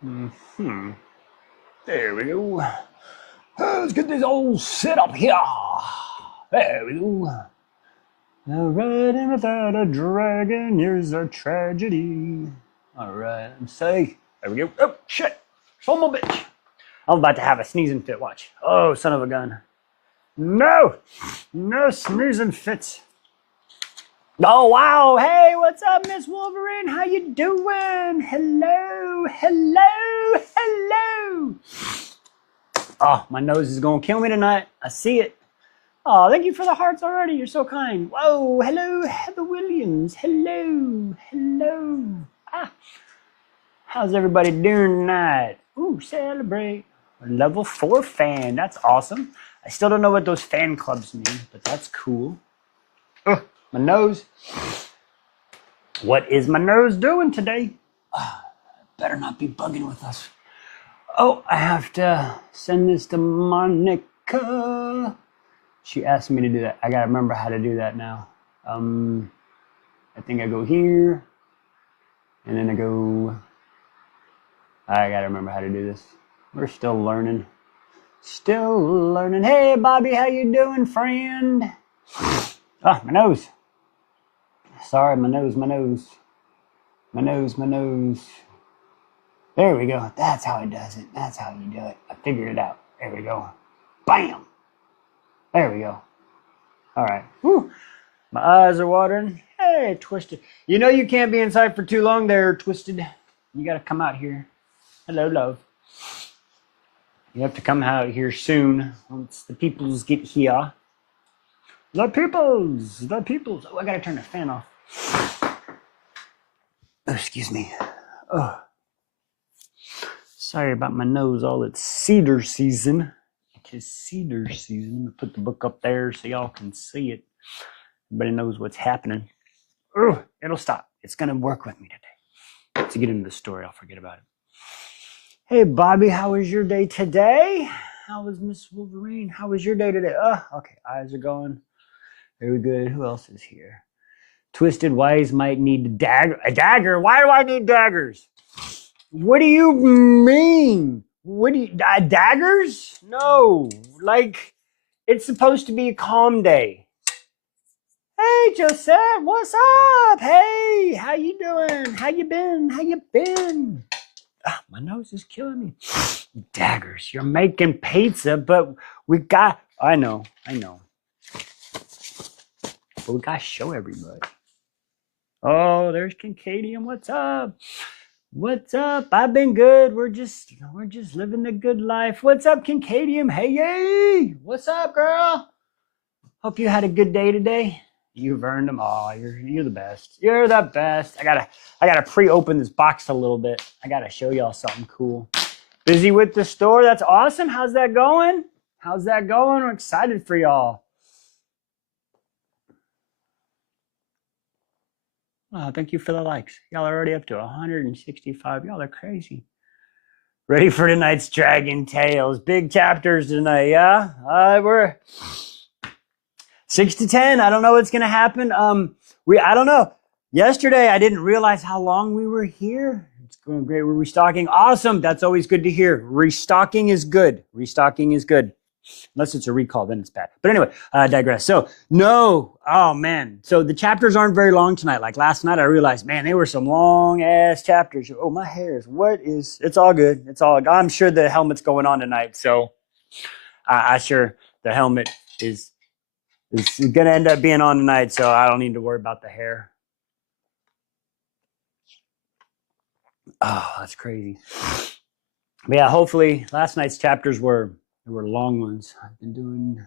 Hmm. There we go. Let's get this old set up here. There we go. Now, riding without a dragon is a tragedy. All right, I'm safe. There we go. Oh, shit. Son of a bitch. I'm about to have a sneezing fit. Watch. Oh, son of a gun. No. No sneezing fits. Oh, wow. Hey, what's up, Miss Wolverine? How you doing? Hello. Hello. Hello. Oh, my nose is going to kill me tonight. I see it. Oh, thank you for the hearts already. You're so kind. Whoa, hello, Heather Williams. Hello, hello. Ah, how's everybody doing tonight? Ooh, celebrate. Level 4 fan. That's awesome. I still don't know what those fan clubs mean, but that's cool. Ugh, my nose. What is my nose doing today? Better not be bugging with us. Oh, I have to send this to Monica. She asked me to do that. I gotta remember how to do that now. I think I go here, and then I gotta remember how to do this. We're still learning. Still learning. Hey, Bobby, how you doing, friend? Ah, my nose. Sorry, my nose. There we go. That's how it does it. That's how you do it. I figured it out. There we go. Bam. There we go. All right. Whew. My eyes are watering. Hey, Twisted. You know you can't be inside for too long there, Twisted. You got to come out here. Hello, love. You have to come out here soon once the peoples get here. The peoples. Oh, I got to turn the fan off. Oh, excuse me. Oh. Sorry about my nose. All it's cedar season. It's cedar season. I'm going to put the book up there so y'all can see it. Everybody knows what's happening. Oh, it'll stop. It's going to work with me today. To get into the story, I'll forget about it. Hey, Bobby, how was your day today? How was Miss Wolverine? How was your day today? Oh, okay. Eyes are going. Very good. Who else is here? Twisted Wise might need a dagger. A dagger? Why do I need daggers? What do you mean? Daggers? No. Like, it's supposed to be a calm day. Hey, Joseph, what's up? Hey, how you doing? How you been? Ah, my nose is killing me. Daggers, you're making pizza, but we got, I know. But we got to show everybody. Oh, there's Kincadium. What's up? What's up? I've been good. We're just living the good life. What's up, Kincadium? Hey, yay! What's up, girl? Hope you had a good day today. You've earned them. Oh, you're the best. You're the best. I gotta pre-open this box a little bit. I gotta show y'all something cool. Busy with the store. That's awesome. How's that going? I'm excited for y'all. Oh, thank you for the likes. Y'all are already up to 165. Y'all are crazy. Ready for tonight's Dragon Tales. Big chapters tonight, yeah? We're 6 to 10. I don't know what's gonna happen. I don't know. Yesterday I didn't realize how long we were here. It's going great. We're restocking. Awesome. That's always good to hear. Restocking is good. Unless it's a recall, then it's bad. But anyway, I digress. So, no. Oh, man. So the chapters aren't very long tonight. Like last night, I realized, man, they were some long-ass chapters. Oh, my hair is, it's all good. I'm sure the helmet's going on tonight. So, I'm sure the helmet is going to end up being on tonight. So, I don't need to worry about the hair. Oh, that's crazy. But yeah, hopefully, last night's chapters were long ones. I've been doing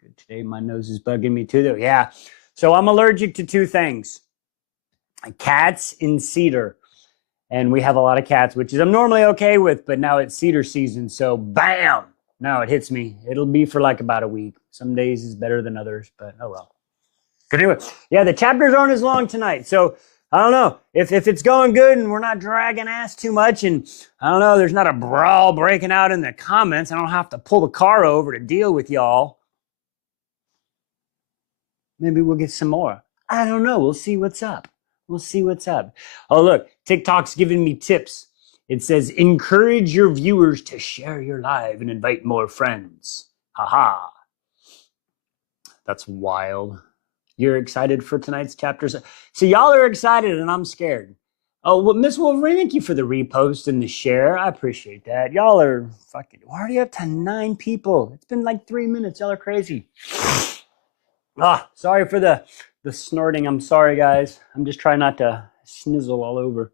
good today. My nose is bugging me too, though. Yeah. So I'm allergic to two things: cats and cedar. And we have a lot of cats, which is I'm normally okay with, but now it's cedar season. So bam! Now it hits me. It'll be for like about a week. Some days is better than others, but oh well. But anyway, yeah, the chapters aren't as long tonight. So I don't know if it's going good and we're not dragging ass too much, and I don't know, there's not a brawl breaking out in the comments. I don't have to pull the car over to deal with y'all. Maybe we'll get some more. I don't know. We'll see what's up. Oh, look, TikTok's giving me tips. It says, encourage your viewers to share your live and invite more friends. Haha. That's wild. You're excited for tonight's chapters? So y'all are excited and I'm scared. Oh, well, Miss Wolverine, thank you for the repost and the share. I appreciate that. Y'all are fucking, we're already up to 9 people. It's been like 3 minutes. Y'all are crazy. Sorry for the snorting. I'm sorry, guys. I'm just trying not to snizzle all over.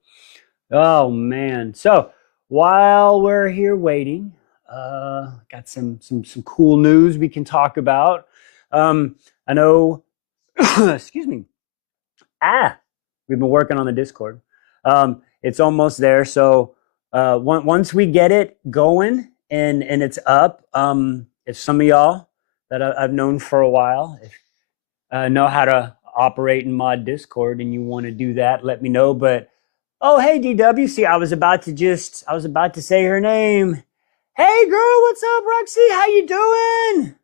Oh, man. So while we're here waiting, got some cool news we can talk about. I know, excuse me. We've been working on the Discord. It's almost there. So once we get it going and it's up, if some of y'all that I've known for a while know how to operate and mod Discord and you want to do that, let me know. But oh, hey, DW. See, I was about to say her name. Hey, girl, what's up, Roxy? How you doing?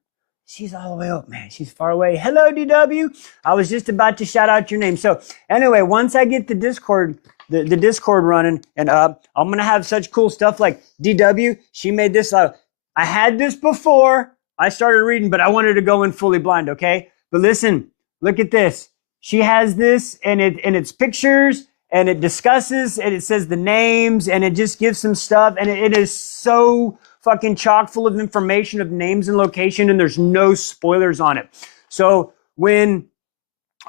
She's all the way up, man. She's far away. Hello, DW. I was just about to shout out your name. So anyway, once I get the Discord, the Discord running and up, I'm going to have such cool stuff like DW. She made this. I had this before I started reading, but I wanted to go in fully blind. Okay. But listen, look at this. She has this and it's pictures and it discusses and it says the names and it just gives some stuff. And it is so fucking chock full of information of names and location, and there's no spoilers on it. So when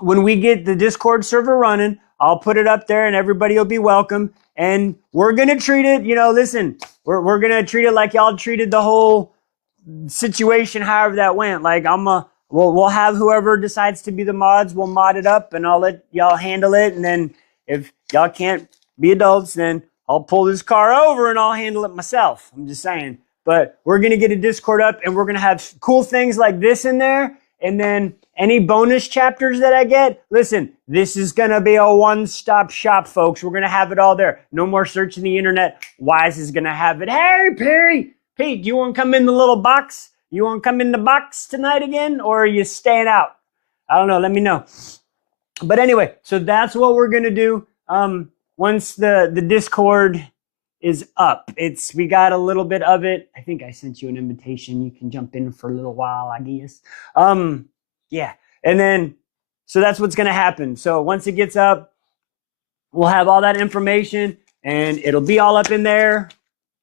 we get the Discord server running, I'll put it up there and everybody will be welcome. And we're gonna treat it, listen, we're gonna treat it like y'all treated the whole situation, however that went. Like we'll have whoever decides to be the mods, we'll mod it up and I'll let y'all handle it. And then if y'all can't be adults, then I'll pull this car over and I'll handle it myself. I'm just saying. But we're going to get a Discord up and we're going to have cool things like this in there. And then any bonus chapters that I get, listen, this is going to be a one-stop shop, folks. We're going to have it all there. No more searching the internet. Wise is going to have it. Hey, Perry. Pete, you want to come in the little box? You want to come in the box tonight again? Or are you staying out? I don't know. Let me know. But anyway, so that's what we're going to do. Once the Discord is up, we got a little bit of it. I think I sent you an invitation. You can jump in for a little while, I guess. Yeah. And then, so that's what's going to happen. So once it gets up, we'll have all that information and it'll be all up in there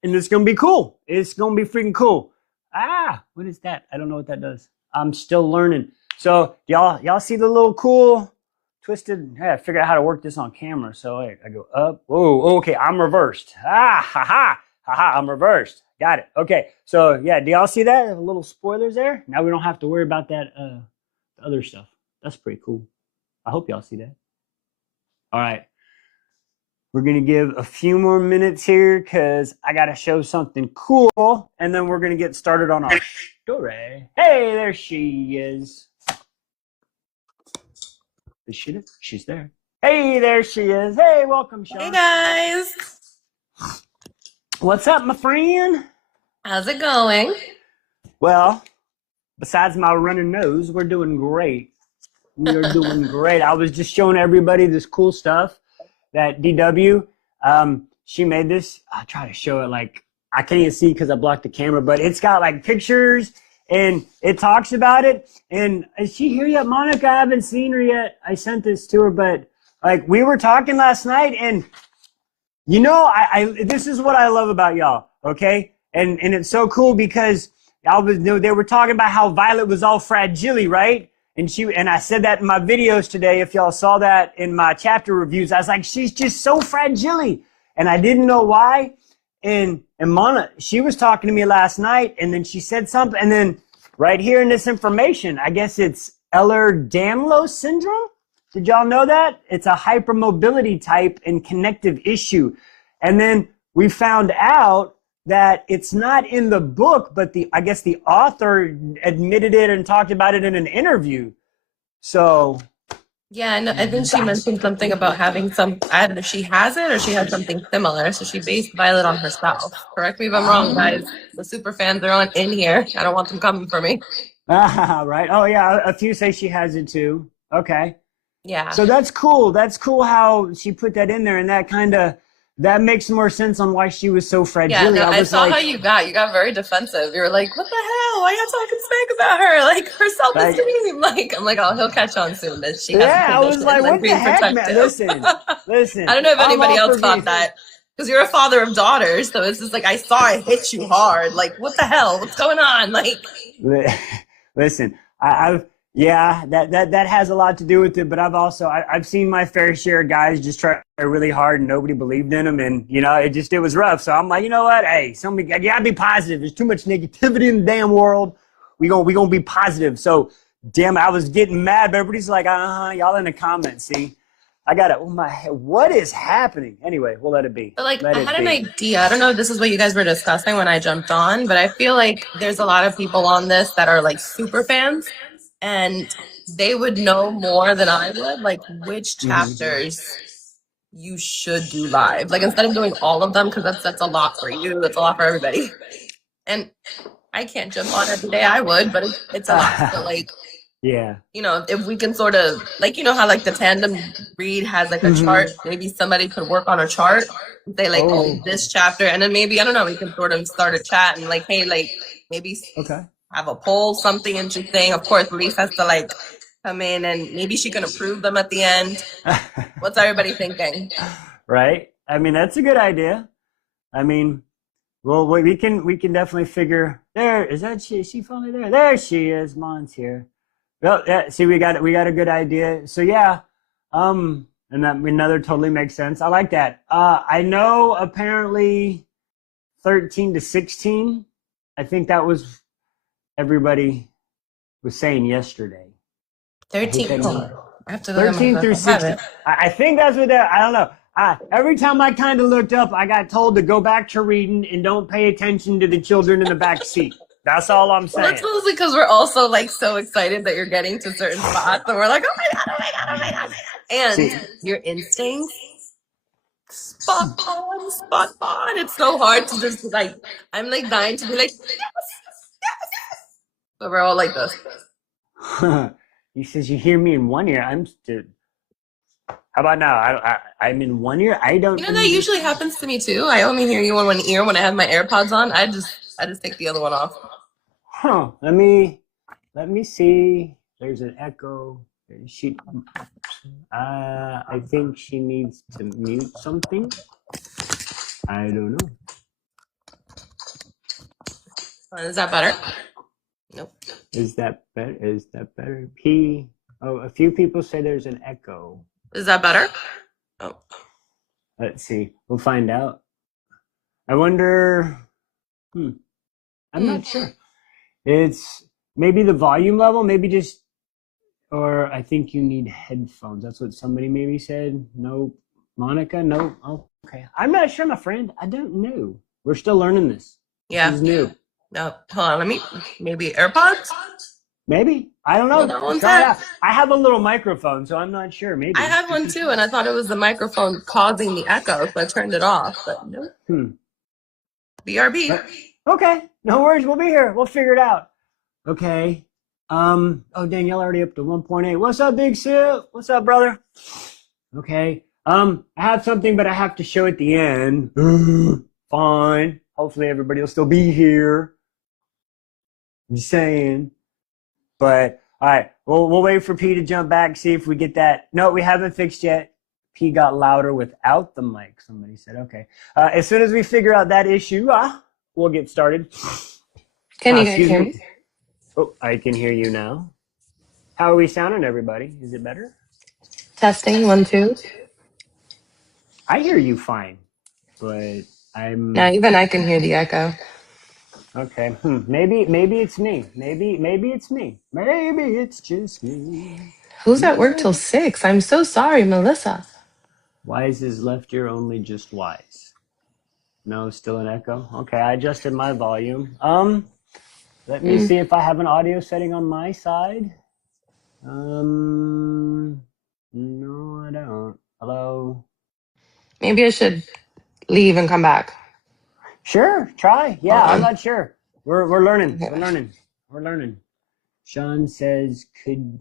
and it's going to be cool. It's going to be freaking cool. What is that? I don't know what that does. I'm still learning. So y'all see the little cool twisted, I figured out how to work this on camera. So I go up. Whoa, okay, I'm reversed. I'm reversed. Got it. Okay, so yeah, do y'all see that? Little spoilers there. Now we don't have to worry about that other stuff. That's pretty cool. I hope y'all see that. All right. We're going to give a few more minutes here because I got to show something cool. And then we're going to get started on our story. Hey, there she is. Is she there? She's there. Hey, there she is. Hey, welcome, Sean. Hey, guys. What's up, my friend? How's it going? Well, besides my running nose, we're doing great. We are doing great. I was just showing everybody this cool stuff that DW, she made this. I'll try to show it like, I can't even see because I blocked the camera, but it's got like pictures and it talks about it. And is she here yet, Monica? I haven't seen her yet. I sent this to her, but like we were talking last night and this is what I love about y'all, okay? And it's so cool because they were talking about how Violet was all fragile, right? And I said that in my videos today. If y'all saw that in my chapter reviews, I was like, she's just so fragile. And I didn't know why. And Mona, she was talking to me last night and then she said something. And then right here in this information, I guess it's Ehlers-Danlos syndrome. Did y'all know that? It's a hypermobility type and connective issue. And then we found out that it's not in the book, but I guess the author admitted it and talked about it in an interview. So yeah, no, I think she mentioned something about having either she has it or she has something similar. So she based Violet on herself. Correct me if I'm wrong, guys. The super fans are on in here. I don't want them coming for me. Right. Oh yeah, a few say she has it too. Okay. Yeah. So that's cool. That's cool how she put that in there, and that kind of that makes more sense on why she was so Yeah, fragile. no, I I was saw how like, you got very defensive. You were like, "What the hell? Why are you talking smack about her? Like her like, self-esteem." Like I'm like, "Oh, he'll catch on soon that she has a yeah, I was condition, like, like what the being heck, man? protective." Listen, I listen, don't know if I'm anybody all else for thought being. that because you're a father of daughters, so it's just like I saw it hit you hard. Like, what the hell? What's going on? Like, Listen, I've yeah, that has a lot to do with it. But I've seen my fair share of guys just try really hard and nobody believed in them, and it was rough. So I'm like, you know what? Hey, somebody, you gotta be positive. There's too much negativity in the damn world. We gonna be positive. So damn, I was getting mad, but everybody's like, y'all in the comments. See, I got it. Oh my, what is happening? Anyway, we'll let it be. but like Let I it had an be. idea. I don't know if this is what you guys were discussing when I jumped on, but I feel like there's a lot of people on this that are like super fans, and they would know more than I would, like which chapters you should do live. Like instead of doing all of them, because that's a lot for you, that's a lot for everybody. And I can't jump on every day. I would, but it's a lot. So like, Yeah. if we can sort of like, how like the tandem read has like a chart, maybe somebody could work on a chart. Say like, oh, this chapter, and then maybe I don't know, we can sort of start a chat and like, hey, like maybe Okay. have a poll, something interesting. Of course, Elise has to like come in and maybe she can approve them at the end. What's everybody thinking? Right. I mean, that's a good idea. I mean, well, we can definitely figure. There is that she. Is she finally there? There she is. Mon's here. Well, yeah. See, we got a good idea. So yeah, and that another totally makes sense. I like that. I know apparently 13 to 16. I think that was everybody was saying yesterday. I hate 13. that number. Oh, I have to look at 13 through my I have 16. it. I think that's what that, I don't know. Every time I kind of looked up, I got told to go back to reading and don't pay attention to the children in the back seat. That's all I'm Well, that's saying. mostly because we're also like so excited that you're getting to certain spots, and we're like, oh my god, oh my god, oh my god. See, And your instincts, spot on, spot on. It's so hard to just like, I'm like dying to be like, but we're all like this. he says, you hear me in one ear. I'm still, how about now? I'm in one ear. I don't That usually happens to me too. I only hear you in one ear when I have my AirPods on. I just take the other one off. Huh. Let me see. There's an echo. I think she needs to mute something. I don't know. Is that better? Nope. Is that better? A few people say there's an echo. Is that better? Oh. Let's see. We'll find out. I wonder. I'm not sure. It's maybe the volume level, maybe just, or I think you need headphones. That's what somebody maybe said. Nope. Monica, nope. Oh, okay. I'm not sure, my friend. I don't know. We're still learning this. Yeah. This is new. No, hold on. Maybe AirPods? Maybe. I don't Well, know. that one's Try it it. out. I have a little microphone, so I'm not sure. Maybe. I had one too, and I thought it was the microphone causing the echo, so I turned it off. But no. BRB. Okay. No worries. We'll be here. We'll figure it out. Okay. Oh, Danielle already up to 1.8. What's up, Big Sip? What's up, brother? Okay. I have something, but I have to show at the end. Fine. Hopefully everybody will still be here. I'm just saying. But all right, we'll wait for P to jump back, see if we get that. No, we haven't fixed yet. P got louder without the mic. Somebody said, okay. As soon as we figure out that issue, we'll get started. Can you guys hear me? Oh, I can hear you now. How are we sounding, everybody? Is it better? Testing 1, 2. I hear you fine, but Now even I can hear the echo. Okay. Maybe it's me. Maybe it's me. Maybe it's just me. Who's at work till 6? I'm so sorry, Melissa. Wise is left ear only, just wise. No, still an echo. Okay, I adjusted my volume. Let me see if I have an audio setting on my side. No, I don't. Hello. Maybe I should leave and come back. Sure, try. Yeah, I'm not sure. We're learning. We're learning. Sean says could.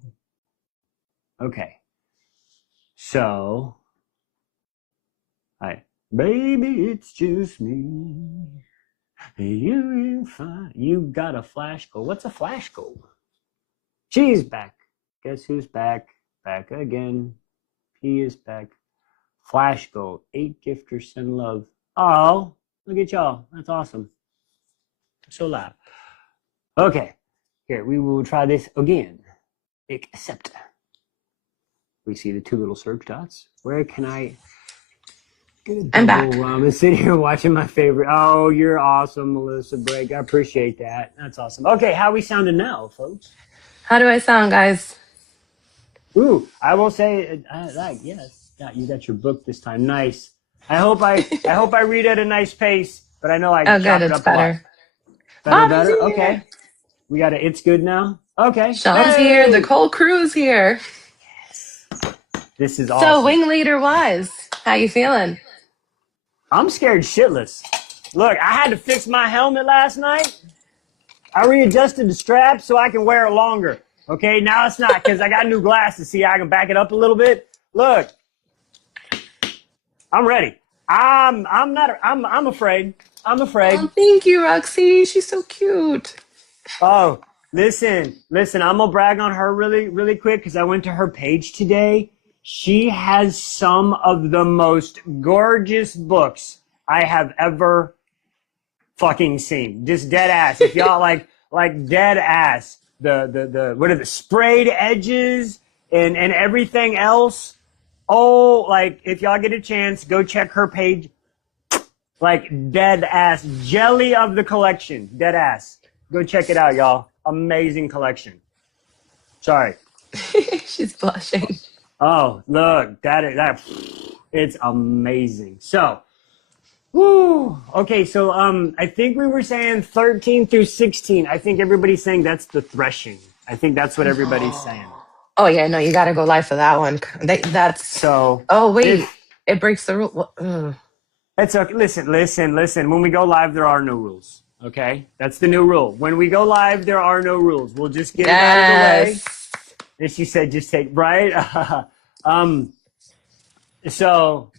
Okay. So, all right. Baby, it's just me. You're fine. You got a flash goal. What's a flash goal? She's back. Guess who's back? Back again. He is back. Flash goal. 8 gifters send love. Oh, look at y'all. That's awesome. So loud. Okay. Here, we will try this again. Accept. We see the 2 little search dots. Where can I get a double? I'm back. I'm sitting here watching my favorite. Oh, you're awesome, Melissa Brake. I appreciate that. That's awesome. Okay, how we sounding now, folks? How do I sound, guys? Ooh, I will say, yes, you got your book this time. Nice. I hope I read at a nice pace, but I know I Oh, chop good. it It's up a lot. better. Better. Bobby's here. Okay, we got it. It's good now. Okay. Sean's here. The whole crew's here. Yes. This is So, awesome. wing leader wise, how you feeling? I'm scared shitless. Look, I had to fix my helmet last night. I readjusted the strap so I can wear it longer. Okay, now it's not because I got new glasses. See, I can back it up a little bit. Look, I'm ready. I'm afraid. I'm afraid. Oh, thank you, Roxy. She's so cute. Oh, listen. I'm gonna brag on her really quick because I went to her page today. She has some of the most gorgeous books I have ever fucking seen. Just dead ass. If y'all like dead ass. The what are the sprayed edges and everything else. Oh, like if y'all get a chance, go check her page. Like dead ass jelly of the collection. Dead ass. Go check it out, y'all. Amazing collection. Sorry. She's blushing. Oh, look, that it's amazing. So, woo. Okay, so I think we were saying 13 through 16. I think everybody's saying that's the threshing. I think that's what everybody's saying. Oh yeah, no, you got to go live for that one. That's So. Oh wait, it breaks the rule. It's okay. Listen. When we go live, there are no rules. Okay, that's the new rule. When we go live, there are no rules. We'll just get it out of the way. And she said, "Just take right." So,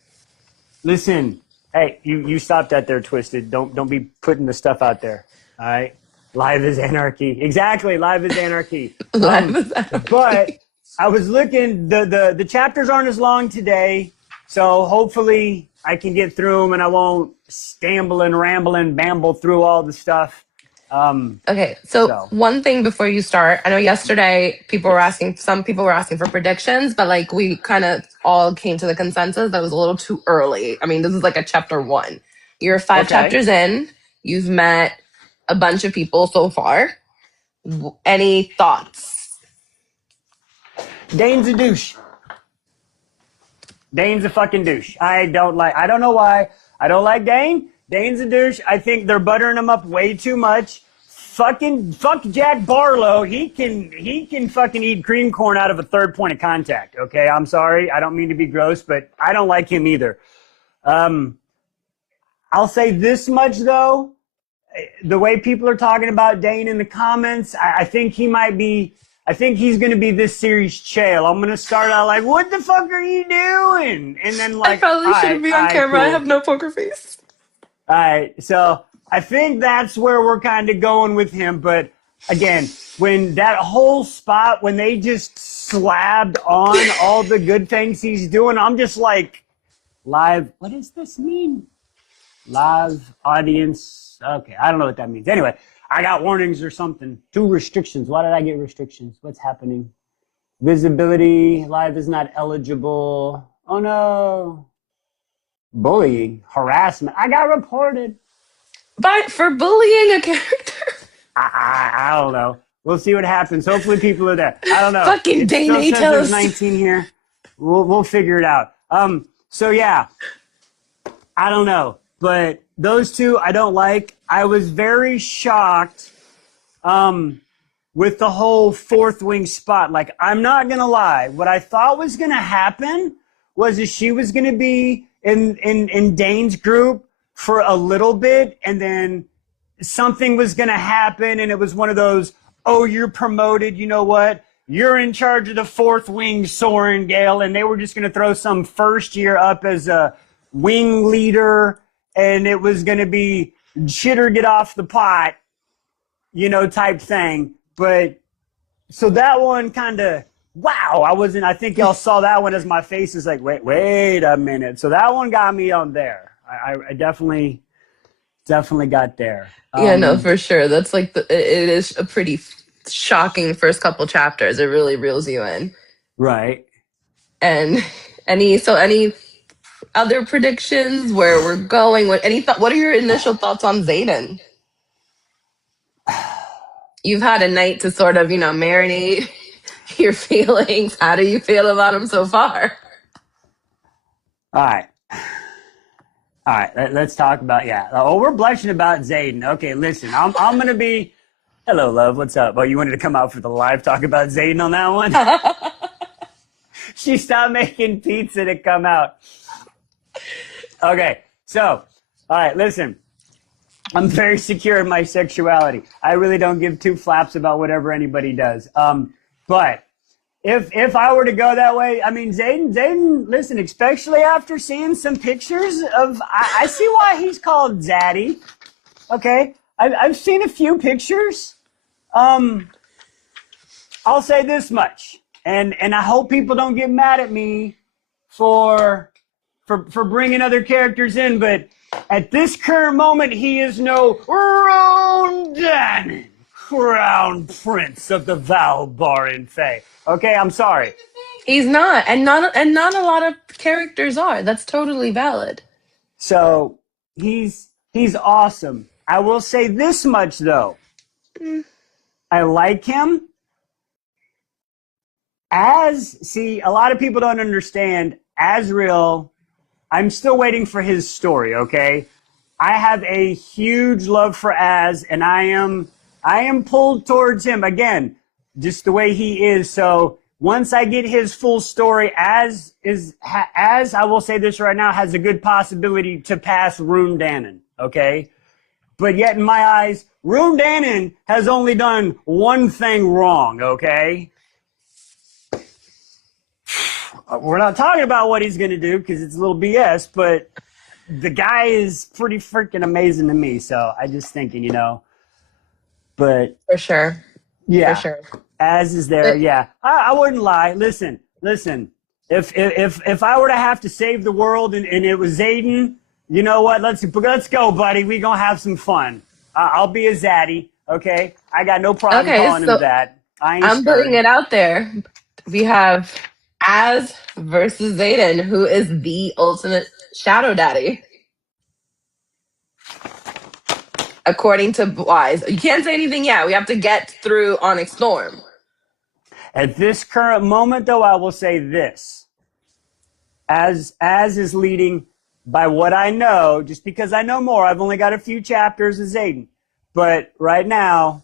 listen. Hey, you stop that there, Twisted. Don't be putting the stuff out there. All right. Live is anarchy. Exactly. Live is anarchy. But I was looking. The chapters aren't as long today, so hopefully I can get through them and I won't stamble and ramble and bamble through all the stuff. Okay, so one thing before you start, I know yesterday some people were asking for predictions, but like we kind of all came to the consensus that it was a little too early. I mean, this is like a chapter 1. You're 5 chapters in. You've met a bunch of people so far. Any thoughts? Dane's a douche. Dane's a fucking douche. I don't know why. I don't like Dane. Dane's a douche. I think they're buttering him up way too much. Fuck Jack Barlow. He can fucking eat cream corn out of a third point of contact. Okay, I'm sorry. I don't mean to be gross, but I don't like him either. I'll say this much though. The way people are talking about Dane in the comments, I think he might be. I think he's going to be this series Chael. I'm going to start out like, what the fuck are you doing? And then like, I probably shouldn't be on camera. Cool. I have no poker face. All right. So I think that's where we're kind of going with him. But again, when that whole spot, when they just slabbed on all the good things he's doing, I'm just like, live. What does this mean? Live audience. Okay. I don't know what that means. Anyway. I got warnings or something. 2 restrictions. Why did I get restrictions? What's happening? Visibility. Live is not eligible. Oh, no. Bullying. Harassment. I got reported. But for bullying a character? I don't know. We'll see what happens. Hopefully people are there. I don't know. Fucking Dane It still says there's 19 here. We'll figure it out. So, yeah. I don't know. But those 2 I don't like. I was very shocked with the whole 4th wing spot. Like, I'm not going to lie. What I thought was going to happen was that she was going to be in Dane's group for a little bit, and then something was going to happen, and it was one of those, oh, you're promoted, you know what? You're in charge of the 4th wing, Soren Gale, and they were just going to throw some first year up as a wing leader, and it was going to be shit or get off the pot, type thing. But so that one kind of, wow, I think y'all saw that one as my face is like, wait a minute. So that one got me on there. I definitely got there. Yeah, no, for sure. That's like it is a pretty shocking first couple chapters. It really reels you in. Right. And any other predictions where we're going? What are your initial thoughts on Zayden? You've had a night to sort of, marinate your feelings. How do you feel about him so far? All right. Let's talk about, Oh, we're blushing about Zayden. Okay, listen, I'm going to be, hello, love, what's up? Oh, you wanted to come out for the live talk about Zayden on that one? She stopped making pizza to come out. Okay, so, all right, listen. I'm very secure in my sexuality. I really don't give two flaps about whatever anybody does. But if I were to go that way, I mean, Zayden, listen, especially after seeing some pictures of, I see why he's called Zaddy. Okay, I've seen a few pictures. I'll say this much, and I hope people don't get mad at me for bringing other characters in, but at this current moment, he is no Rondanen, crown prince of the Valbaran Fae. Okay, I'm sorry. He's not, and not a lot of characters are. That's totally valid. So he's awesome. I will say this much though. I like him. See, a lot of people don't understand Azrael. I'm still waiting for his story, okay? I have a huge love for Az, and I am pulled towards him again, just the way he is. So once I get his full story, Az I will say this right now, has a good possibility to pass Rondanen, okay? But yet in my eyes, Rondanen has only done one thing wrong, okay? We're not talking about what he's going to do because it's a little BS, but the guy is pretty freaking amazing to me. So I just thinking, but For sure. yeah, For sure. Az is there. Yeah, I wouldn't lie. Listen. If I were to have to save the world and it was Zayden, you know what? Let's go, buddy. We gonna have some fun. I'll be a Zaddy. Okay, I got no problem calling him that. I'm putting it out there. We have Az versus Zayden, who is the ultimate shadow daddy. According to Wise. You can't say anything yet. We have to get through Onyx Storm. At this current moment, though, I will say this. Az is leading by what I know, just because I know more. I've only got a few chapters of Zayden. But right now,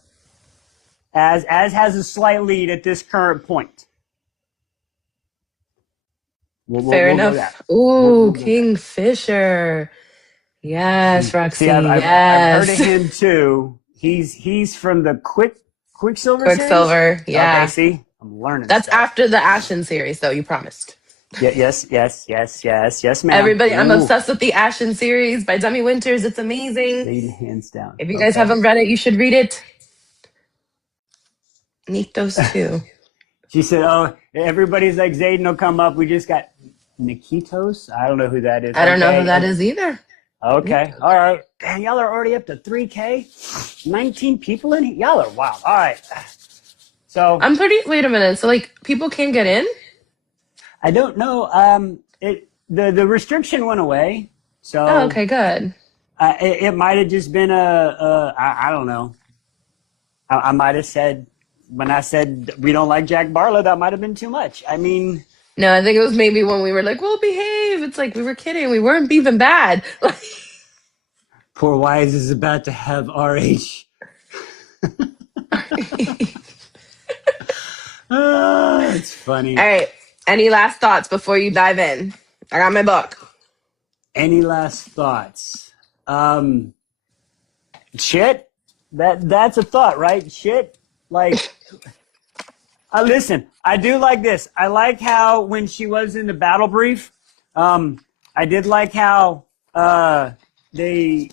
Az has a slight lead at this current point. Fair enough. Ooh, Kingfisher. Yes, Roxy. See, I've heard of him too. He's from the Quicksilver series? Yeah. Okay, see, I'm learning. That's stuff. After the Ashen series, though. You promised. Yeah, yes, ma'am. Everybody, I'm obsessed with the Ashen series by Demi Winters. It's amazing. Hands down. If you guys haven't read it, you should read it. Need those too. She said, "Oh, everybody's like Zayden will come up. We just got Nikitos. I don't know who that is. I don't know who that is either." Okay. All right. Damn, y'all are already up to 3K. 19 people in here. Y'all are wild. All right. So wait a minute. So like people can get in? I don't know. The restriction went away. So okay, good. It might have just been I don't know. I might have said, when I said we don't like Jack Barlow, that might have been too much. I mean, no, I think it was maybe when we were like, we'll behave. It's like we were kidding. We weren't even bad. Poor Wise is about to have RH. It's funny. All right. Any last thoughts before you dive in? I got my book. Any last thoughts? Shit. That's a thought, right? Shit. Like, listen, I do like this. I like how when she was in the battle brief, I did like how they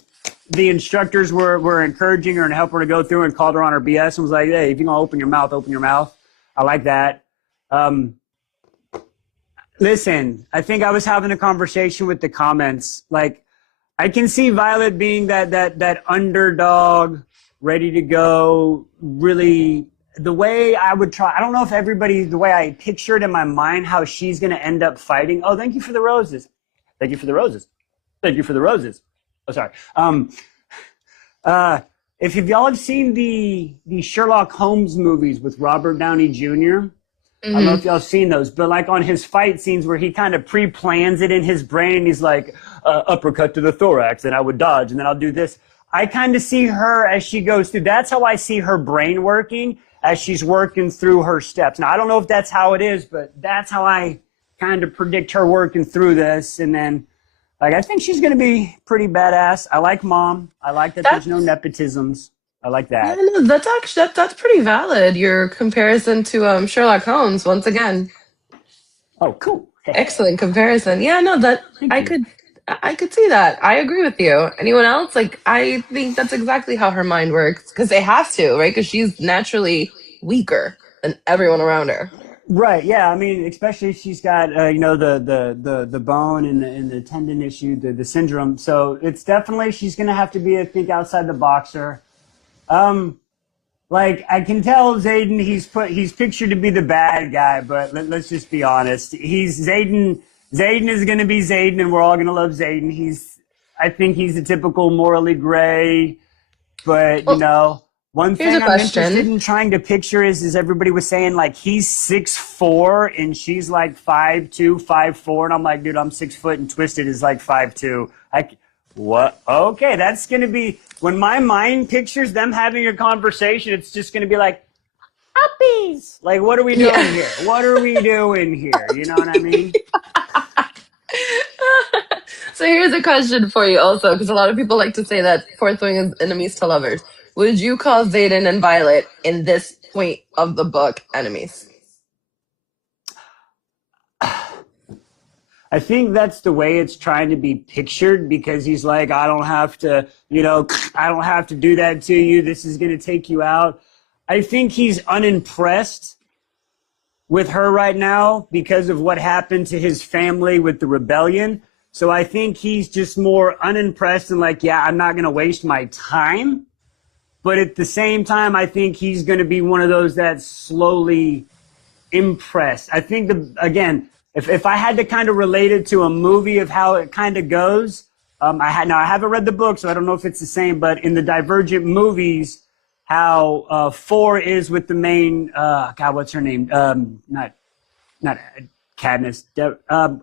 the instructors were encouraging her and helping her to go through and called her on her BS and was like, hey, if you're gonna open your mouth, open your mouth. I like that. Um, Listen, I think I was having a conversation with the comments. Like, I can see Violet being that underdog, ready to go. Really, the way I would try. I don't know if everybody the way I pictured in my mind how she's going to end up fighting. Oh, thank you for the roses. Thank you for the roses. Thank you for the roses. Oh, sorry. Uh, if y'all have seen the Sherlock Holmes movies with Robert Downey Jr., I don't know if y'all have seen those, but like on his fight scenes where he kind of pre-plans it in his brain, he's like, uppercut to the thorax, and I would dodge, and then I'll do this. I kind of see her as she goes through. That's how I see her brain working as she's working through her steps. Now, I don't know if that's how it is, but that's how I kind of predict her working through this. And then, like, I think she's going to be pretty badass. I like Mom. I like that there's no nepotisms. I like Yeah, that. no, that's actually that's pretty valid. Your comparison to Sherlock Holmes, once again, Oh, cool. excellent comparison. Yeah, no, that Thank I you. could I could see that. I agree with you. Anyone else? Like, I think that's exactly how her mind works because they have to, right? Because she's naturally weaker than everyone around her. Right. Yeah. I mean, especially if she's got the bone and the tendon issue, the syndrome. So it's definitely she's gonna have to be, I think, outside the boxer. Like I can tell Zayden, he's pictured to be the bad guy, but let's just be honest. He's Zayden. Zayden is gonna be Zayden, and we're all gonna love Zayden. I think he's a typical morally gray. But Well, one here's a thing I'm interested question. in trying to picture is everybody was saying like he's 6'4" and she's like 5'2", 5'4", and I'm like, dude, I'm 6 foot and Twisted is like 5'2". What? Okay, that's gonna be when my mind pictures them having a conversation. It's just gonna be like puppies. Like, what are we doing Yeah. here? What are we doing here? You know what I mean? So here's a question for you also, because a lot of people like to say that fourth wing is enemies to lovers. Would you call Zayden and Violet in this point of the book enemies? I think that's the way it's trying to be pictured because he's like, I don't have to, I don't have to do that to you. This is going to take you out. I think he's unimpressed with her right now because of what happened to his family with the rebellion. So I think he's just more unimpressed and like, yeah, I'm not going to waste my time. But at the same time, I think he's going to be one of those that slowly impressed. I think again, if I had to kind of relate it to a movie of how it kind of goes, I haven't read the book, so I don't know if it's the same. But in the Divergent movies, how 4 is with the main God, what's her name? Not Cadmus.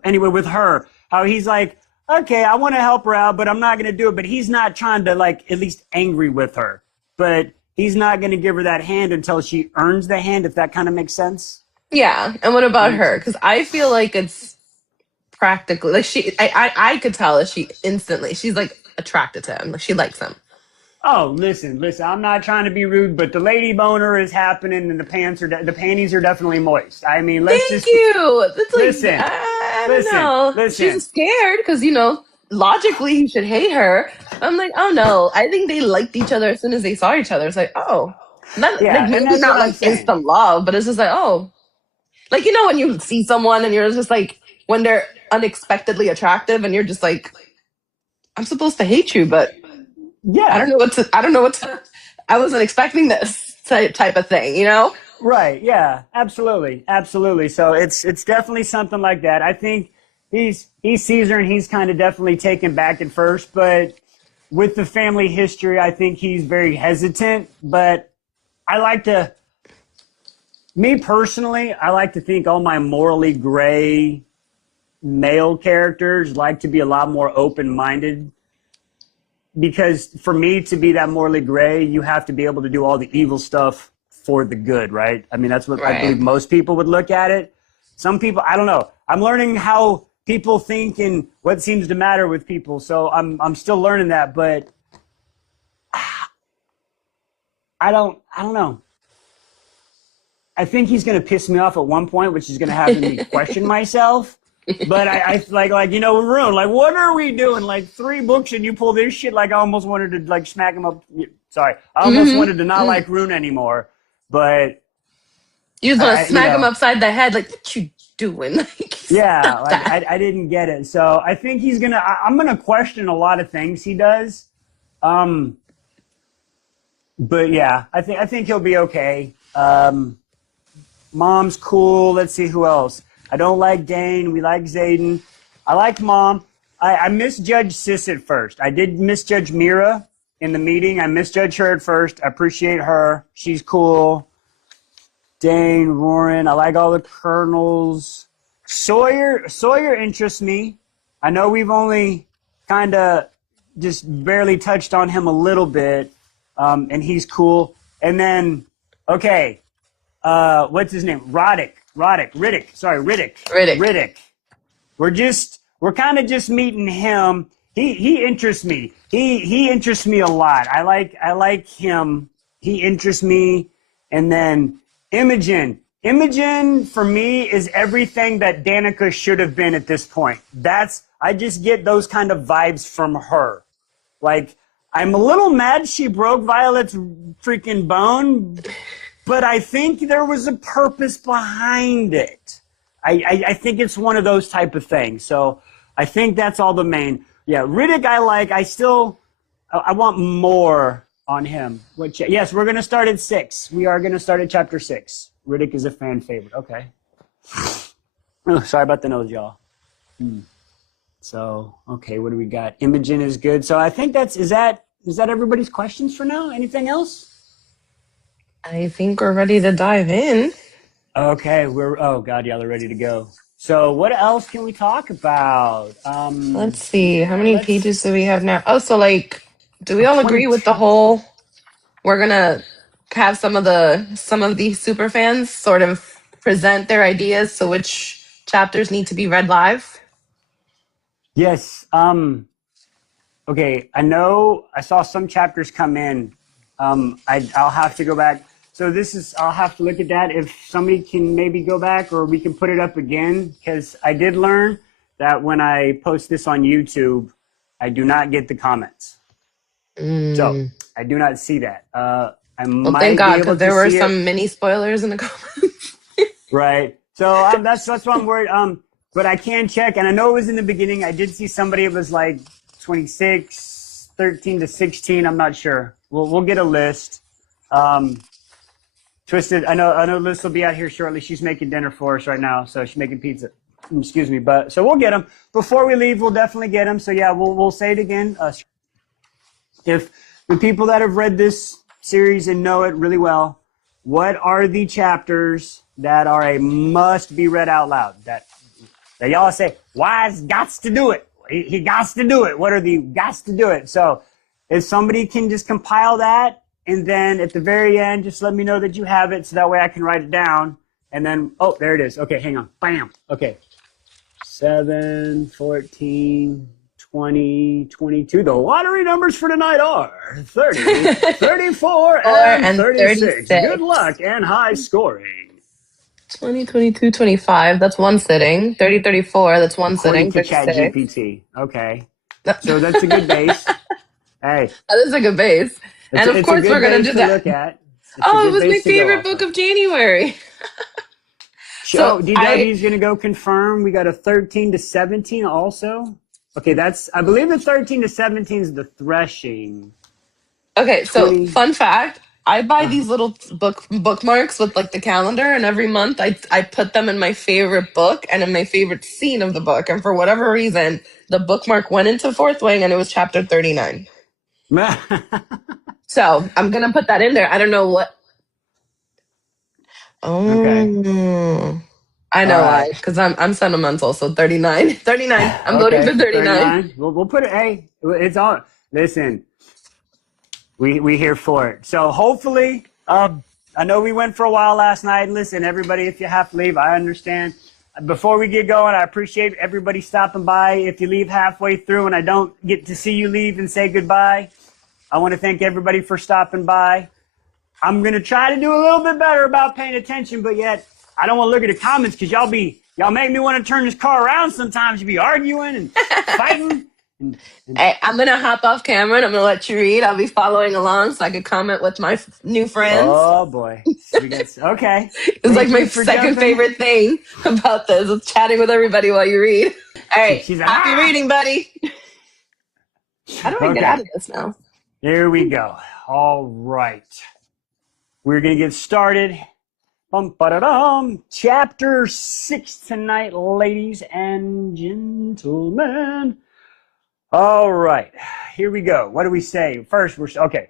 Anyway, with her, how he's like, okay, I want to help her out, but I'm not going to do it. But he's not trying to like at least angry with her, but he's not going to give her that hand until she earns the hand. If that kind of makes sense. Yeah. And what That about makes her? sense. Because I feel like it's practically like I could tell that she instantly she's like attracted to him. Like she likes him. Oh, listen. I'm not trying to be rude, but the lady boner is happening, and the panties are definitely moist. I mean, let's Thank just you. That's like listen, I don't listen, know. listen. She's scared because logically you should hate her. I'm like, oh no. I think they liked each other as soon as they saw each other. It's like, oh, not like Yeah, and maybe that's what not I'm like saying. instant love, but it's just like, oh, like when you see someone and you're just like when they're unexpectedly attractive and you're just like, I'm supposed to hate you, but Yeah, I don't know what to. I wasn't expecting this type of thing, you know? right. Yeah, absolutely, absolutely. So it's definitely something like that. I think he sees her and he's kind of definitely taken back at first, but with the family history, I think he's very hesitant. But I like to, me personally, I like to think all my morally gray male characters like to be a lot more open minded because for me to be that morally gray, you have to be able to do all the evil stuff for the good, right? I mean, that's what I Right. believe most people would look at it. Some people, I don't know. I'm learning how people think and what seems to matter with people. So I'm still learning that, but I don't know. I think he's going to piss me off at one point, which is going to have me question myself. But I like Rune, like what are we doing? Like 3 books and you pull this shit. Like I almost wanted to like smack him up. Sorry, I almost wanted to not like Rune anymore. But You just want to you smack him know, upside the head, like what you doing? Like yeah, stop like that. I didn't get it. So I think he's gonna. I'm gonna question a lot of things he does. But yeah, I think he'll be okay. Mom's cool. Let's see who else. I don't like Dane. We like Zayden. I like Mom. I misjudged Sis at first. I did misjudge Mira in the meeting. I misjudged her at first. I appreciate her. She's cool. Dane, Warren. I like all the colonels. Sawyer interests me. I know we've only kind of just barely touched on him a little bit, and he's cool. And then, okay, what's his name? Riddick. Sorry, Riddick. Riddick. We're kind of just meeting him. He interests me. He interests me a lot. I like him. He interests me. And then Imogen. Imogen for me is everything that Danica should have been at this point. I just get those kind of vibes from her. Like I'm a little mad she broke Violet's freaking bone, but I think there was a purpose behind it. I think it's one of those type of things. So I think that's all the main. Yeah, Riddick I like. I want more on him. Yes, we're going to start at 6. We are going to start at chapter 6. Riddick is a fan favorite. Okay. Oh, sorry about the nose, y'all. So, okay, what do we got? Imogen is good. So I think is that everybody's questions for now? Anything else? I think we're ready to dive in. Okay, oh God, y'all are ready to go. So what else can we talk about? Let's see. How many pages do we have now? Oh, so like, do we all agree with the 22. whole we're gonna have some of these super fans sort of present their ideas, so which chapters need to be read live? Yes. Okay, I know I saw some chapters come in. I'll have to go back. So I'll have to look at that. If somebody can maybe go back or we can put it up again, because I did learn that when I post this on YouTube, I do not get the comments. So I do not see that. I Well, might thank be God, able because to there were see it. some mini spoilers in the comments. Right. So that's why I'm worried. But I can check, and I know it was in the beginning. I did see somebody. It was like 26, 13 to 16. I'm not sure. We'll get a list. Twisted. I know Liz will be out here shortly. She's making dinner for us right now, so she's making pizza. Excuse me, but so we'll get them before we leave. We'll definitely get them. So yeah, we'll say it again. If the people that have read this series and know it really well, what are the chapters that are a must be read out loud? That y'all say, Wise gots to do it. He gots to do it. What are the gots to do it? So if somebody can just compile that, and then at the very end, just let me know that you have it, so that way I can write it down. And then, oh, there it is. Okay, hang on. Bam. Okay. 7, 14, 20, 22. The lottery numbers for tonight are 30, 34, and 36. Good luck and high scoring. 20, 22, 25. That's one sitting. 30, 34. That's one According sitting. to Chat 36. GPT. Okay. So that's a good base. Hey. That is a good base. And of course, we're going to do that. Look at. Oh, it was my favorite book of January. So DW is going to go confirm. We got a 13 to 17 also. Okay, I believe the 13 to 17 is the threshing. Okay, so fun fact. I buy these little bookmarks with like the calendar, and every month I put them in my favorite book and in my favorite scene of the book. And for whatever reason, the bookmark went into Fourth Wing and it was chapter 39. So I'm going to put that in there. I don't know what. Oh, okay. I know why, because I'm sentimental. So 39. 39. I'm voting for 39. We'll put it. Hey, it's on. Listen, we here for it. So hopefully, I know we went for a while last night. Listen, everybody, if you have to leave, I understand. Before we get going, I appreciate everybody stopping by. If you leave halfway through and I don't get to see you leave and say goodbye, I want to thank everybody for stopping by. I'm going to try to do a little bit better about paying attention, but yet I don't want to look at the comments because y'all be Y'all make me want to turn this car around sometimes. You be arguing and fighting. Hey, I'm going to hop off camera and I'm going to let you read. I'll be following along so I could comment with my new friends. Oh, boy. Okay. It's like my second favorite thing about this is chatting with everybody while you read. All right. She's like, happy reading, buddy. How do I get out of this now? Here we go. All right. We're going to get started. Chapter 6 tonight, ladies and gentlemen. All right. Here we go. What do we say? First, okay.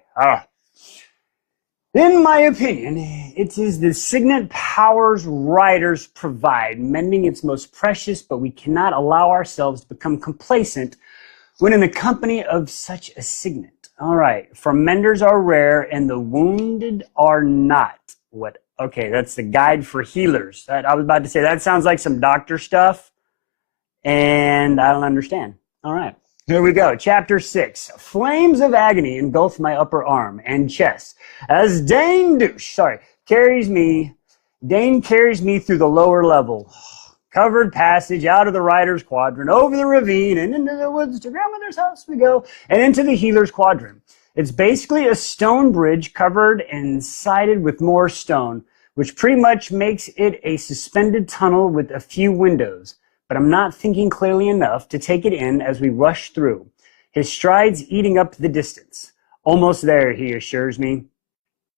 In my opinion, it is the signet powers writers provide, mending its most precious, but we cannot allow ourselves to become complacent when in the company of such a signet. All right, for menders are rare and the wounded are not. What? Okay, that's the guide for healers. I was about to say, that sounds like some doctor stuff, and I don't understand. All right, here we go. Chapter 6. Flames of agony engulf my upper arm and chest as Dane carries me through the lower level. Covered passage out of the rider's quadrant, over the ravine, and into the woods to grandmother's house we go, and into the healer's quadrant. It's basically a stone bridge covered and sided with more stone, which pretty much makes it a suspended tunnel with a few windows. But I'm not thinking clearly enough to take it in as we rush through. His strides eating up the distance. Almost there, he assures me.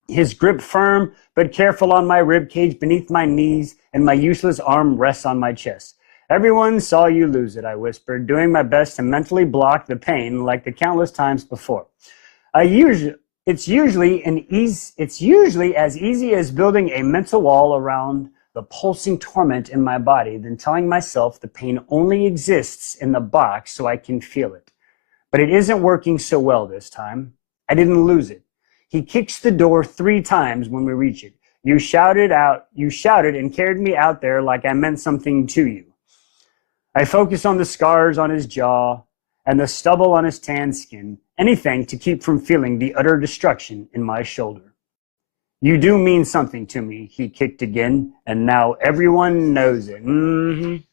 His grip firm, but careful on my rib cage beneath my knees, and my useless arm rests on my chest. Everyone saw you lose it, I whispered, doing my best to mentally block the pain like the countless times before. It's usually as easy as building a mental wall around the pulsing torment in my body than telling myself the pain only exists in the box so I can feel it. But it isn't working so well this time. I didn't lose it. He kicks the door 3 times when we reach it. You shouted and carried me out there like I meant something to you. I focus on the scars on his jaw and the stubble on his tan skin, anything to keep from feeling the utter destruction in my shoulder. You do mean something to me, he kicked again, and now everyone knows it.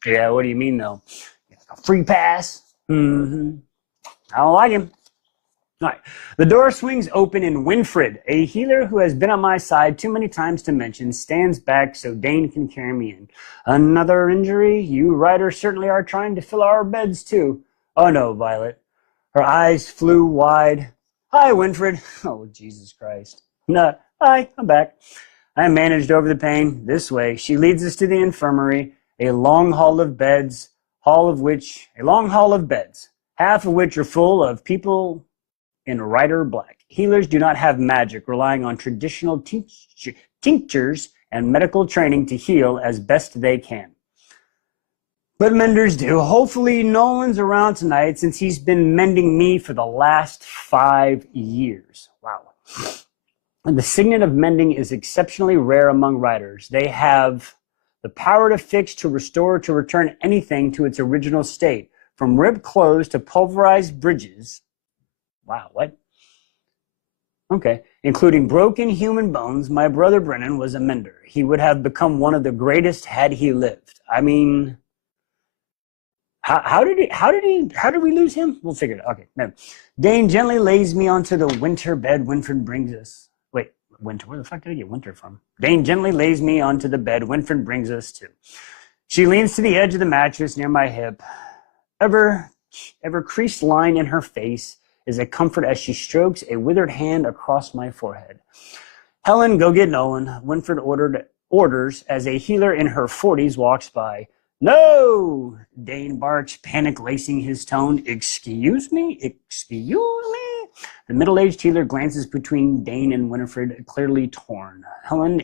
Yeah, what do you mean though? A free pass? I don't like him. All right. The door swings open and Winfred, a healer who has been on my side too many times to mention, stands back so Dane can carry me in. Another injury? You riders certainly are trying to fill our beds too. Oh no, Violet. Her eyes flew wide. Hi, Winfred. Oh, Jesus Christ. No, hi, I'm back. I managed over the pain this way. She leads us to the infirmary, a long hall of beds, half of which are full of people in rider black. Healers do not have magic, relying on traditional tinctures and medical training to heal as best they can. But menders do. Hopefully Nolan's around tonight since he's been mending me for the last 5 years. Wow. And the signet of mending is exceptionally rare among riders. They have the power to fix, to restore, to return anything to its original state, from ripped clothes to pulverized bridges. Wow, what? Okay. Including broken human bones, my brother Brennan was a mender. He would have become one of the greatest had he lived. I mean, how did we lose him? We'll figure it out. Okay, no. Dane gently lays me onto the winter bed Winfred brings us. Wait, winter? Where the fuck did I get winter from? Dane gently lays me onto the bed Winfred brings us to. She leans to the edge of the mattress near my hip. Ever creased line in her face is a comfort as she strokes a withered hand across my forehead. Helen, go get Nolan, Winfred orders as a healer in her 40s walks by. No! Dane barks, panic lacing his tone. Excuse me? Excuse me? The middle-aged healer glances between Dane and Winifred, clearly torn. Helen,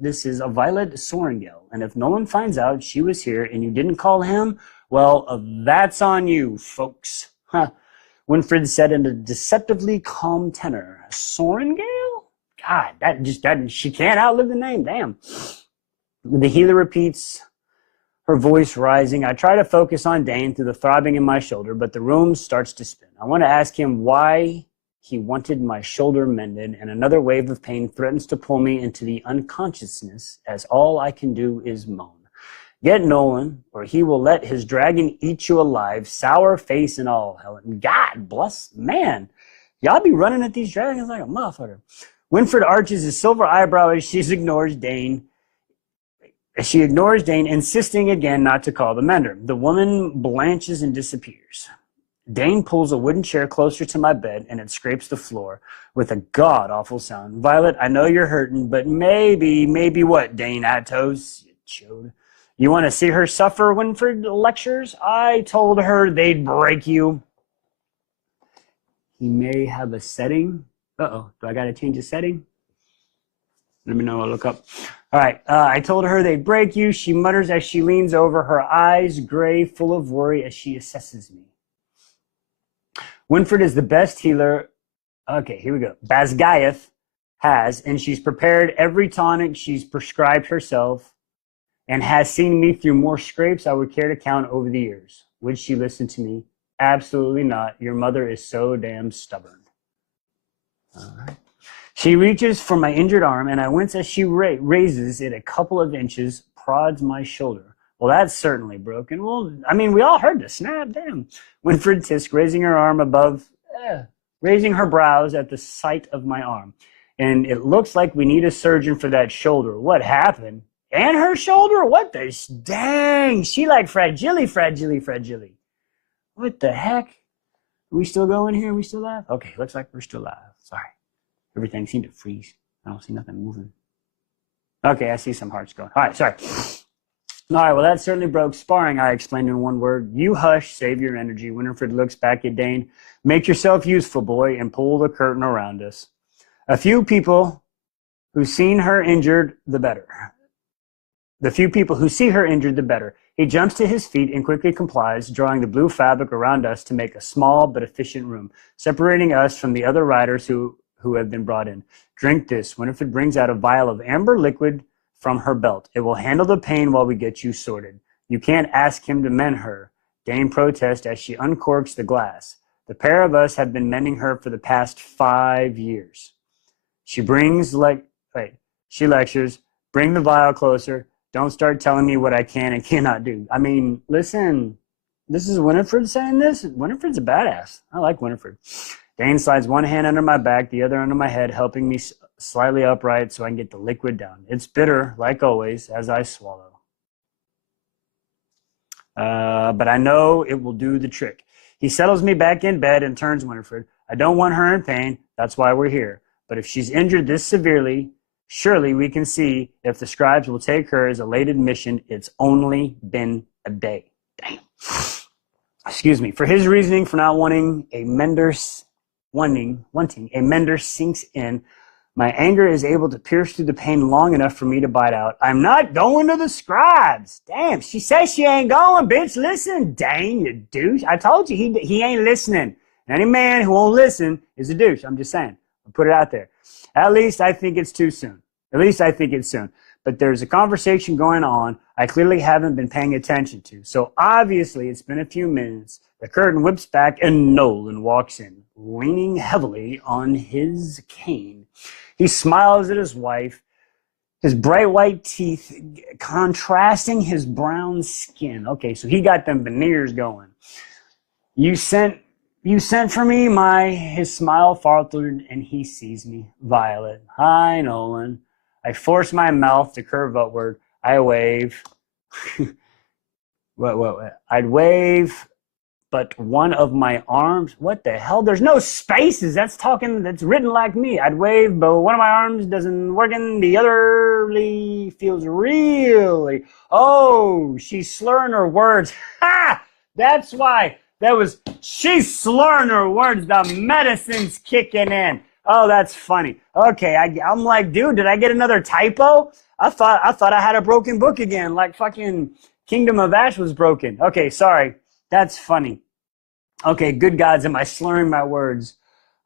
this is a Violet Sorengel, and if Nolan finds out she was here and you didn't call him, well, that's on you, folks. Huh. Winfred said in a deceptively calm tenor. Sorengale? God, she can't outlive the name, damn. The healer repeats, her voice rising. I try to focus on Dane through the throbbing in my shoulder, but the room starts to spin. I want to ask him why he wanted my shoulder mended, and another wave of pain threatens to pull me into the unconsciousness as all I can do is moan. Get Nolan, or he will let his dragon eat you alive, sour face and all. Helen, God bless, man. Y'all be running at these dragons like a motherfucker. Winfred arches his silver eyebrow as she ignores Dane. Insisting again not to call the mender. The woman blanches and disappears. Dane pulls a wooden chair closer to my bed, and it scrapes the floor with a god-awful sound. Violet, I know you're hurting, but maybe what, Dane Atos? You chode. You want to see her suffer, Winfred lectures? I told her they'd break you. He may have a setting. Uh-oh, do I got to change the setting? Let me know, I'll look up. All right, I told her they'd break you. She mutters as she leans over, her eyes gray, full of worry as she assesses me. Winfred is the best healer. Okay, here we go. Basgaeth has, and she's prepared every tonic she's prescribed herself and has seen me through more scrapes I would care to count over the years. Would she listen to me? Absolutely not. Your mother is so damn stubborn. All right. She reaches for my injured arm, and I wince as she raises it a couple of inches, prods my shoulder. Well, that's certainly broken. Well, I mean, we all heard the snap. Damn. Winfred Tisk, raising her arm above, raising her brows at the sight of my arm. And it looks like we need a surgeon for that shoulder. What happened? And her shoulder? What the? Dang. She like fragile. What the heck? Are we still going here? Are we still live? Okay, looks like we're still live. Sorry. Everything seemed to freeze. I don't see nothing moving. Okay, I see some hearts going. All right, sorry. All right, well, that certainly broke sparring, I explained in one word. You hush, save your energy. Winifred looks back at Dane. Make yourself useful, boy, and pull the curtain around us. A few people who seen her injured, the better. The few people who see her injured, the better. He jumps to his feet and quickly complies, drawing the blue fabric around us to make a small but efficient room, separating us from the other riders who have been brought in. Drink this. Winifred brings out a vial of amber liquid from her belt. It will handle the pain while we get you sorted. You can't ask him to mend her. Dane protests as she uncorks the glass. The pair of us have been mending her for the past 5 years. She lectures. Bring the vial closer. Don't start telling me what I can and cannot do. I mean, listen, this is Winifred saying this? Winifred's a badass. I like Winifred. Dane slides one hand under my back, the other under my head, helping me slightly upright so I can get the liquid down. It's bitter, like always, as I swallow. But I know it will do the trick. He settles me back in bed and turns Winifred. I don't want her in pain. That's why we're here. But if she's injured this severely, surely we can see if the scribes will take her as a late admission. It's only been a day. Damn. Excuse me. For his reasoning for not wanting a mender sinks in, my anger is able to pierce through the pain long enough for me to bite out. I'm not going to the scribes. Damn, she says she ain't going, bitch. Listen, Dane, you douche. I told you he ain't listening. Any man who won't listen is a douche. I'm just saying. I'll put it out there. At least I think it's too soon. But there's a conversation going on I clearly haven't been paying attention to. So obviously it's been a few minutes. The curtain whips back and Nolan walks in, leaning heavily on his cane. He smiles at his wife, his bright white teeth contrasting his brown skin. Okay, so he got them veneers going. You sent for me, his smile faltered, and he sees me. Violet. Hi, Nolan. I force my mouth to curve upward. I wave. What? I'd wave, but one of my arms, what the hell? There's no spaces. That's written like me. I'd wave, but one of my arms doesn't work, and the other feels really. Oh, she's slurring her words. Ha! That's why. She's slurring her words. The medicine's kicking in. Oh, that's funny. Okay, I'm like, dude, did I get another typo? I thought I had a broken book again, like fucking Kingdom of Ash was broken. Okay, sorry. That's funny. Okay, good gods, am I slurring my words?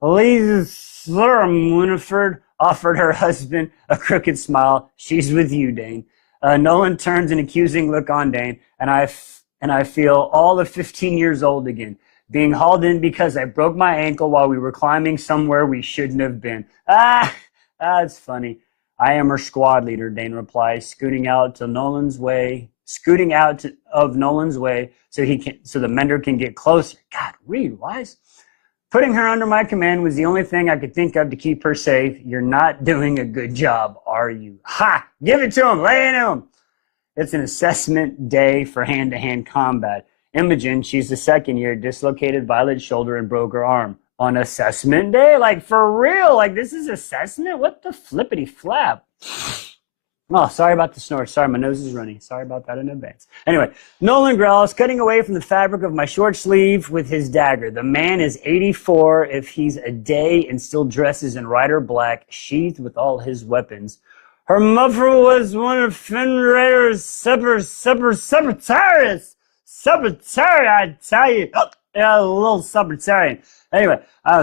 Please slur, Winifred, offered her husband a crooked smile. She's with you, Dane. Nolan turns an accusing look on Dane, and I feel all of 15 years old again, being hauled in because I broke my ankle while we were climbing somewhere we shouldn't have been. That's funny. I am her squad leader, Dane replies, scooting out to Nolan's way scooting out of Nolan's way so the mender can get closer. God, read, wise. Putting her under my command was the only thing I could think of to keep her safe. You're not doing a good job, are you? Ha! Give it to him. Lay into him. It's an assessment day for hand-to-hand combat. Imogen, she's the second year, dislocated Violet's shoulder and broke her arm. On assessment day? Like, for real? Like, this is assessment? What the flippity flap? Oh, sorry about the snore. Sorry, my nose is running. Sorry about that in advance. Anyway, Nolan growls, cutting away from the fabric of my short sleeve with his dagger. The man is 84 if he's a day and still dresses in rider black, sheathed with all his weapons. Her mother was one of Fenrir's Sabbatarians. Sabbatarian, I tell you. Yeah, a little Sabbatarian. Anyway,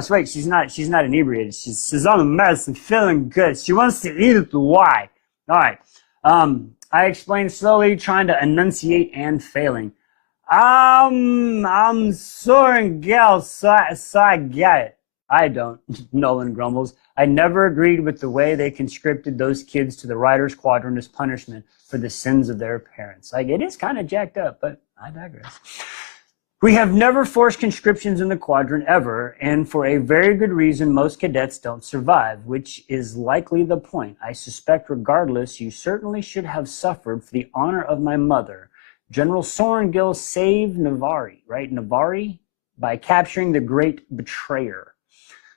wait, she's not inebriated. She's on the medicine, feeling good. She wants to eat it. Why? All right. I explained slowly, trying to enunciate and failing. I'm sorry, gal, so I get it. I don't, Nolan grumbles. I never agreed with the way they conscripted those kids to the Riders' Quadrant as punishment for the sins of their parents. Like, it is kind of jacked up, but I digress. We have never forced conscriptions in the quadrant ever, and for a very good reason, most cadets don't survive, which is likely the point. I suspect regardless, you certainly should have suffered for the honor of my mother. General Sorengil saved Navari, right? Navari? By capturing the great betrayer.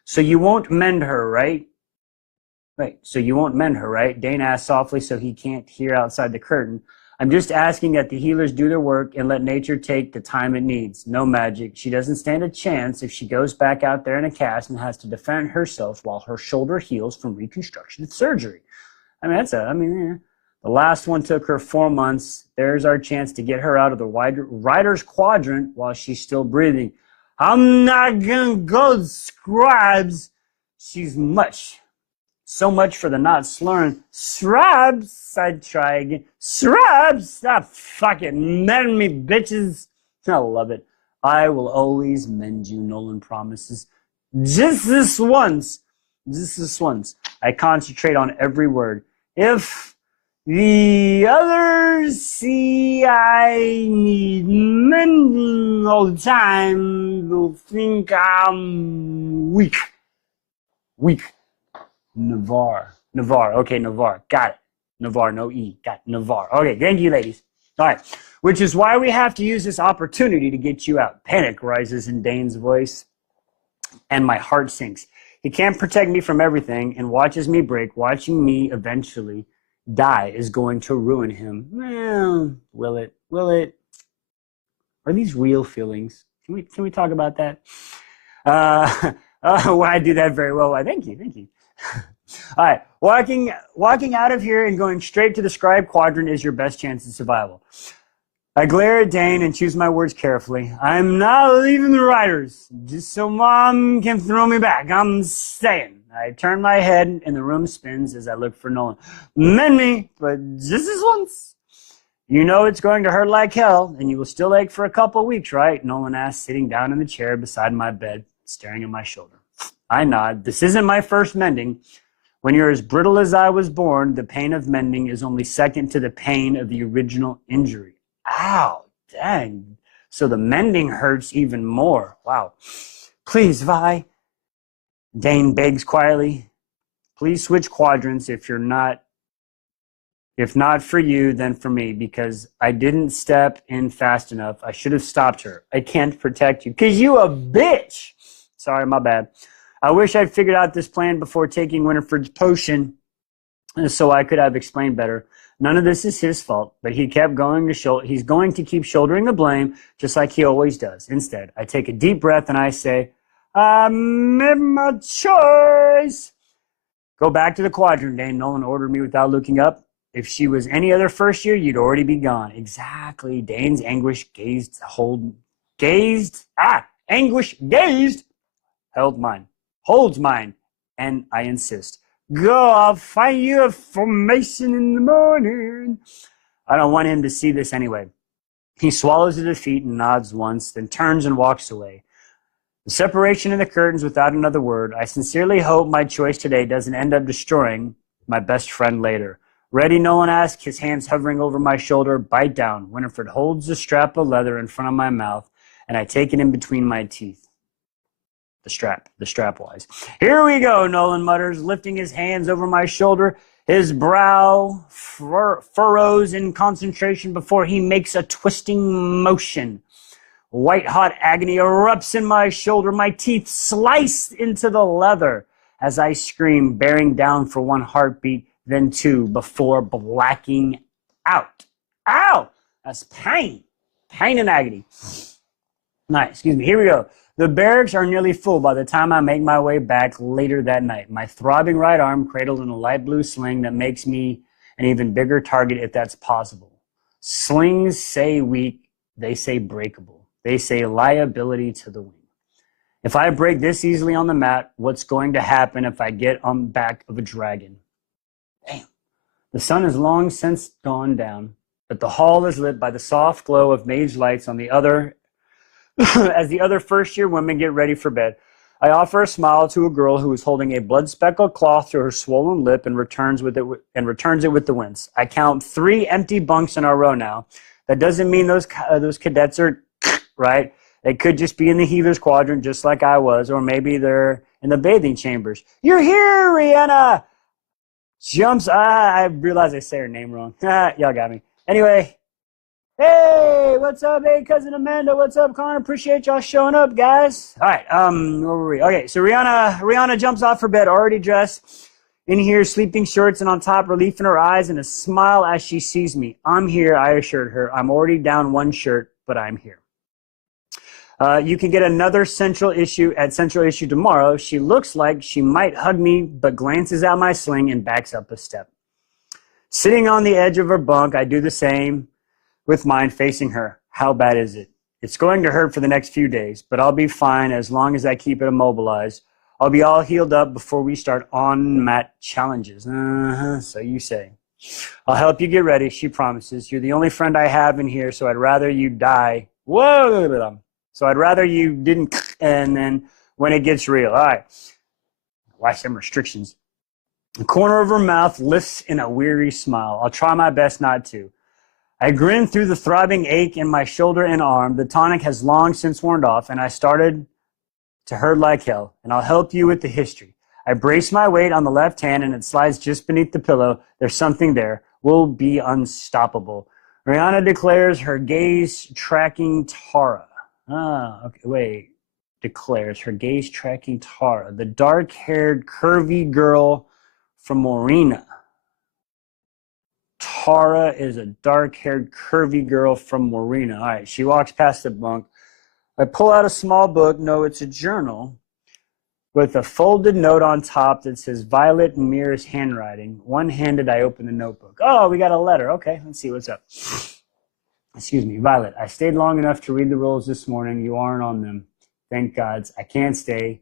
So you won't mend her, right? Right, so you won't mend her, right? Dane asked softly so he can't hear outside the curtain. I'm just asking that the healers do their work and let nature take the time it needs. No magic. She doesn't stand a chance if she goes back out there in a cast and has to defend herself while her shoulder heals from reconstruction surgery. I mean, the last one took her 4 months. There's our chance to get her out of the Riders' Quadrant while she's still breathing. I'm not gonna go, scribes. She's so much for the not slurring. Shrubs, I'd try again. Shrubs, stop fucking mending me, bitches. I love it. I will always mend you, Nolan promises. Just this once. Just this once. I concentrate on every word. If the others see I need mending all the time, they'll think I'm weak. Weak. Navarre. Okay, Navarre. Got it. Navarre, no E. Got it. Navarre. Okay, thank you, ladies. All right. Which is why we have to use this opportunity to get you out. Panic rises in Dane's voice, and my heart sinks. He can't protect me from everything and watches me break. Watching me eventually die is going to ruin him. Well, will it? Will it? Are these real feelings? Can we talk about that? I do that very well. Why, thank you. All right, walking out of here and going straight to the scribe quadrant is your best chance of survival. I glare at Dane and choose my words carefully. I'm not leaving the Riders, just so Mom can throw me back. I'm staying. I turn my head and the room spins as I look for Nolan. Mend me, but just this once. You know it's going to hurt like hell, and you will still ache for a couple of weeks, right? Nolan asks, sitting down in the chair beside my bed, staring at my shoulder. I nod. This isn't my first mending. When you're as brittle as I was born, the pain of mending is only second to the pain of the original injury. Ow, dang. So the mending hurts even more. Wow. Please, Vi. Dane begs quietly. Please switch quadrants if not for you, then for me, because I didn't step in fast enough. I should have stopped her. I can't protect you. Because you a bitch. Sorry, my bad. I wish I'd figured out this plan before taking Winifred's potion so I could have explained better. None of this is his fault, but he kept going to he's going to keep shouldering the blame just like he always does. Instead, I take a deep breath and I say, I made my choice. Go back to the quadrant, Dane. Nolan ordered me without looking up. If she was any other first year, you'd already be gone. Exactly. Dane's anguish holds mine, and I insist. Go, I'll find you a formation in the morning. I don't want him to see this anyway. He swallows the defeat and nods once, then turns and walks away. The separation in the curtains without another word. I sincerely hope my choice today doesn't end up destroying my best friend later. Ready, Nolan asks, his hands hovering over my shoulder. Bite down. Winifred holds the strap of leather in front of my mouth, and I take it in between my teeth. The strap wise. Here we go, Nolan mutters, lifting his hands over my shoulder. His brow furrows in concentration before he makes a twisting motion. White-hot agony erupts in my shoulder. My teeth slice into the leather as I scream, bearing down for one heartbeat, then two, before blacking out. Ow! That's pain. Pain and agony. Nice. Excuse me. Here we go. The barracks are nearly full by the time I make my way back later that night. My throbbing right arm cradled in a light blue sling that makes me an even bigger target if that's possible. Slings say weak. They say breakable. They say liability to the wing. If I break this easily on the mat, what's going to happen if I get on the back of a dragon? Damn. The sun has long since gone down, but the hall is lit by the soft glow of mage lights on the other as the other first-year women get ready for bed. I offer a smile to a girl who is holding a blood-speckled cloth to her swollen lip and returns it with the wince. I count 3 empty bunks in a row now. That doesn't mean those cadets are right. They could just be in the healer's quadrant just like I was, or maybe they're in the bathing chambers. You're here, Rihanna! Jumps. I realize I say her name wrong. Y'all got me. Anyway. Hey, what's up, hey, cousin Amanda? What's up, Connor? Appreciate y'all showing up, guys. All right, where were we? Okay, so Rihanna jumps off her bed, already dressed, in here, sleeping shorts, and on top, relief in her eyes and a smile as she sees me. I'm here, I assured her. I'm already down 1 shirt, but I'm here. You can get another Central issue at Central Issue tomorrow. She looks like she might hug me, but glances at my sling and backs up a step. Sitting on the edge of her bunk, I do the same with mine facing her. How bad is it? It's going to hurt for the next few days, but I'll be fine as long as I keep it immobilized. I'll be all healed up before we start on-mat challenges. So you say. I'll help you get ready, she promises. You're the only friend I have in here, so I'd rather you die. Whoa! So I'd rather you didn't, and then when it gets real. All right. Watch some restrictions. The corner of her mouth lifts in a weary smile. I'll try my best not to. I grin through the throbbing ache in my shoulder and arm. The tonic has long since worn off, and I started to hurt like hell, and I'll help you with the history. I brace my weight on the left hand, and it slides just beneath the pillow. There's something there. We'll be unstoppable. Rihanna declares, her gaze tracking Tara. Declares, her gaze tracking Tara, the dark-haired, curvy girl from Morena. Tara is a dark-haired, curvy girl from Morena. All right, she walks past the bunk. I pull out a small book. No, it's a journal with a folded note on top that says Violet Mears handwriting. One-handed, I open the notebook. Oh, we got a letter. Okay, let's see what's up. Excuse me, Violet. I stayed long enough to read the rules this morning. You aren't on them. Thank gods. I can't stay.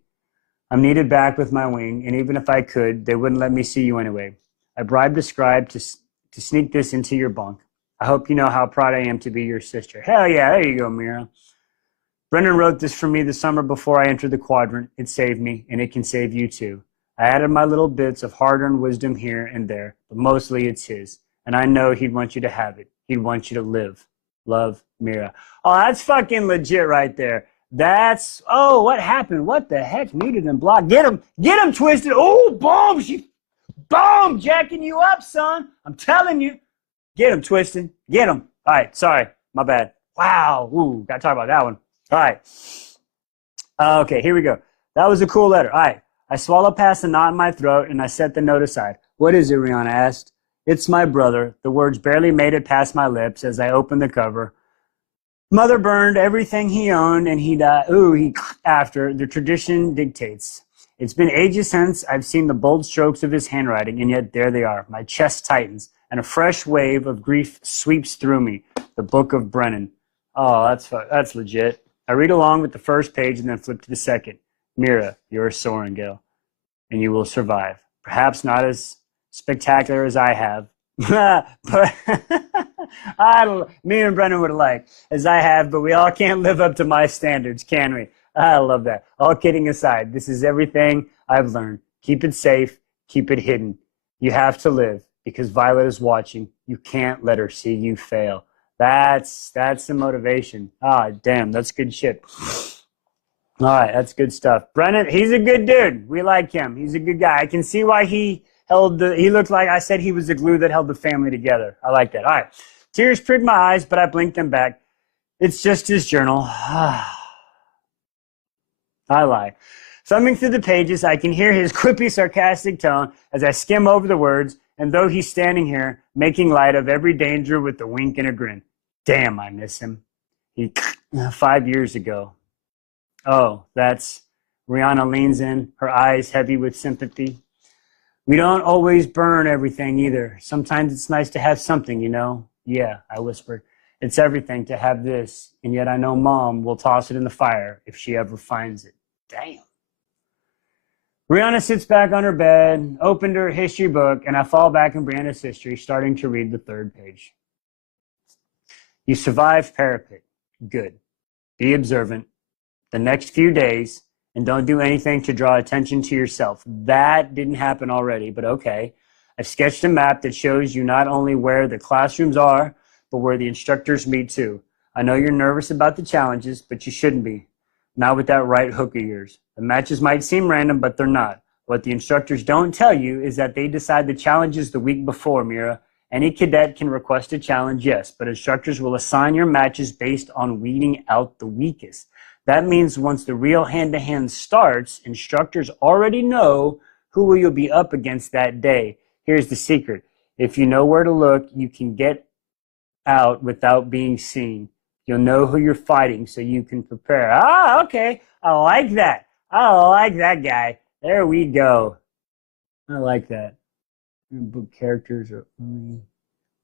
I'm needed back with my wing, and even if I could, they wouldn't let me see you anyway. I bribed a scribe to sneak this into your bunk. I hope you know how proud I am to be your sister. Hell yeah, there you go, Mira. Brendan wrote this for me the summer before I entered the quadrant. It saved me, and it can save you too. I added my little bits of hard-earned wisdom here and there, but mostly it's his. And I know he'd want you to have it. He'd want you to live. Love, Mira. Oh, that's fucking legit right there. That's, oh, what happened? What the heck? Muted and blocked. Get him, Twisted. Oh, boom, boom, jacking you up, son. I'm telling you. Get him, Twisted. Get him. All right, sorry, my bad. Wow, ooh, gotta talk about that one. All right. Okay, here we go. That was a cool letter. All right. I swallow past the knot in my throat, and I set the note aside. What is it, Rihanna asked. It's my brother. The words barely made it past my lips as I opened the cover. Mother burned everything he owned, and he died. After the tradition dictates. It's been ages since I've seen the bold strokes of his handwriting, and yet there they are. My chest tightens, and a fresh wave of grief sweeps through me. The Book of Brennan. Oh, that's legit. I read along with the first page and then flip to the second. Mira, you're a Sorengale, and you will survive. Perhaps not as spectacular as I have, but me and Brennan would like, as I have, but we all can't live up to my standards, can we? I love that. All kidding aside, this is everything I've learned. Keep it safe. Keep it hidden. You have to live. because Violet is watching. You can't let her see you fail. That's the motivation. Ah, damn, that's good shit. All right, that's good stuff. Brennan, he's a good dude. We like him. He's a good guy. I can see why he looked like I said he was the glue that held the family together. I like that. All right. Tears pricked my eyes, but I blinked them back. It's just his journal. I lie. Thumbing through the pages, I can hear his quippy, sarcastic tone as I skim over the words, and though he's standing here, making light of every danger with a wink and a grin. Damn, I miss him. 5 years ago. Oh, that's... Rihanna leans in, her eyes heavy with sympathy. We don't always burn everything either. Sometimes it's nice to have something, you know? Yeah, I whispered. It's everything to have this, and yet I know Mom will toss it in the fire if she ever finds it. Damn. Brianna sits back on her bed, opened her history book, and I fall back in Brianna's history, starting to read the 3rd page. You survived Parapet. Good. Be observant. The next few days, and don't do anything to draw attention to yourself. That didn't happen already, but okay. I've sketched a map that shows you not only where the classrooms are, but where the instructors meet too. I know you're nervous about the challenges, but you shouldn't be. Not with that right hook of yours. The matches might seem random, but they're not. What the instructors don't tell you is that they decide the challenges the week before, Mira. Any cadet can request a challenge, yes, but instructors will assign your matches based on weeding out the weakest. That means once the real hand-to-hand starts, instructors already know who you'll be up against that day. Here's the secret. If you know where to look, you can get out without being seen. You'll know who you're fighting so you can prepare. Ah, okay. I like that. I like that guy. There we go. I like that. Book characters are only...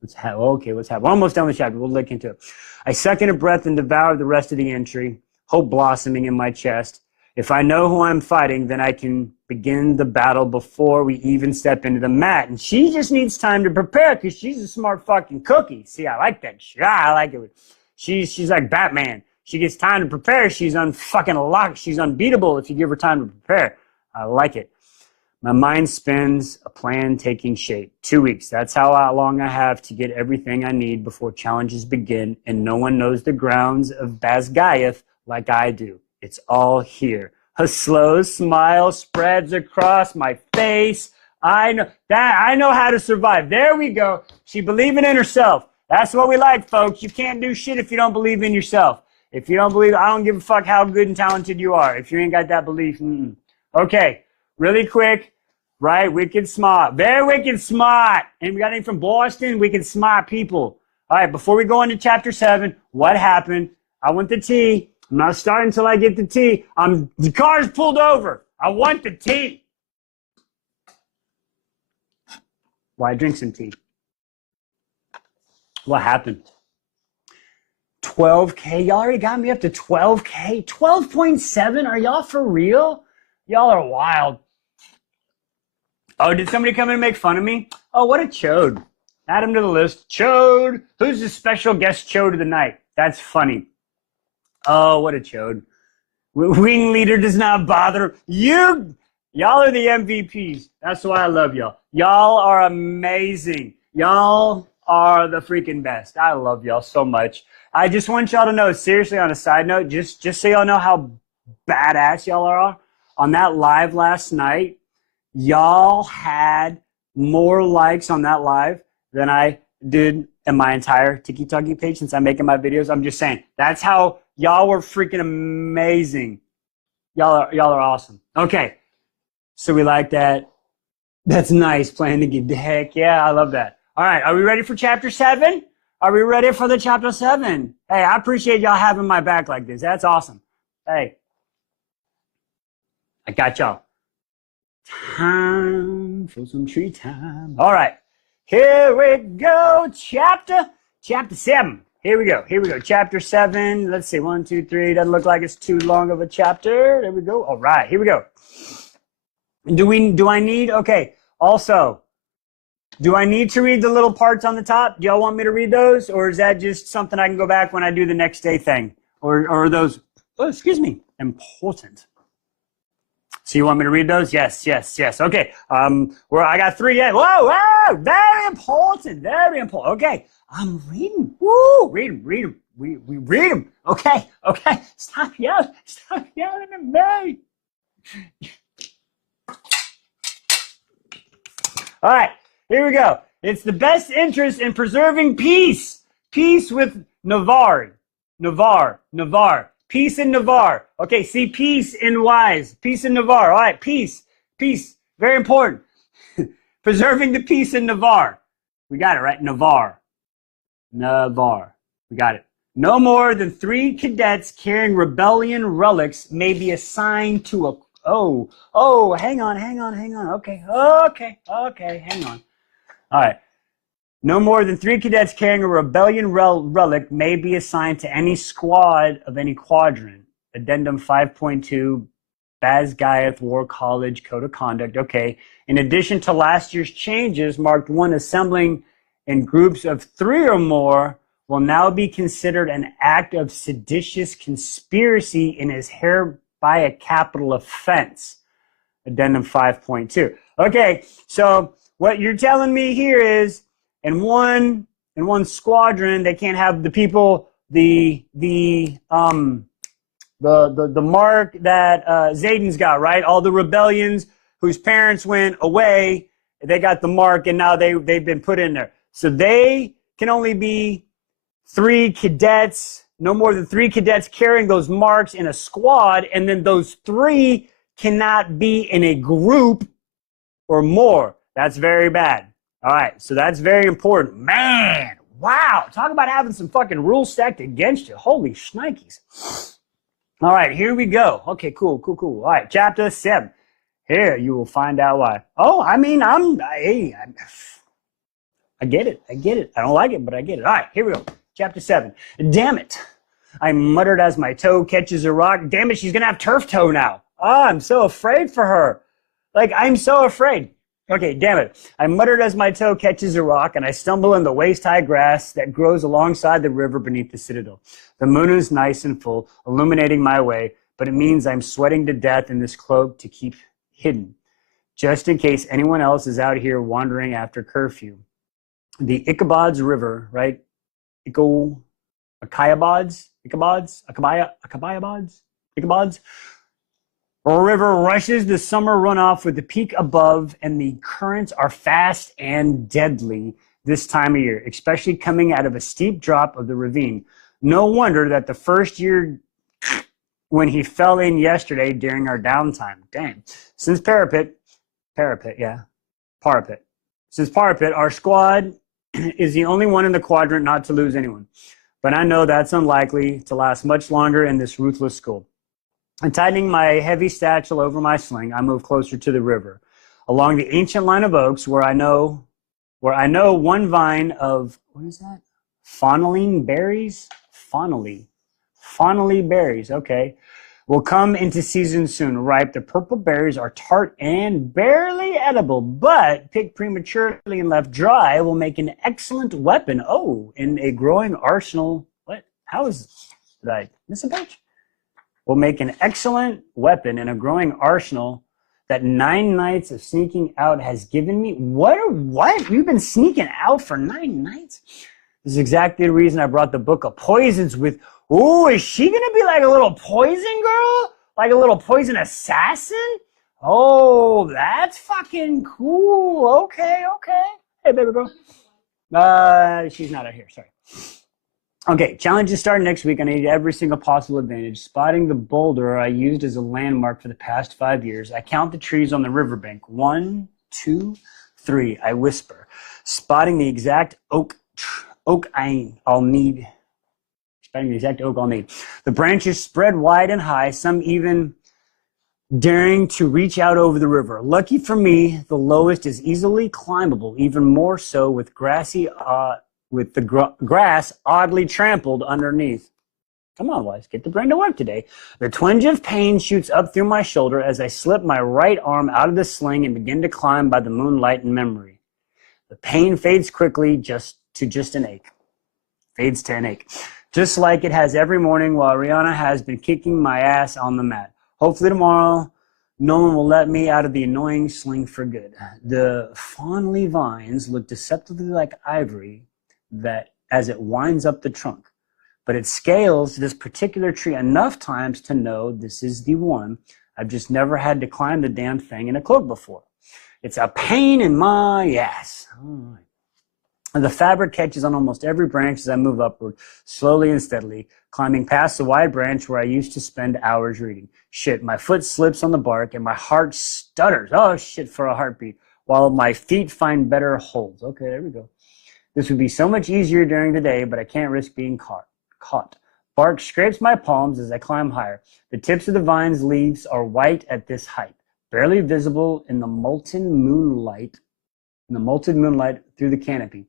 What's happening? We're almost done with the chapter. We'll look into it. I suck in a breath and devour the rest of the entry, hope blossoming in my chest. If I know who I'm fighting, then I can begin the battle before we even step into the mat. And she just needs time to prepare because she's a smart fucking cookie. See, I like that shit. I like it. She's like Batman. She gets time to prepare. She's unfucking locked. She's unbeatable if you give her time to prepare. I like it. My mind spins, a plan taking shape. 2 weeks. That's how long I have to get everything I need before challenges begin, and no one knows the grounds of Basgayev like I do. It's all here. A slow smile spreads across my face. I know how to survive. There we go. She believing in herself. That's what we like, folks. You can't do shit if you don't believe in yourself. If you don't believe, I don't give a fuck how good and talented you are. If you ain't got that belief, Okay. Really quick, right? Wicked smart. Very wicked smart. And we got anything from Boston? Wicked smart people. All right, before we go into chapter 7, what happened? I want the tea. I'm not starting until I get the tea. The car's pulled over. I want the tea. Why drink some tea? What happened? 12K? Y'all already got me up to 12K? 12.7? Are y'all for real? Y'all are wild. Oh, did somebody come in and make fun of me? Oh, what a chode. Add him to the list. Chode. Who's the special guest chode of the night? That's funny. Oh, what a chode. Wing leader does not bother. Y'all are the MVPs. That's why I love y'all. Y'all are amazing. Y'all are the freaking best. I love y'all so much. I just want y'all to know, seriously, on a side note, just so y'all know how badass y'all are, on that live last night, y'all had more likes on that live than I did in my entire Tiki-Taki page since I'm making my videos. I'm just saying, that's how y'all were freaking amazing. Y'all are awesome. Okay, so we like that. That's nice, playing the game. Heck yeah, I love that. All right, are we ready for chapter 7? Are we ready for the chapter 7? Hey, I appreciate y'all having my back like this. That's awesome. Hey, I got y'all. Time for some tree time. All right, here we go. Chapter 7. Here we go. Chapter 7. Let's see. 1, 2, 3. Doesn't look like it's too long of a chapter. There we go. All right, here we go. Do I need? Okay. Also, do I need to read the little parts on the top? Do y'all want me to read those, or is that just something I can go back when I do the next day thing, or are those? Oh, excuse me. Important. So you want me to read those? Yes. Okay. Where I got 3 yet. Whoa, very important, very important. Okay, I'm reading. Woo, read them. We read them. Okay. Stop yelling at me. All right, here we go. It's the best interest in preserving peace. Peace with Navarre. Peace in Navarre. Okay, see peace in wise. Peace in Navarre. All right, peace. Very important. Preserving the peace in Navarre. We got it, right? Navarre. We got it. No more than 3 cadets carrying rebellion relics may be assigned to a... Oh, hang on. Okay, hang on. All right. No more than 3 cadets carrying a rebellion relic may be assigned to any squad of any quadrant. Addendum 5.2, Basgiath War College Code of Conduct. Okay. In addition to last year's changes, marked 1 assembling in groups of 3 or more will now be considered an act of seditious conspiracy and is hereby a capital offense. Addendum 5.2. Okay, so what you're telling me here is in one squadron they can't have the people the mark that Zayden's got, right? All the rebellions whose parents went away, they got the mark and now they've been put in there. So they can only be 3 cadets, no more than 3 cadets carrying those marks in a squad, and then those 3 cannot be in a group or more. That's very bad. All right, so that's very important. Man, wow. Talk about having some fucking rules stacked against you. Holy shnikes. All right, here we go. Okay, cool. All right, chapter 7. Here, you will find out why. Oh, I mean, I get it. I don't like it, but I get it. All right, here we go. Chapter 7. Damn it. I muttered as my toe catches a rock. Damn it, she's going to have turf toe now. Oh, I'm so afraid for her. Like, I'm so afraid. Okay, damn it. I muttered as my toe catches a rock, and I stumble in the waist-high grass that grows alongside the river beneath the citadel. The moon is nice and full, illuminating my way, but it means I'm sweating to death in this cloak to keep hidden, just in case anyone else is out here wandering after curfew. The Ichabod's River, right? Ichabod's river rushes the summer runoff with the peak above, and the currents are fast and deadly this time of year, especially coming out of a steep drop of the ravine. No wonder that the first year when he fell in yesterday during our downtime. Damn. Since Parapet, our squad is the only one in the quadrant not to lose anyone. But I know that's unlikely to last much longer in this ruthless school. And tightening my heavy satchel over my sling, I move closer to the river. Along the ancient line of oaks where I know one vine of, what is that? Faunaline berries? Faunally berries, okay. Will come into season soon, ripe. The purple berries are tart and barely edible, but picked prematurely and left dry will make an excellent weapon. Oh, in a growing arsenal. What? How is this? Did I miss a page? Will make an excellent weapon in a growing arsenal that 9 nights of sneaking out has given me. What? You've been sneaking out for 9 nights? This is exactly the reason I brought the book of poisons with. Ooh, is she going to be like a little poison girl? Like a little poison assassin? Oh, that's fucking cool. Okay. Hey, baby girl. She's not out here, sorry. Okay, challenges start next week. I need every single possible advantage. Spotting the boulder I used as a landmark for the past 5 years. I count the trees on the riverbank. 1, 2, 3. I whisper. Spotting the exact oak I'll need. Spotting the exact oak I'll need. The branches spread wide and high, some even daring to reach out over the river. Lucky for me, the lowest is easily climbable, even more so with the grass oddly trampled underneath. Come on, Wise, get the brain to work today. The twinge of pain shoots up through my shoulder as I slip my right arm out of the sling and begin to climb by the moonlight in memory. The pain fades quickly to an ache. Fades to an ache. Just like it has every morning while Rihanna has been kicking my ass on the mat. Hopefully tomorrow No one will let me out of the annoying sling for good. The fawnly vines look deceptively like ivory that as it winds up the trunk, but it scales this particular tree enough times to know this is the one. I've just never had to climb the damn thing in a cloak before. It's a pain in my ass. All right. The fabric catches on almost every branch as I move upward, slowly and steadily, climbing past the wide branch where I used to spend hours reading. Shit, my foot slips on the bark and my heart stutters. Oh, shit, for a heartbeat, while my feet find better holds. Okay, there we go. This would be so much easier during the day, but I can't risk being caught. Bark scrapes my palms as I climb higher. The tips of the vine's leaves are white at this height, barely visible in the molten moonlight through the canopy.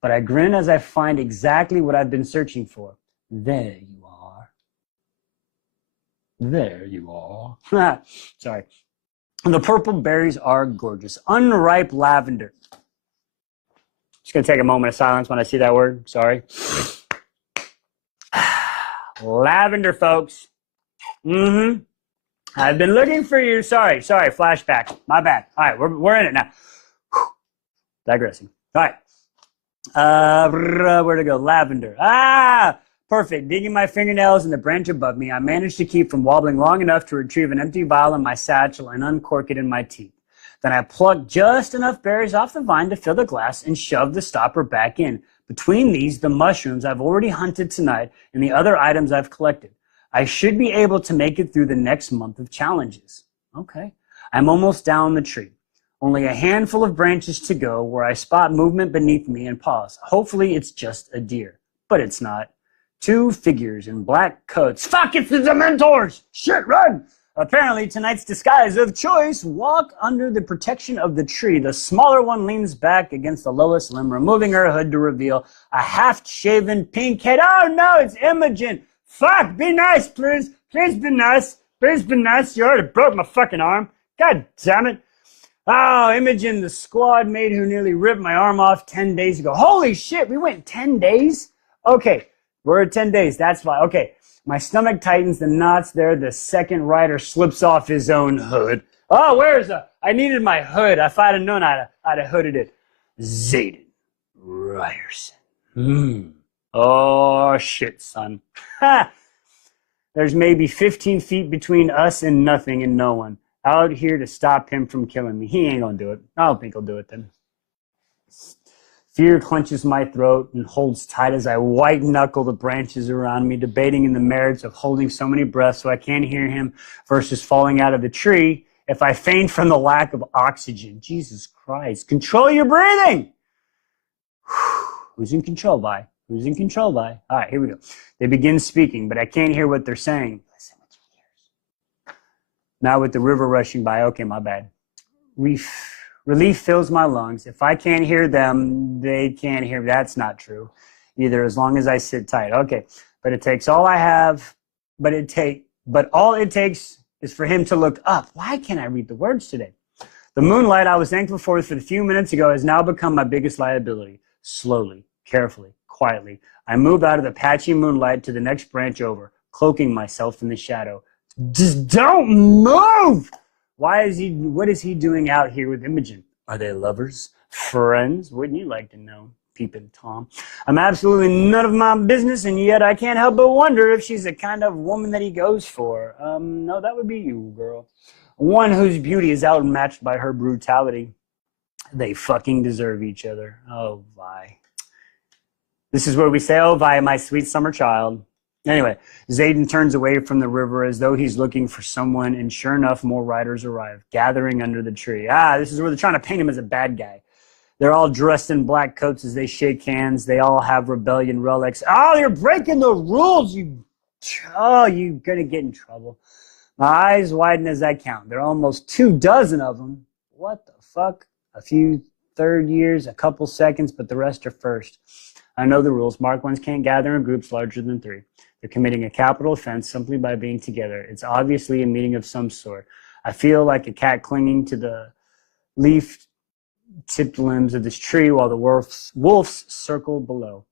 But I grin as I find exactly what I've been searching for. There you are. There you are. Sorry. The purple berries are gorgeous. Unripe lavender. Just going to take a moment of silence when I see that word. Sorry. Lavender, folks. Mm-hmm. I've been looking for you. Sorry. Flashback. My bad. All right, we're in it now. Digressing. All right. Where to go? Lavender. Perfect. Digging my fingernails in the branch above me, I managed to keep from wobbling long enough to retrieve an empty vial in my satchel and uncork it in my teeth. Then I plucked just enough berries off the vine to fill the glass and shoved the stopper back in. Between these, the mushrooms I've already hunted tonight and the other items I've collected. I should be able to make it through the next month of challenges. Okay. I'm almost down the tree. Only a handful of branches to go where I spot movement beneath me and pause. Hopefully it's just a deer, but it's not. Two figures in black coats. Fuck, it's the Dementors! Shit, run! Apparently tonight's disguise of choice walk under the protection of the tree. The smaller one leans back against the lowest limb, removing her hood to reveal a half-shaven pink head. Oh no, it's Imogen! Fuck, be nice, please! Please be nice! Please be nice! You already broke my fucking arm. God damn it! Oh, Imogen, the squad mate who nearly ripped my arm off 10 days ago. Holy shit, we went 10 days? Okay, we're at 10 days, that's why. Okay, my stomach tightens, the knots there, the second rider slips off his own hood. Oh, I needed my hood. If I'd have known, I'd have hooded it. Zayden Ryerson. Oh, shit, son. Ha! There's maybe 15 feet between us and nothing and no one. Out here to stop him from killing me. He ain't gonna do it. I don't think he'll do it then. Fear clenches my throat and holds tight as I white knuckle the branches around me, debating in the merits of holding so many breaths so I can't hear him versus falling out of the tree if I faint from the lack of oxygen. Jesus Christ. Control your breathing! Who's in control, Vi? Who's in control, Vi? All right, here we go. They begin speaking, but I can't hear what they're saying. Listen with your ears. Now with the river rushing by. Okay, my bad. Relief fills my lungs. If I can't hear them, they can't hear me. That's not true either, as long as I sit tight. Okay, but it takes all I have, but all it takes is for him to look up. Why can't I read the words today? The moonlight I was thankful for a few minutes ago has now become my biggest liability. Slowly, carefully, quietly, I move out of the patchy moonlight to the next branch over, cloaking myself in the shadow. Just don't move! What is he doing out here with Imogen? Are they lovers? Friends? Wouldn't you like to know? Peeping Tom. I'm absolutely none of my business, and yet I can't help but wonder if she's the kind of woman that he goes for. No, that would be you, girl. One whose beauty is outmatched by her brutality. They fucking deserve each other. Oh, Vi. This is where we say, oh, Vi, my sweet summer child. Anyway, Zayden turns away from the river as though he's looking for someone, and sure enough, more riders arrive, gathering under the tree. This is where they're trying to paint him as a bad guy. They're all dressed in black coats as they shake hands. They all have rebellion relics. Oh, you're breaking the rules, you're gonna get in trouble. My eyes widen as I count. There are almost 24 of them. What the fuck? A few third years, a couple seconds, but the rest are first. I know the rules. Marked ones can't gather in groups larger than 3. They're committing a capital offense simply by being together. It's obviously a meeting of some sort. I feel like a cat clinging to the leaf-tipped limbs of this tree while the wolves circle below.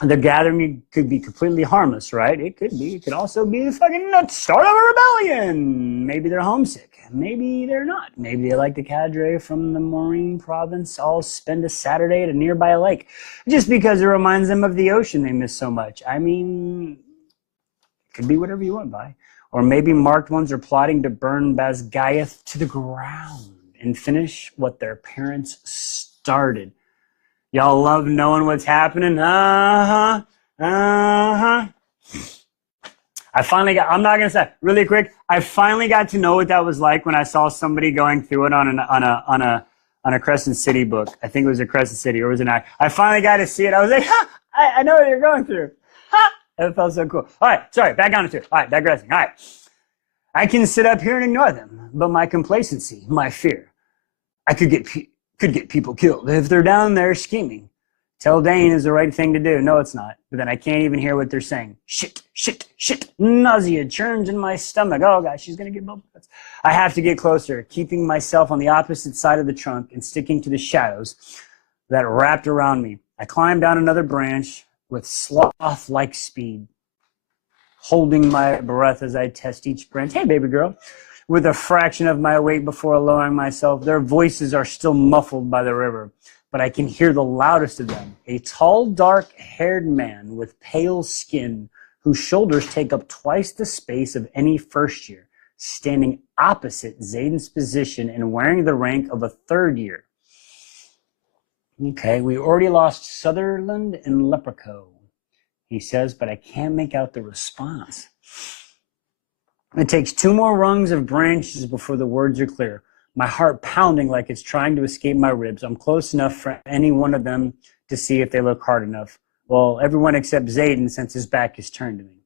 The gathering could be completely harmless, right? It could be. It could also be the fucking start of a rebellion. Maybe they're homesick. Maybe they're not. Maybe they like the cadre from the Maureen province all spend a Saturday at a nearby lake just because it reminds them of the ocean they miss so much. I mean, it could be whatever you want, by. Or maybe marked ones are plotting to burn Basgiath to the ground and finish what their parents started. Y'all love knowing what's happening? Uh-huh. Uh-huh. I'm not going to say, really quick, I finally got to know what that was like when I saw somebody going through it on a Crescent City book. I think it was a Crescent City, or it was an act. I finally got to see it. I was like, ha, I know what you're going through. Ha! It felt so cool. All right, sorry, back on to it. All right, digressing. All right. I can sit up here and ignore them, but my complacency, my fear, I could get people killed if they're down there scheming. Tell Dane is the right thing to do. No, it's not. But then I can't even hear what they're saying. Shit, shit, shit. Nausea churns in my stomach. Oh, gosh, she's going to get bubble guts. I have to get closer, keeping myself on the opposite side of the trunk and sticking to the shadows that wrapped around me. I climbed down another branch with sloth-like speed, holding my breath as I test each branch. Hey, baby girl. With a fraction of my weight before lowering myself, their voices are still muffled by the river, but I can hear the loudest of them. A tall, dark-haired man with pale skin whose shoulders take up twice the space of any first year, standing opposite Zayden's position and wearing the rank of a third year. Okay, we already lost Sutherland and Leprechaun, he says, but I can't make out the response. It takes 2 more rungs of branches before the words are clear. My heart pounding like it's trying to escape my ribs. I'm close enough for any one of them to see if they look hard enough. Well, everyone except Zayden, since his back is turned to me.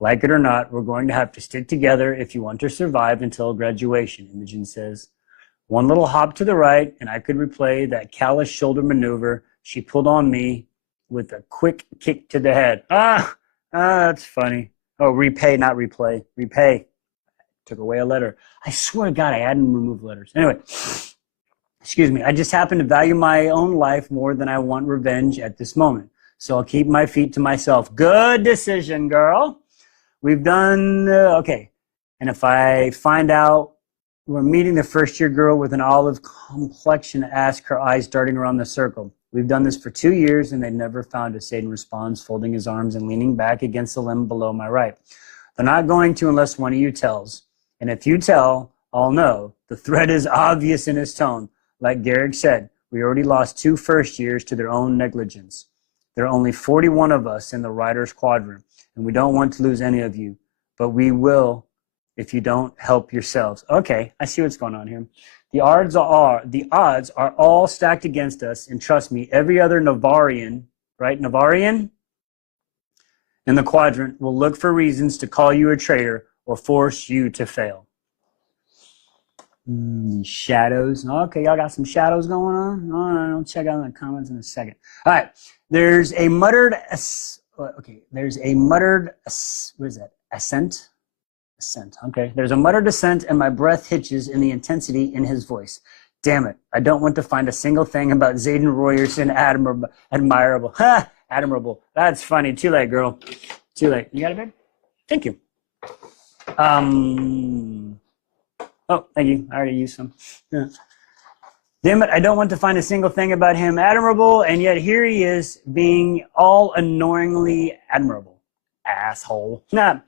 Like it or not, we're going to have to stick together if you want to survive until graduation, Imogen says. One little hop to the right, and I could replay that callous shoulder maneuver she pulled on me with a quick kick to the head. That's funny. Oh, repay, not replay. Repay. Took away a letter. I swear to God, I hadn't removed letters. Anyway, excuse me. I just happen to value my own life more than I want revenge at this moment. So I'll keep my feet to myself. Good decision, girl. We've done, okay. And if I find out we're meeting the first-year girl with an olive complexion, ask, her eyes darting around the circle. We've done this for 2 years, and they've never found us, Satan responds, folding his arms and leaning back against the limb below my right. They're not going to unless one of you tells. And if you tell, I'll know. The threat is obvious in his tone. Like Garrick said, we already lost 2 first years to their own negligence. There are only 41 of us in the Riders Quadrant, and we don't want to lose any of you. But we will if you don't help yourselves. Okay, I see what's going on here. The odds are all stacked against us, and trust me, every other Navarian, right, Navarian in the quadrant will look for reasons to call you a traitor or force you to fail. Shadows. Okay, y'all got some shadows going on? All right, I'll check out the comments in a second. All right, there's a muttered, what is that, ascent? Ascent. Okay. There's a muttered assent, and my breath hitches in the intensity in his voice. Damn it. I don't want to find a single thing about Zayden Royerson admirable. Ha! Admirable. That's funny. Too late, girl. Too late. You got it, babe? Thank you. Oh, thank you. I already used some. Yeah. Damn it. I don't want to find a single thing about him admirable, and yet here he is being all annoyingly admirable. Asshole. Nah.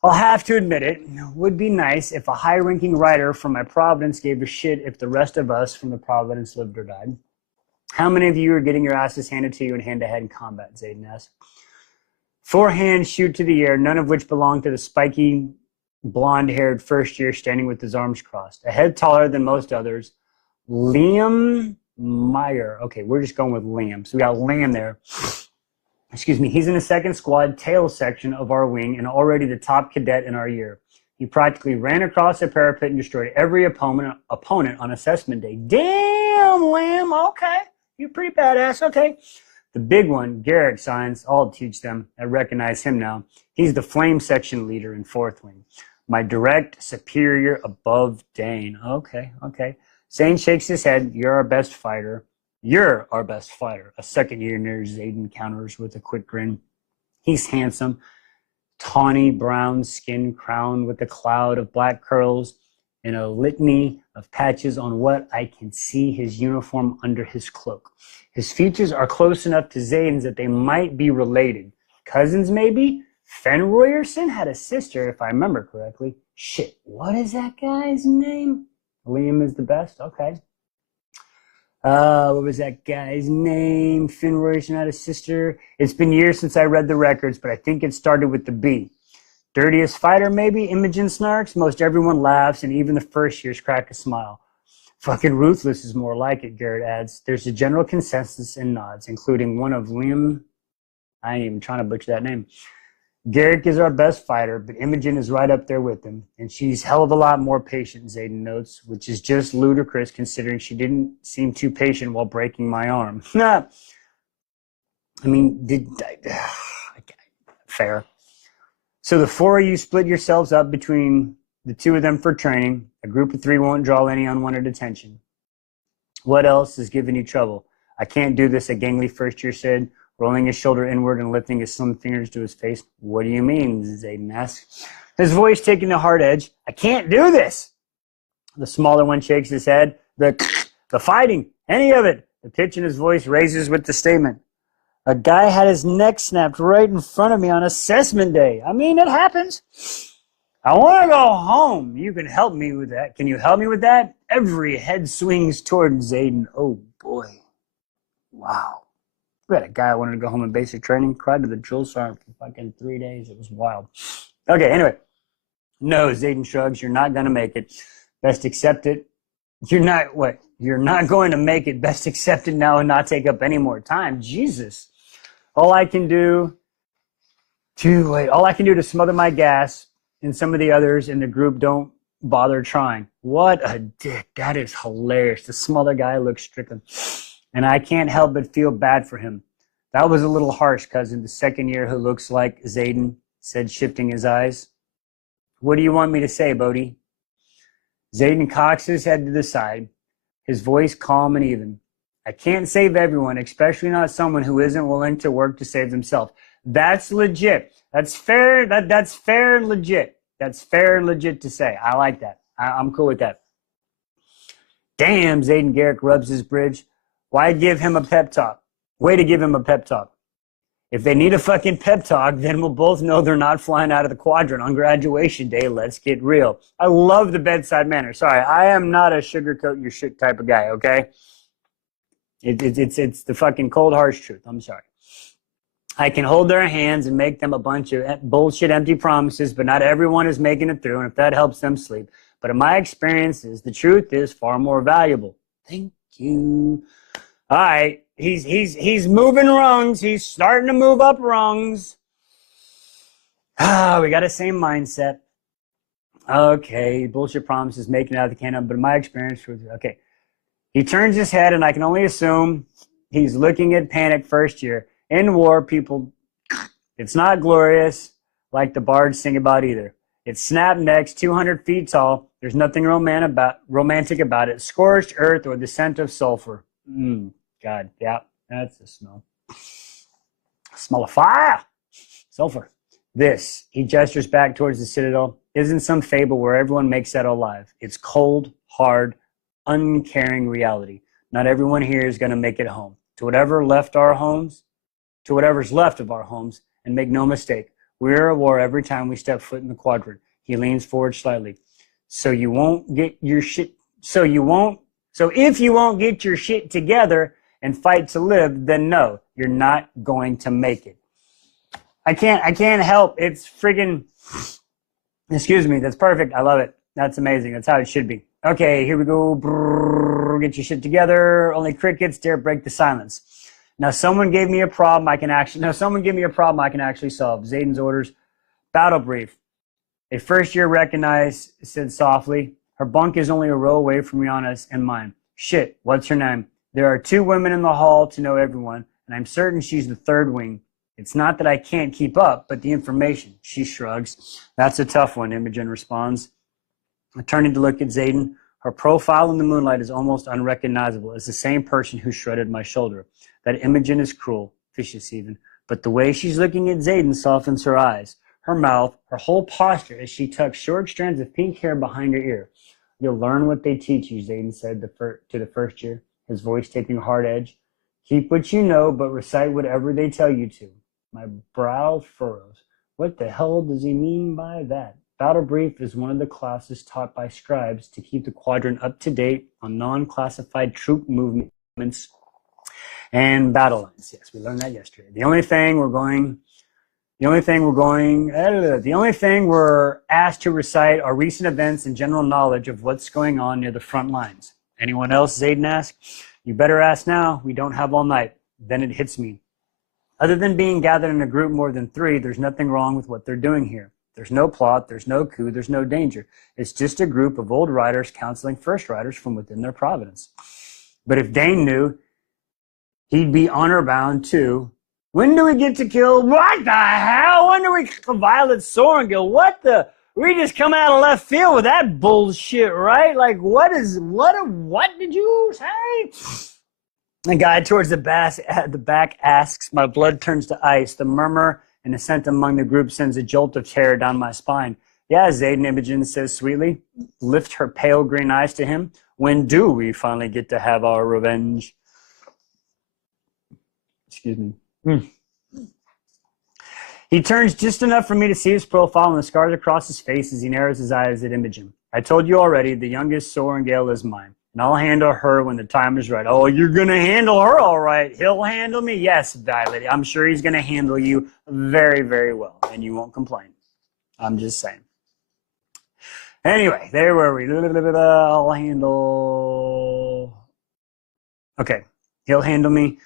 I'll have to admit it would be nice if a high-ranking writer from my Providence gave a shit if the rest of us from the Providence lived or died. How many of you are getting your asses handed to you in hand-to-head in combat, Zayden asked. 4 hands shoot to the air, none of which belong to the spiky, blonde-haired first year standing with his arms crossed. A head taller than most others, Liam Meyer. Okay, we're just going with Liam. So we got Liam there. Excuse me, he's in the 2nd squad tail section of our wing and already the top cadet in our year. He practically ran across the parapet and destroyed every opponent on assessment day. Damn, Lamb, okay. You're pretty badass, okay. The big one, Garrick signs, I'll teach them. I recognize him now. He's the flame section leader in 4th wing. My direct superior above Dane. Okay. Zane shakes his head. You're our best fighter. You're our best fighter. A second-year near Zayden counters with a quick grin. He's handsome, tawny brown skin crowned with a cloud of black curls and a litany of patches on what I can see his uniform under his cloak. His features are close enough to Zayden's that they might be related. Cousins, maybe? Fenroyerson had a sister, if I remember correctly. Shit, what is that guy's name? Liam is the best? Okay. What was that guy's name? Fenroyerson had a sister. It's been years since I read the records, but I think it started with the B. Dirtiest fighter, maybe? Imogen snarks. Most everyone laughs, and even the first years crack a smile. Fucking ruthless is more like it, Garrett adds. There's a general consensus and nods, including one of Liam. I ain't even trying to butcher that name. Garrick is our best fighter, but Imogen is right up there with him, and she's hell of a lot more patient, Zayden notes, which is just ludicrous considering she didn't seem too patient while breaking my arm. I mean, fair. So the four of you split yourselves up between the two of them for training. A group of three won't draw any unwanted attention. What else is giving you trouble? I can't do this, a gangly first year said, rolling his shoulder inward and lifting his slim fingers to his face. What do you mean? Zayden asked, his voice taking a hard edge. I can't do this. The smaller one shakes his head. The fighting, any of it. The pitch in his voice raises with the statement. A guy had his neck snapped right in front of me on assessment day. I mean, it happens. I want to go home. You can help me with that. Can you help me with that? Every head swings toward Zayden. Oh, boy. Wow. We had a guy who wanted to go home in basic training, cried to the drill sergeant for fucking 3 days. It was wild. Okay, anyway. No, Zayden shrugs. You're not going to make it. Best accept it. You're not, what? You're not going to make it. Best accept it now and not take up any more time. Jesus. All I can do to smother my gas and some of the others in the group don't bother trying. What a dick. That is hilarious. The smaller guy looks stricken. And I can't help but feel bad for him. That was a little harsh, cousin. The second year who looks like Zayden said, shifting his eyes. What do you want me to say, Bodhi? Zayden cocks his head to the side, his voice calm and even. I can't save everyone, especially not someone who isn't willing to work to save themselves. That's legit. That's fair. That's fair and legit. That's fair and legit to say. I like that. I'm cool with that. Damn, Zayden Garrick rubs his bridge. Why give him a pep talk? Way to give him a pep talk. If they need a fucking pep talk, then we'll both know they're not flying out of the quadrant on graduation day. Let's get real. I love the bedside manner. Sorry, I am not a sugarcoat your shit type of guy, okay? It's the fucking cold, harsh truth. I'm sorry. I can hold their hands and make them a bunch of bullshit, empty promises, but not everyone is making it through, and if that helps them sleep. But in my experiences, the truth is far more valuable. Thank you. All right, he's moving rungs. He's starting to move up rungs. We got the same mindset. Okay, bullshit promises, making it out of the can, but in my experience, okay. He turns his head, and I can only assume he's looking at panic first year. In war, people, it's not glorious like the bards sing about either. It's snap necks, 200 feet tall. There's nothing romantic about it. Scorched earth or the scent of sulfur. God, yeah, that's the smell. Smell of fire. Sulfur. This, he gestures back towards the citadel, isn't some fable where everyone makes that alive. It's cold, hard, uncaring reality. Not everyone here is going to make it home. To whatever's left of our homes, and make no mistake, we're at war every time we step foot in the quadrant. He leans forward slightly. So if you won't get your shit together and fight to live, then no, you're not going to make it. I can't help. It's friggin', excuse me, that's perfect. I love it. That's amazing. That's how it should be. Okay, here we go. Brrr, get your shit together. Only crickets dare break the silence. Now someone gave me a problem I can actually solve. Zayden's orders. Battle brief. A first year recognized, said softly. Her bunk is only a row away from Rihanna's and mine. Shit, what's her name? There are 2 women in the hall to know everyone, and I'm certain she's the third wing. It's not that I can't keep up, but the information. She shrugs. That's a tough one, Imogen responds. Turning to look at Zayden. Her profile in the moonlight is almost unrecognizable. It's the same person who shredded my shoulder. That Imogen is cruel, vicious even, but the way she's looking at Zayden softens her eyes, her mouth, her whole posture as she tucks short strands of pink hair behind her ear. You'll learn what they teach you, Zayden said to the first year, his voice taking a hard edge. Keep what you know, but recite whatever they tell you to. My brow furrows. What the hell does he mean by that? Battle Brief is one of the classes taught by scribes to keep the quadrant up to date on non-classified troop movements and battle lines. Yes, we learned that yesterday. The only thing we're asked to recite are recent events and general knowledge of what's going on near the front lines. Anyone else? Zayden asked. You better ask now. We don't have all night. Then it hits me. Other than being gathered in a group more than 3, there's nothing wrong with what they're doing here. There's no plot, there's no coup, there's no danger. It's just a group of old riders counseling first riders from within their providence. But if Dane knew, he'd be honor bound too. When do we get to kill? What the hell? When do we kill Violet Sorrengill? What the? We just come out of left field with that bullshit, right? Like, what did you say? The guy towards the back asks, my blood turns to ice. The murmur and assent among the group sends a jolt of terror down my spine. Yeah, Zayden, Imogen says sweetly. Lift her pale green eyes to him. When do we finally get to have our revenge? Excuse me. He turns just enough for me to see his profile and the scars across his face as he narrows his eyes at Imogen. I told you already, the youngest Sorrengail is mine, and I'll handle her when the time is right. Oh, you're going to handle her all right. He'll handle me? Yes, Violet. I'm sure he's going to handle you very, very well, and you won't complain. I'm just saying. Anyway, there were we. I'll handle... Okay, he'll handle me.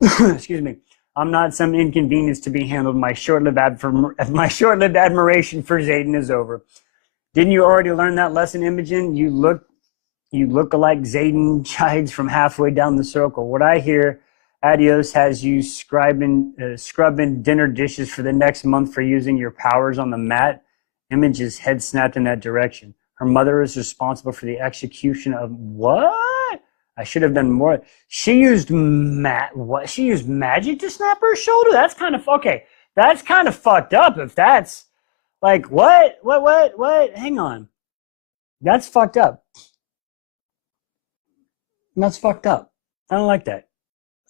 Excuse me. I'm not some inconvenience to be handled. My short-lived admiration for Zayden is over. Didn't you already learn that lesson, Imogen? You look like Zayden chides from halfway down the circle. What I hear, Adios has you scrubbing dinner dishes for the next month for using your powers on the mat. Imogen's head snapped in that direction. Her mother is responsible for the execution of what? I should have done more. She used She used magic to snap her shoulder? That's kind of okay. That's kind of fucked up. If that's like what? Hang on. That's fucked up. That's fucked up. I don't like that.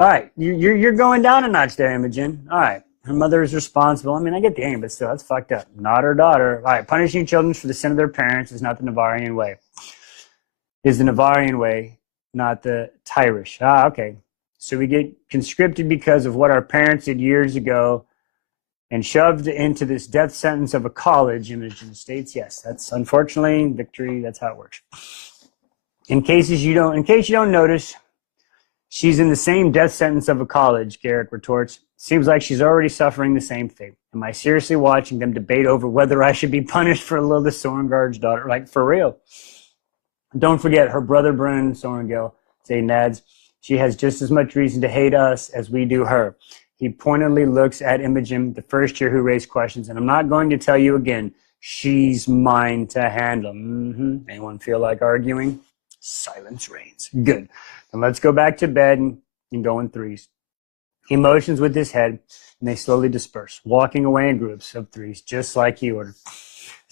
All right, you're going down a notch there, Imogen. All right, her mother is responsible. I mean, I get the aim, but still, that's fucked up. Not her daughter. All right, punishing children for the sin of their parents is not the Navarian way. Is the Navarian way, not the Tyrish. Ah, okay. So we get conscripted because of what our parents did years ago and shoved into this death sentence of a college, Imogen states. Yes, that's unfortunately victory. That's how it works. In case you don't notice, she's in the same death sentence of a college, Garrick retorts. Seems like she's already suffering the same fate. Am I seriously watching them debate over whether I should be punished for Lilith Sorengard's daughter? Like, for real. Don't forget, her brother Brennan Sorrengill, say Nads, she has just as much reason to hate us as we do her. He pointedly looks at Imogen, the first year who raised questions, and I'm not going to tell you again, she's mine to handle. Anyone feel like arguing? Silence reigns. Good. Then let's go back to bed and go in threes. He motions with his head, and they slowly disperse, walking away in groups of threes, just like he ordered.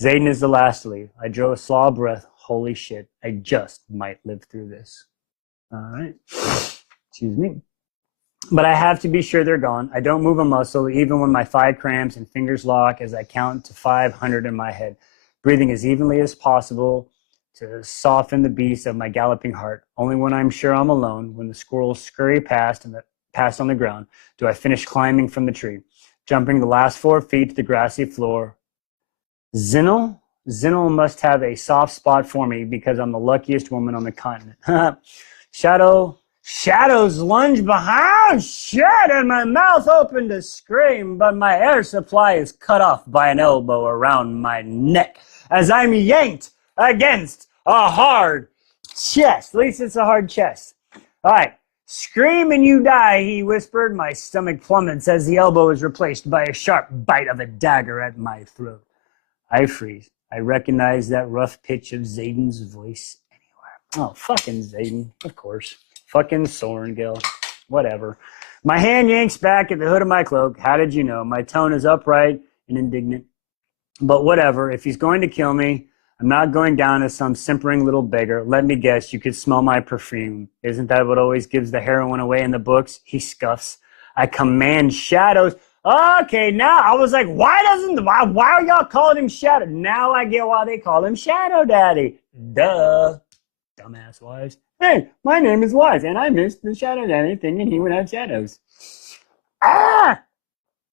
Zayden is the last to leave. I drew a slow breath. Holy shit, I just might live through this. All right. Excuse me. But I have to be sure they're gone. I don't move a muscle, even when my thigh cramps and fingers lock as I count to 500 in my head, breathing as evenly as possible to soften the beast of my galloping heart. Only when I'm sure I'm alone, when the squirrels scurry past on the ground, do I finish climbing from the tree, jumping the last 4 feet to the grassy floor. Zinnel must have a soft spot for me because I'm the luckiest woman on the continent. Shadows lunge behind, shit, and my mouth opened to scream, but my air supply is cut off by an elbow around my neck as I'm yanked against a hard chest. At least it's a hard chest. All right. Scream and you die, he whispered. My stomach plummets as the elbow is replaced by a sharp bite of a dagger at my throat. I freeze. I recognize that rough pitch of Zayden's voice Oh, fucking Zayden, of course. Fucking Sorengil. Whatever. My hand yanks back at the hood of my cloak. How did you know? My tone is upright and indignant. But whatever. If he's going to kill me, I'm not going down as some simpering little beggar. Let me guess, you could smell my perfume. Isn't that what always gives the heroine away in the books? He scuffs. I command shadows. Okay, now I was like, why are y'all calling him Shadow? Now I get why they call him Shadow Daddy. Duh. Dumbass Wise. Hey, my name is Wise, and I missed the Shadow Daddy thinking he would have shadows. Ah!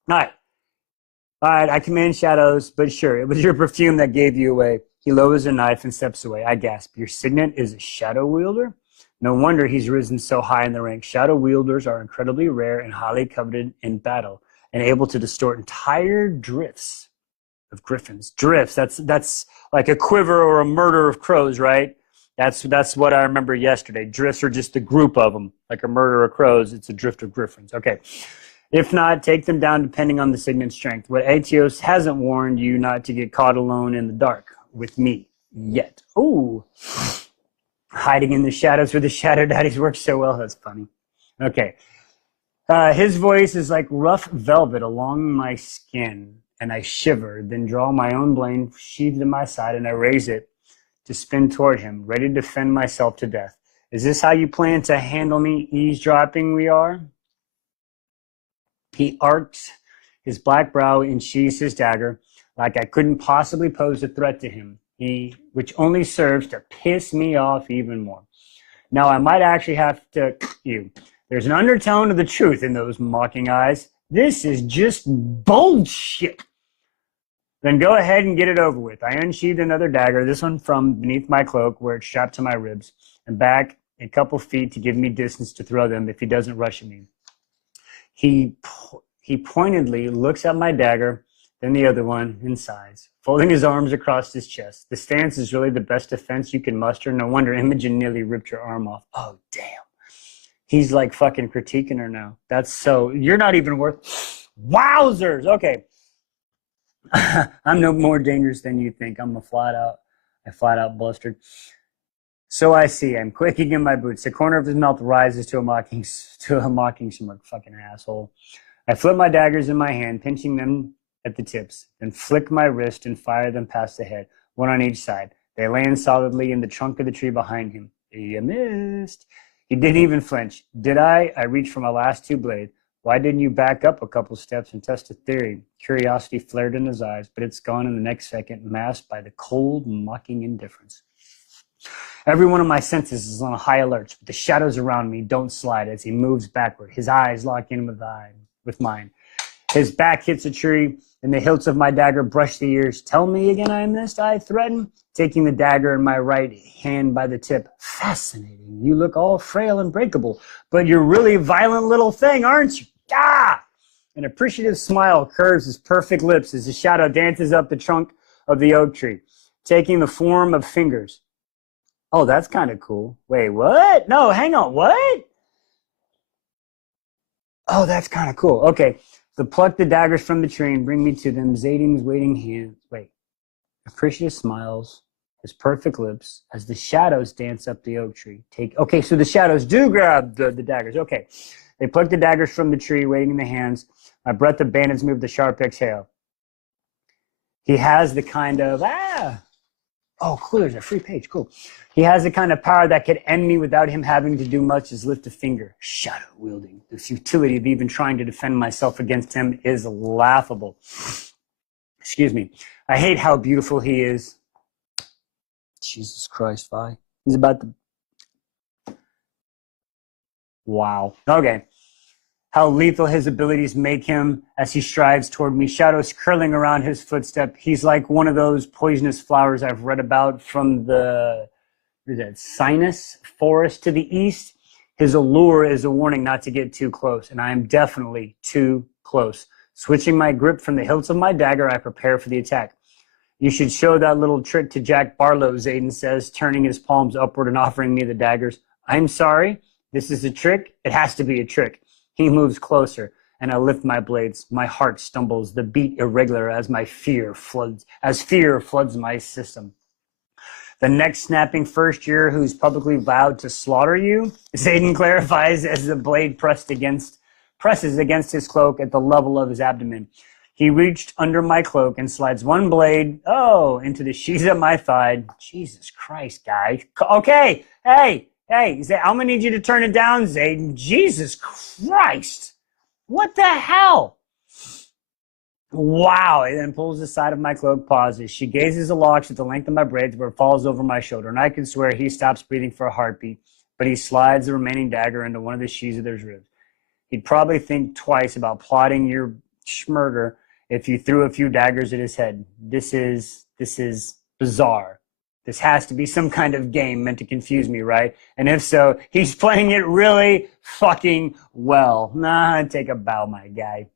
All right, I command shadows, but sure, it was your perfume that gave you away. He lowers a knife and steps away. I gasp. Your signet is a shadow wielder? No wonder he's risen so high in the ranks. Shadow wielders are incredibly rare and highly coveted in battle, and able to distort entire drifts of griffins. Drifts, that's like a quiver or a murder of crows, right? That's what I remember yesterday. Drifts are just a group of them, like a murder of crows. It's a drift of griffins. Okay. If not, take them down depending on the signet's strength. What Aetios hasn't warned you not to get caught alone in the dark with me yet. Ooh. Hiding in the shadows where the Shadow Daddies work so well. That's funny. Okay. His voice is like rough velvet along my skin, and I shiver, then draw my own blade sheathed in my side, and I raise it to spin toward him, ready to defend myself to death. Is this how you plan to handle me, eavesdropping we are? He arcs his black brow and sheathes his dagger like I couldn't possibly pose a threat to him, which only serves to piss me off even more. Now, I might actually have to you. There's an undertone of the truth in those mocking eyes. This is just bullshit. Then go ahead and get it over with. I unsheathed another dagger, this one from beneath my cloak where it's strapped to my ribs, and back a couple feet to give me distance to throw them if he doesn't rush at me. He pointedly looks at my dagger, then the other one, and sighs, folding his arms across his chest. The stance is really the best defense you can muster. No wonder Imogen nearly ripped your arm off. Oh, damn. He's like fucking critiquing her now. That's so, you're not even worth, wowzers. Okay. I'm no more dangerous than you think. I flat out blustered. So I see. I'm quaking in my boots. The corner of his mouth rises to a mocking smirk. Fucking asshole. I flip my daggers in my hand, pinching them at the tips, then flick my wrist and fire them past the head, one on each side. They land solidly in the trunk of the tree behind him. You missed. He didn't even flinch. Did I? I reached for my last two blades. Why didn't you back up a couple steps and test a theory? Curiosity flared in his eyes, but it's gone in the next second, masked by the cold, mocking indifference. Every one of my senses is on high alert, but the shadows around me don't slide as he moves backward. His eyes lock in with mine. His back hits a tree, and the hilts of my dagger brush the ears. Tell me again I missed, I threaten, taking the dagger in my right hand by the tip. Fascinating. You look all frail and breakable, but you're really a violent little thing, aren't you? Ah! An appreciative smile curves his perfect lips as the shadow dances up the trunk of the oak tree, taking the form of fingers. Oh, that's kind of cool. Wait, what? No, hang on, what? Oh, that's kind of cool. Okay, so pluck the daggers from the tree and bring me to them. Zading's waiting hands. Wait. Appreciative smiles, his perfect lips, as the shadows dance up the oak tree. Okay, so the shadows do grab the daggers. Okay. They pluck the daggers from the tree, waiting in the hands. My breath abandons me with a sharp exhale. He has the kind of, oh, cool, there's a free page, cool. He has the kind of power that could end me without him having to do much as lift a finger. Shadow wielding. The futility of even trying to defend myself against him is laughable. Excuse me. I hate how beautiful he is. Jesus Christ, Vi. He's about to... Wow. Okay. How lethal his abilities make him as he strives toward me, shadows curling around his footstep. He's like one of those poisonous flowers I've read about from the Sinus forest to the east. His allure is a warning not to get too close, and I am definitely too close. Switching my grip from the hilts of my dagger, I prepare for the attack. You should show that little trick to Jack Barlow, Zayden says, turning his palms upward and offering me the daggers. I'm sorry, this is a trick? It has to be a trick. He moves closer, and I lift my blades. My heart stumbles, the beat irregular as fear floods my system. The neck-snapping first year who's publicly vowed to slaughter you? Zayden clarifies as the blade presses against his cloak at the level of his abdomen. He reached under my cloak and slides one blade, into the sheath of my thigh. Jesus Christ, guy. Okay, hey, I'm gonna need you to turn it down, Zayden. Jesus Christ. What the hell? Wow. He then pulls the side of my cloak, pauses. She gazes the locks at the length of my braids where it falls over my shoulder, and I can swear he stops breathing for a heartbeat, but he slides the remaining dagger into one of the sheaths of his ribs. He'd probably think twice about plotting your schmurger if you threw a few daggers at his head. This is bizarre. This has to be some kind of game meant to confuse me, right? And if so, he's playing it really fucking well. Nah, take a bow, my guy.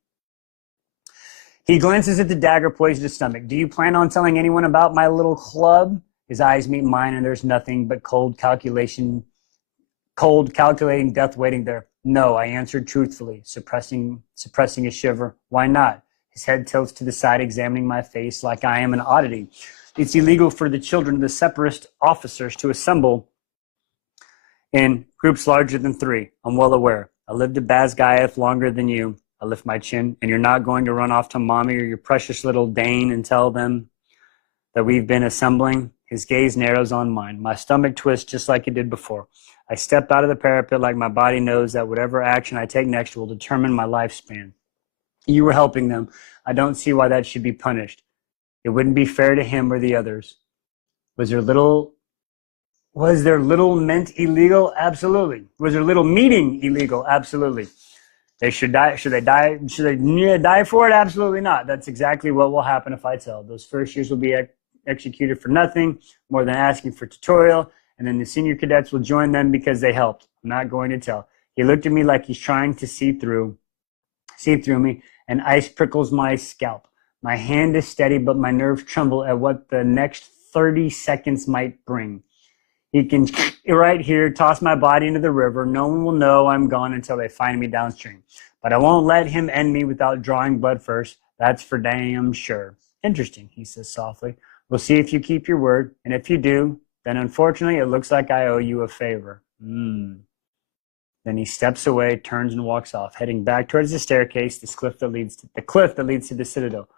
He glances at the dagger poised at his stomach. Do you plan on telling anyone about my little club? His eyes meet mine, and there's nothing but cold, calculating death waiting there. No, I answered truthfully, suppressing a shiver. Why not? His head tilts to the side, examining my face like I am an oddity. It's illegal for the children of the separatist officers to assemble in groups larger than 3. I'm well aware. I lived at Bazgaiath longer than you. I lift my chin. And you're not going to run off to mommy or your precious little Dane and tell them that we've been assembling? His gaze narrows on mine. My stomach twists just like it did before. I step out of the parapet like my body knows that whatever action I take next will determine my lifespan. You were helping them. I don't see why that should be punished. It wouldn't be fair to him or the others. Was their little meant illegal? Absolutely. Was their little meeting illegal? Absolutely. They should die. Should they die? Should they die for it? Absolutely not. That's exactly what will happen if I tell. Those first years will be executed for nothing more than asking for tutorial, and then the senior cadets will join them because they helped. I'm not going to tell. He looked at me like he's trying to see through me, and ice prickles my scalp. My hand is steady, but my nerves tremble at what the next 30 seconds might bring. He can, right here, toss my body into the river. No one will know I'm gone until they find me downstream. But I won't let him end me without drawing blood first. That's for damn sure. Interesting, he says softly. We'll see if you keep your word, and if you do, then unfortunately it looks like I owe you a favor. Then he steps away, turns and walks off, heading back towards the staircase, the cliff that leads to the citadel.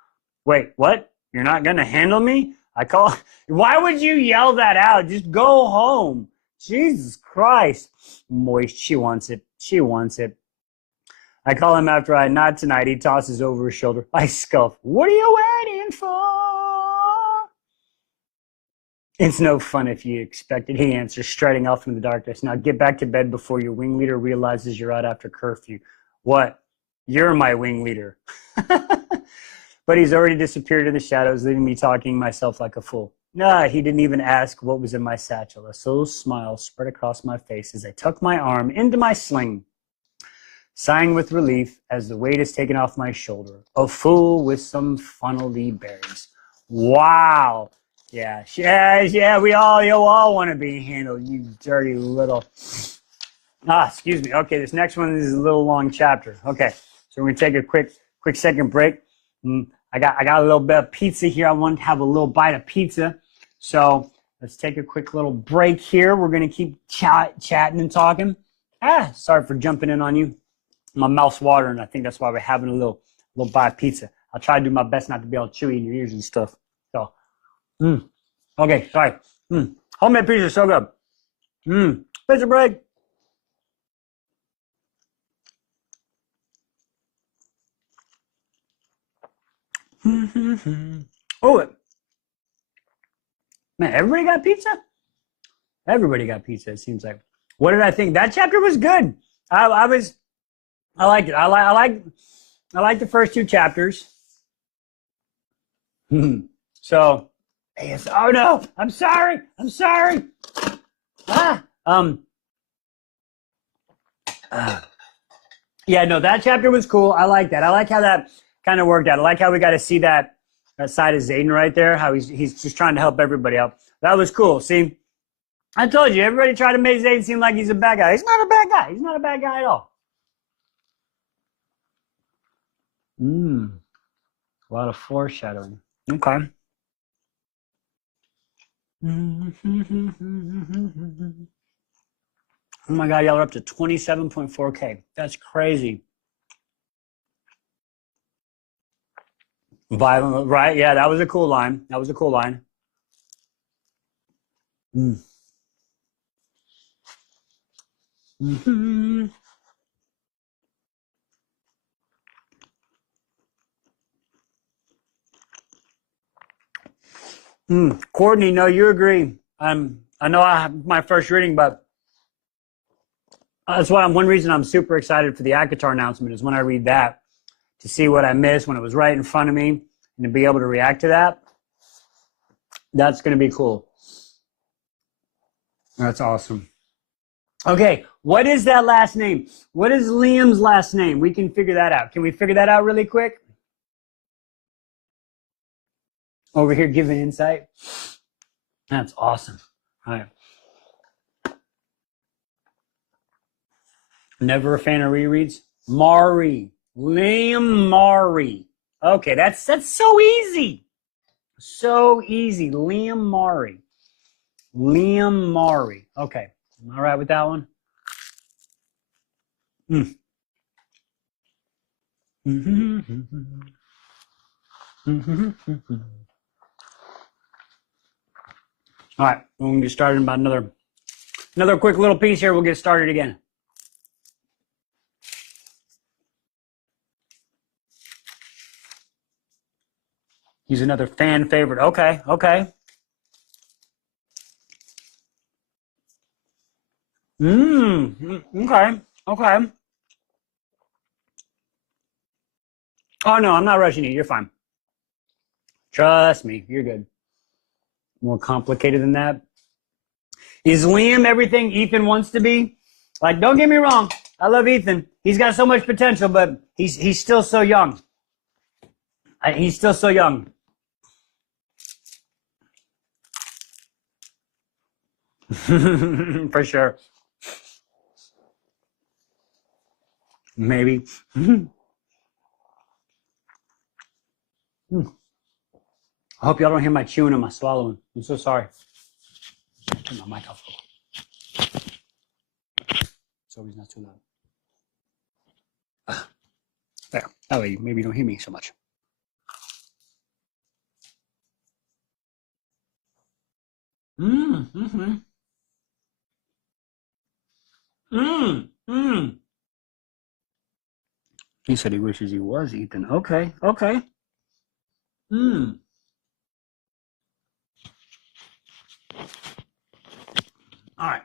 Wait, what? You're not going to handle me? Why would you yell that out? Just go home. Jesus Christ. Moist, she wants it. I call him after not tonight. He tosses over his shoulder. I scoff. What are you waiting for? It's no fun if you expect it, he answers, striding off into the darkness. Now get back to bed before your wing leader realizes you're out after curfew. What? You're my wing leader. But he's already disappeared in the shadows, leaving me talking myself like a fool. Nah, he didn't even ask what was in my satchel. A slow smile spread across my face as I tuck my arm into my sling, sighing with relief as the weight is taken off my shoulder. A fool with some funnel-y berries. Wow. Yeah, you all want to be handled, you dirty little... excuse me. Okay, this next one is a little long chapter. Okay, so we're going to take a quick second break. I got a little bit of pizza here. I want to have a little bite of pizza. So let's take a quick little break here. We're going to keep chatting and talking. Sorry for jumping in on you. My mouth's watering. I think that's why we're having a little bite of pizza. I'll try to do my best not to be all chewy in your ears and stuff. So, okay, sorry. Homemade pizza is so good. Pizza break. Oh, man, everybody got pizza? Everybody got pizza, it seems like. What did I think? That chapter was good. I liked it. I like the first 2 chapters. So, oh no, I'm sorry. Yeah, no, that chapter was cool. I like that. I like how that kind of worked out. I like how we got to see that side of Zayden right there, how he's just trying to help everybody out. That was cool. See, I told you, everybody tried to make Zayden seem like he's a bad guy. He's not a bad guy. He's not a bad guy at all. A lot of foreshadowing. Okay. Oh my God, y'all are up to 27.4K. That's crazy. Violent, right? Yeah, that was a cool line. That was a cool line. Mm. Mm-hmm. Courtney, no, you agree. I know I have my first reading, but that's why one reason I'm super excited for the ACOTAR announcement is when I read that to see what I missed when it was right in front of me and to be able to react to that. That's going to be cool. That's awesome. Okay, what is that last name? What is Liam's last name? We can figure that out. Can we figure that out really quick? Over here giving insight. That's awesome. All right. Never a fan of rereads. Mari. Liam Mari. Okay, that's so easy. So easy. Liam Mari. Liam Mari. Okay. All right with that one? Mm. All right, we're gonna get started in about another quick little piece here. We'll get started again. He's another fan favorite. Okay, okay. Okay, okay. Oh no, I'm not rushing you. You're fine. Trust me, you're good. More complicated than that. Is Liam everything Ethan wants to be? Like, don't get me wrong. I love Ethan. He's got so much potential, but he's still so young. He's still so young. For sure. Maybe. I hope y'all don't hear my chewing and my swallowing. I'm so sorry. Turn my mic off. So he's not too loud. There. That way maybe you don't hear me so much. Mm-hmm. He said he wishes he was Ethan. Okay, okay. All right.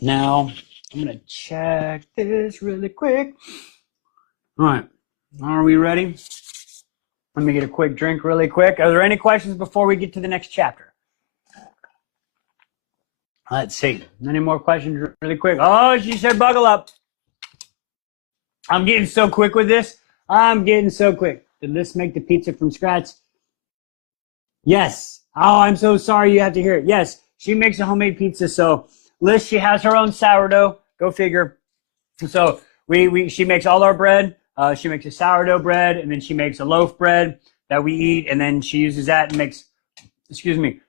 Now, I'm going to check this really quick. All right. Are we ready? Let me get a quick drink really quick. Are there any questions before we get to the next chapter? Let's see. Any more questions really quick? Oh, she said buckle up. I'm getting so quick with this. I'm getting so quick. Did Liz make the pizza from scratch? Yes. Oh, I'm so sorry you have to hear it. Yes, she makes a homemade pizza. So Liz, she has her own sourdough. Go figure. So she makes all our bread. She makes a sourdough bread, and then she makes a loaf bread that we eat, and then she uses that and makes,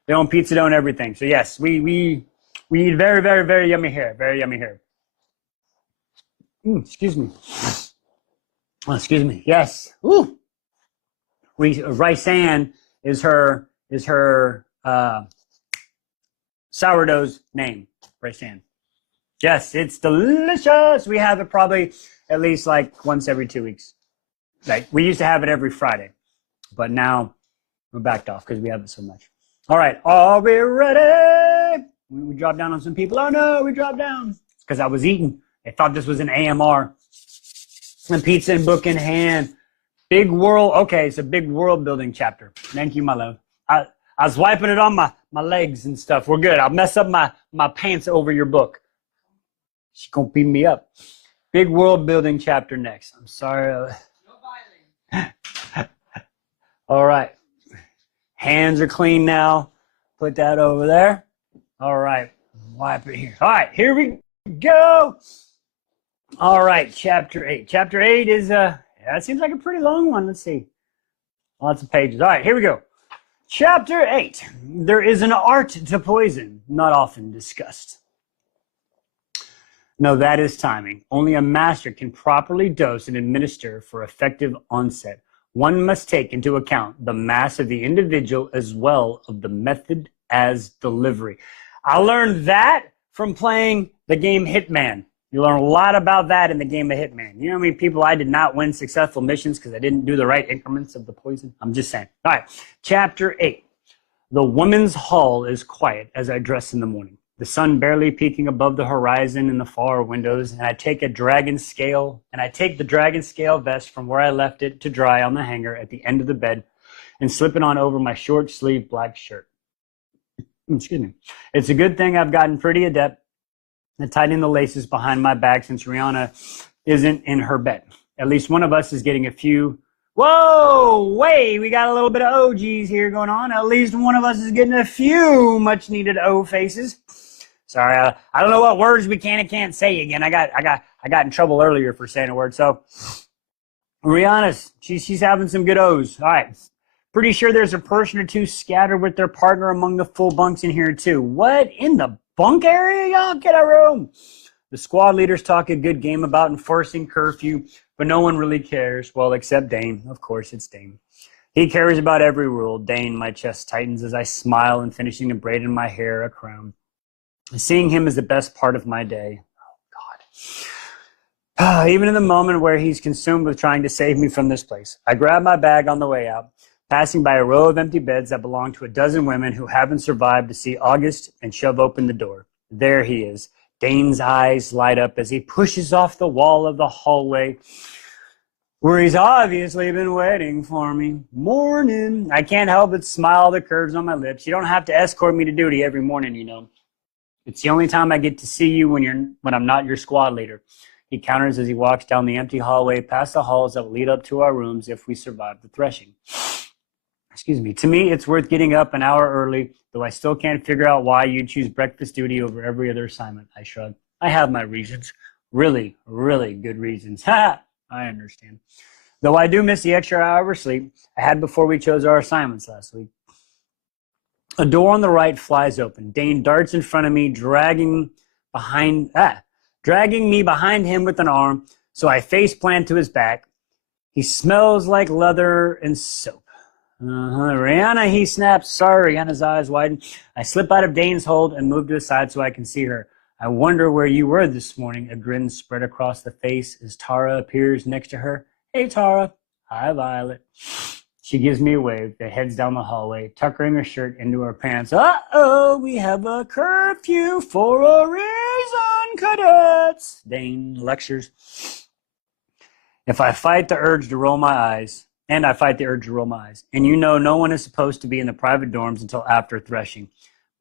their own pizza dough and everything. So yes, we eat very, very, very yummy here. Very yummy here. Excuse me. Oh, excuse me. Yes. Ooh. Riceanne is her sourdough's name. Riceanne. Yes, it's delicious. We have it probably at least like once every 2 weeks. Like we used to have it every Friday, but now we're backed off because we have it so much. All right, are we ready? We dropped down on some people. Oh no, we dropped down because I was eating. I thought this was an AMR. And pizza and book in hand. Big world. Okay, it's a big world building chapter. Thank you, my love. I was wiping it on my legs and stuff. We're good. I'll mess up my pants over your book. She's going to beat me up. Big world building chapter next. I'm sorry. No violence. All right. Hands are clean now. Put that over there. All right. Wipe it here. All right. Here we go. All right. Chapter 8. Chapter 8 is, it seems like a pretty long one. Let's see. Lots of pages. All right. Here we go. Chapter 8. There is an art to poison, not often discussed. No, that is timing. Only a master can properly dose and administer for effective onset. One must take into account the mass of the individual as well as the method as delivery. I learned that from playing the game Hitman. You learn a lot about that in the game of Hitman. You know how many people I did not win successful missions because I didn't do the right increments of the poison? I'm just saying. All right, Chapter 8. The woman's hall is quiet as I dress in the morning. The sun barely peeking above the horizon in the far windows, and I take the dragon scale vest from where I left it to dry on the hanger at the end of the bed and slip it on over my short sleeve black shirt. Excuse me. It's a good thing I've gotten pretty adept at tightening the laces behind my back since Rihanna isn't in her bed. At least one of us is getting a few. Whoa, wait, we got a little bit of OGs here going on. At least one of us is getting a few much needed O faces. Sorry, I don't know what words we can and can't say again. I got in trouble earlier for saying a word. So Rihanna's, she's having some good O's. All right. Pretty sure there's a person or two scattered with their partner among the full bunks in here too. What? In the bunk area? Y'all get a room. The squad leaders talk a good game about enforcing curfew, but no one really cares. Well, except Dane. Of course, it's Dane. He cares about every rule. Dane, my chest tightens as I smile and finishing to braid in my hair a crown. Seeing him is the best part of my day. Oh, God. Even in the moment where he's consumed with trying to save me from this place. I grab my bag on the way out, passing by a row of empty beds that belong to a dozen women who haven't survived to see August, and shove open the door. There he is. Dane's eyes light up as he pushes off the wall of the hallway where he's obviously been waiting for me. Morning. I can't help but smile the curves on my lips. You don't have to escort me to duty every morning, you know. It's the only time I get to see you when I'm not your squad leader. He counters as he walks down the empty hallway past the halls that will lead up to our rooms if we survive the threshing. Excuse me. To me, it's worth getting up an hour early, though I still can't figure out why you'd choose breakfast duty over every other assignment. I shrug. I have my reasons. Really, really good reasons. Ha! I understand. Though I do miss the extra hour of sleep I had before we chose our assignments last week. A door on the right flies open. Dane darts in front of me, dragging me behind him with an arm, so I face plant to his back. He smells like leather and soap. Rihanna, he snaps. Sorry, Rihanna's eyes widen. I slip out of Dane's hold and move to his side so I can see her. I wonder where you were this morning. A grin spread across the face as Tara appears next to her. Hey, Tara. Hi, Violet. She gives me a wave that heads down the hallway, tucking her shirt into her pants. Uh-oh, we have a curfew for a reason, cadets. Dane lectures. If I fight the urge to roll my eyes, and you know no one is supposed to be in the private dorms until after threshing.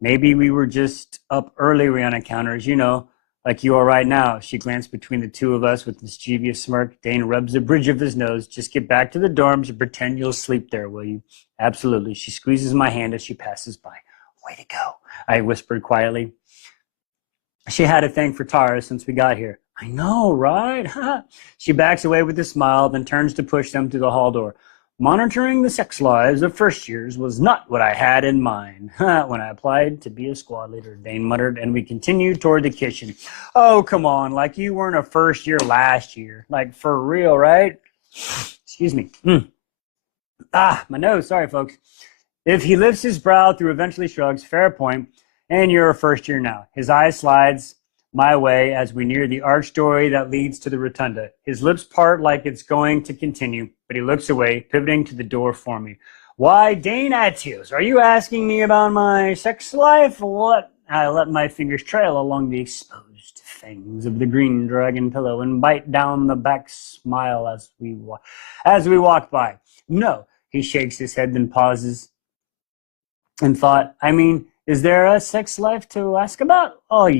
Maybe we were just up early, Rihanna counters, you know, like you are right now. She glanced between the two of us with a mischievous smirk. Dane rubs the bridge of his nose. Just get back to the dorms and pretend you'll sleep there, will you? Absolutely. She squeezes my hand as she passes by. Way to go, I whispered quietly. She had a thing for Tara since we got here. I know, right? She backs away with a smile, then turns to push them through the hall door. Monitoring the sex lives of first years was not what I had in mind when I applied to be a squad leader, Dane muttered, and we continued toward the kitchen. Oh, come on, like you weren't a first year last year. Like, for real, right? Excuse me. My nose. Sorry, folks. If he lifts his brow through eventually shrugs, fair point, and you're a first year now. His eye slides my way as we near the arch doorway that leads to the rotunda. His lips part like it's going to continue, but he looks away, pivoting to the door for me. Why, Dane Atios, are you asking me about my sex life? I let my fingers trail along the exposed fangs of the green dragon pillow and bite down the back smile as we walk by. No, he shakes his head, then pauses and thought, I mean, is there a sex life to ask about? Oh,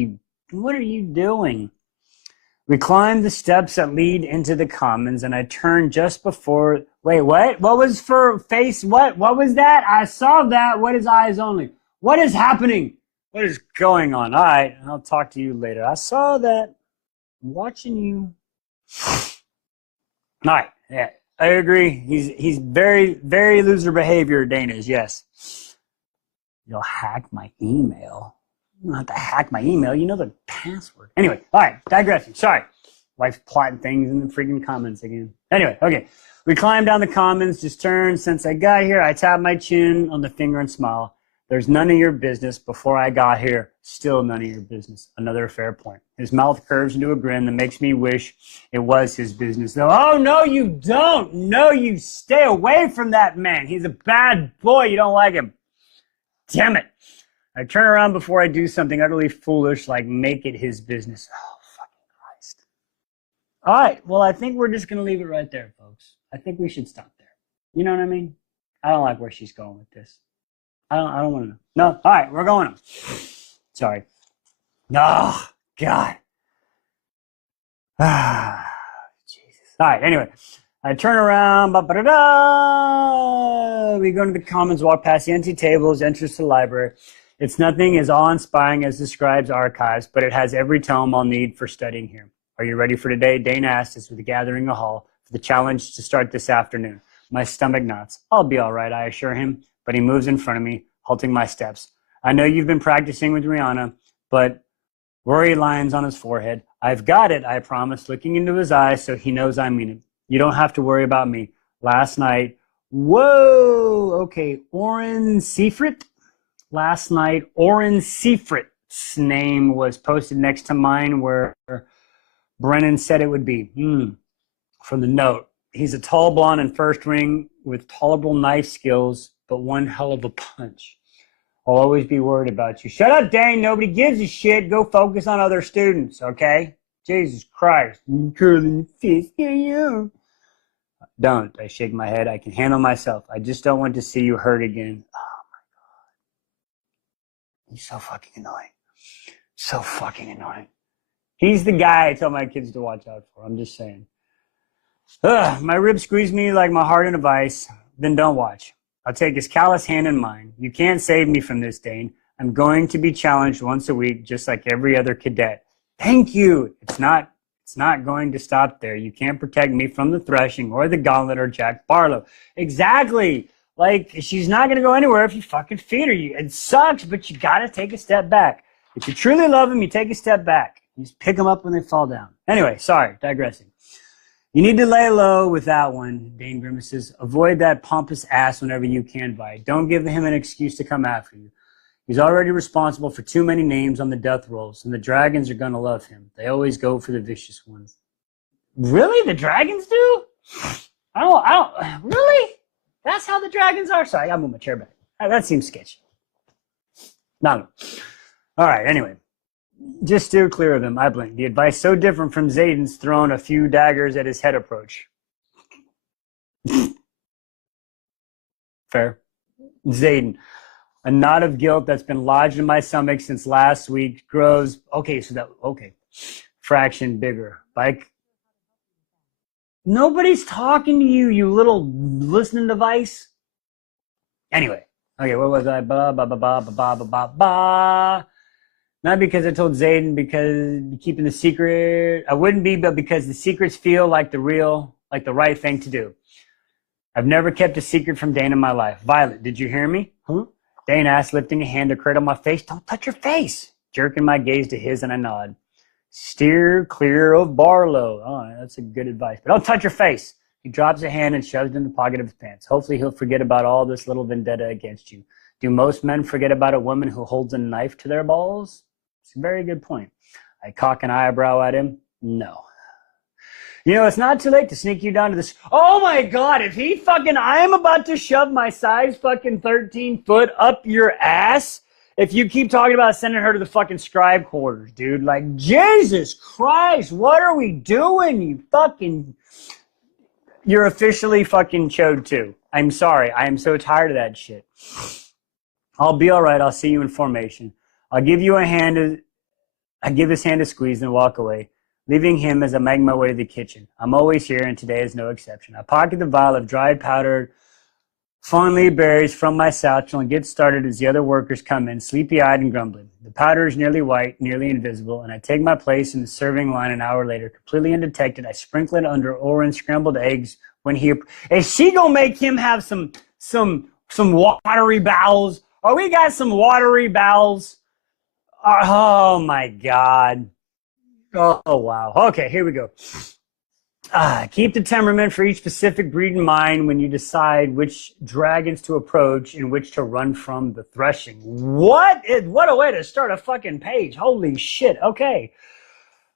what are you doing? We climb the steps that lead into the commons, and I turn just before... Wait, what? What was for face? What was that? I saw that. What is eyes only? What is happening? What is going on? All right, I'll talk to you later. I saw that. I'm watching you. All right, yeah. I agree. He's very, very loser behavior, Dana's, yes. You'll hack my email. You don't have to hack my email. You know the password. Anyway, all right, digressing. Sorry. Wife's plotting things in the freaking comments again. Anyway, okay. We climb down the commons, just turn. Since I got here, I tap my chin on the finger and smile. There's none of your business. Before I got here, still none of your business. Another fair point. His mouth curves into a grin that makes me wish it was his business. Though, oh, no, you don't. No, you stay away from that man. He's a bad boy. You don't like him. Damn it. I turn around before I do something utterly foolish, like make it his business. Oh, fucking Christ. All right. Well, I think we're just going to leave it right there, folks. I think we should stop there. You know what I mean? I don't like where she's going with this. I don't want to know. No. All right. We're going on. Sorry. Oh, God. Ah, Jesus. All right. Anyway, I turn around. We go into the commons, walk past the empty tables, entrance to the library. It's nothing as awe-inspiring as the scribe's archives, but it has every tome I'll need for studying here. Are you ready for today? Dane asked as with the gathering a hall for the challenge to start this afternoon. My stomach knots. I'll be all right, I assure him, but he moves in front of me, halting my steps. I know you've been practicing with Rihanna, but worry lines on his forehead. I've got it, I promise, looking into his eyes so he knows I mean it. You don't have to worry about me. Last night, whoa, okay, Oren Seifert. Last night, Oren Seifert's name was posted next to mine where Brennan said it would be. From the note, he's a tall blonde in first ring with tolerable knife skills, but one hell of a punch. I'll always be worried about you. Shut up, Dane. Nobody gives a shit. Go focus on other students, okay? Jesus Christ. You curling fist. Yeah. Don't. I shake my head. I can handle myself. I just don't want to see you hurt again. He's so fucking annoying. So fucking annoying. He's the guy I tell my kids to watch out for. I'm just saying. My ribs squeeze me like my heart in a vice. Then don't watch. I'll take his callous hand in mine. You can't save me from this, Dane. I'm going to be challenged once a week, just like every other cadet. Thank you. It's not going to stop there. You can't protect me from the threshing or the gauntlet or Jack Barlow. Exactly. Like, she's not going to go anywhere if you fucking feed her. It sucks, but you got to take a step back. If you truly love him, you take a step back. You just pick them up when they fall down. Anyway, sorry, digressing. You need to lay low with that one, Dane grimaces. Avoid that pompous ass whenever you can, Vi. Don't give him an excuse to come after you. He's already responsible for too many names on the death rolls, and the dragons are going to love him. They always go for the vicious ones. Really? The dragons do? I don't, really? That's how the dragons are? Sorry, I gotta move my chair back. That seems sketchy. No. All right, anyway. Just steer clear of him. I blink. The advice so different from Zayden's throwing a few daggers at his head approach. Fair. Zayden. A knot of guilt that's been lodged in my stomach since last week grows. Okay. Fraction bigger. Like, nobody's talking to you, you little listening device. Anyway. Okay, what was I? Not because I told Zayden, because keeping the secret. I wouldn't be, but because the secrets feel like the right thing to do. I've never kept a secret from Dane in my life. Violet, did you hear me? Huh? Dane asked, lifting a hand to cradle my face. Don't touch your face. Jerking my gaze to his, and I nod. Steer clear of Barlow. Oh, that's a good advice. But don't touch your face. He drops a hand and shoves it in the pocket of his pants. Hopefully he'll forget about all this little vendetta against you. Do most men forget about a woman who holds a knife to their balls? It's a very good point. I cock an eyebrow at him. No. You know, it's not too late to sneak you down to this. Oh my God, I am about to shove my size fucking 13 foot up your ass if you keep talking about sending her to the fucking scribe quarters, dude. Like, Jesus Christ, what are we doing? You're officially fucking chode too. I'm sorry. I am so tired of that shit. I'll be all right. I'll see you in formation. I give his hand a squeeze and walk away, leaving him as I make my way to the kitchen. I'm always here, and today is no exception. I pocket the vial of dried powdered fondly berries from my satchel and get started as the other workers come in, sleepy-eyed and grumbling. The powder is nearly white, nearly invisible, and I take my place in the serving line an hour later, completely undetected. I sprinkle it under Oren's scrambled eggs when he... Is she gonna make him have some watery bowels? Oh, we got some watery bowels. Oh, my God. Oh, wow. Okay, here we go. Keep the temperament for each specific breed in mind when you decide which dragons to approach and which to run from the threshing. What a way to start a fucking page. Holy shit. Okay.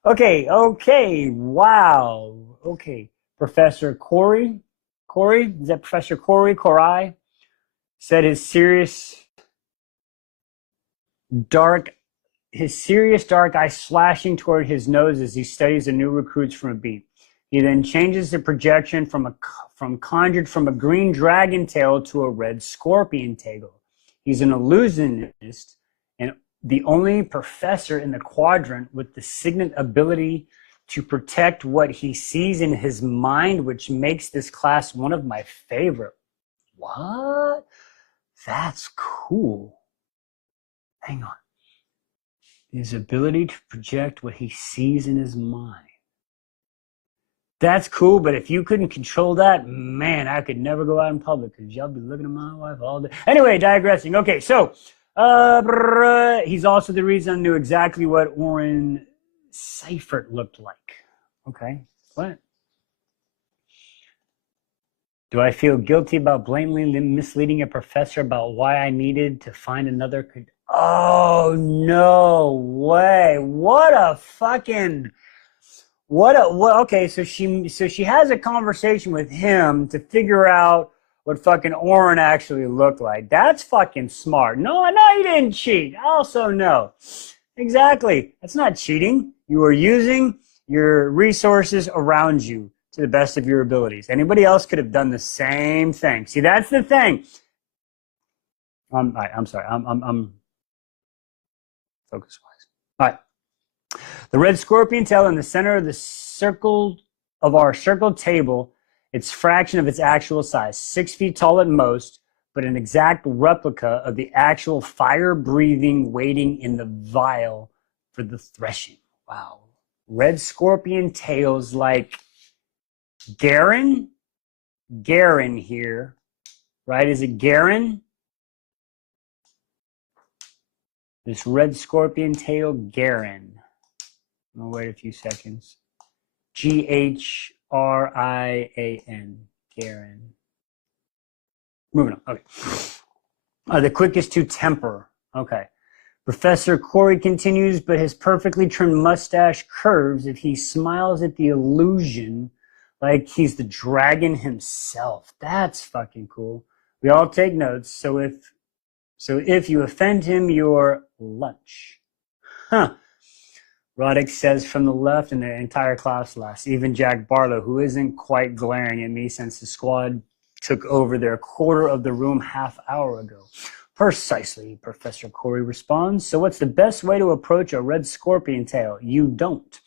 Wow. Okay. Professor Corey, is that Professor Corey, said his serious dark eye slashing toward his nose as he studies the new recruits from a beat. He then changes the projection from conjured from a green dragon tail to a red scorpion tail. He's an illusionist and the only professor in the quadrant with the signet ability to protect what he sees in his mind, which makes this class one of my favorite. What? That's cool. Hang on. His ability to project what he sees in his mind. That's cool, but if you couldn't control that, man, I could never go out in public because y'all be looking at my wife all day. Anyway, digressing. Okay, so he's also the reason I knew exactly what Oren Seifert looked like. Okay, what? Do I feel guilty about blatantly misleading a professor about why I needed to find another? Oh, no way. What a fucking... okay, so she has a conversation with him to figure out what fucking Oren actually looked like. That's fucking smart. No, he didn't cheat. Also, no. Exactly. That's not cheating. You are using your resources around you to the best of your abilities. Anybody else could have done the same thing. See, that's the thing. I'm sorry. I'm focus-wise. All right. The red scorpion tail in the center of the circle of our circled table, its fraction of its actual size, 6 feet tall at most, but an exact replica of the actual fire-breathing waiting in the vial for the threshing. Wow. Red scorpion tails like Garen here, right? Is it Garen? This red scorpion tail, Garen. I'm gonna wait a few seconds. G-H-R-I-A-N, Garen. Moving on. Okay. The quickest to temper. Okay. Professor Corey continues, but his perfectly trimmed mustache curves if he smiles at the illusion like he's the dragon himself. That's fucking cool. We all take notes, so if you offend him, you're lunch. Huh. Roddick says from the left, and the entire class laughs. Even Jack Barlow, who isn't quite glaring at me since the squad took over their quarter of the room half hour ago. Precisely, Professor Corey responds. So what's the best way to approach a red scorpion tail? You don't.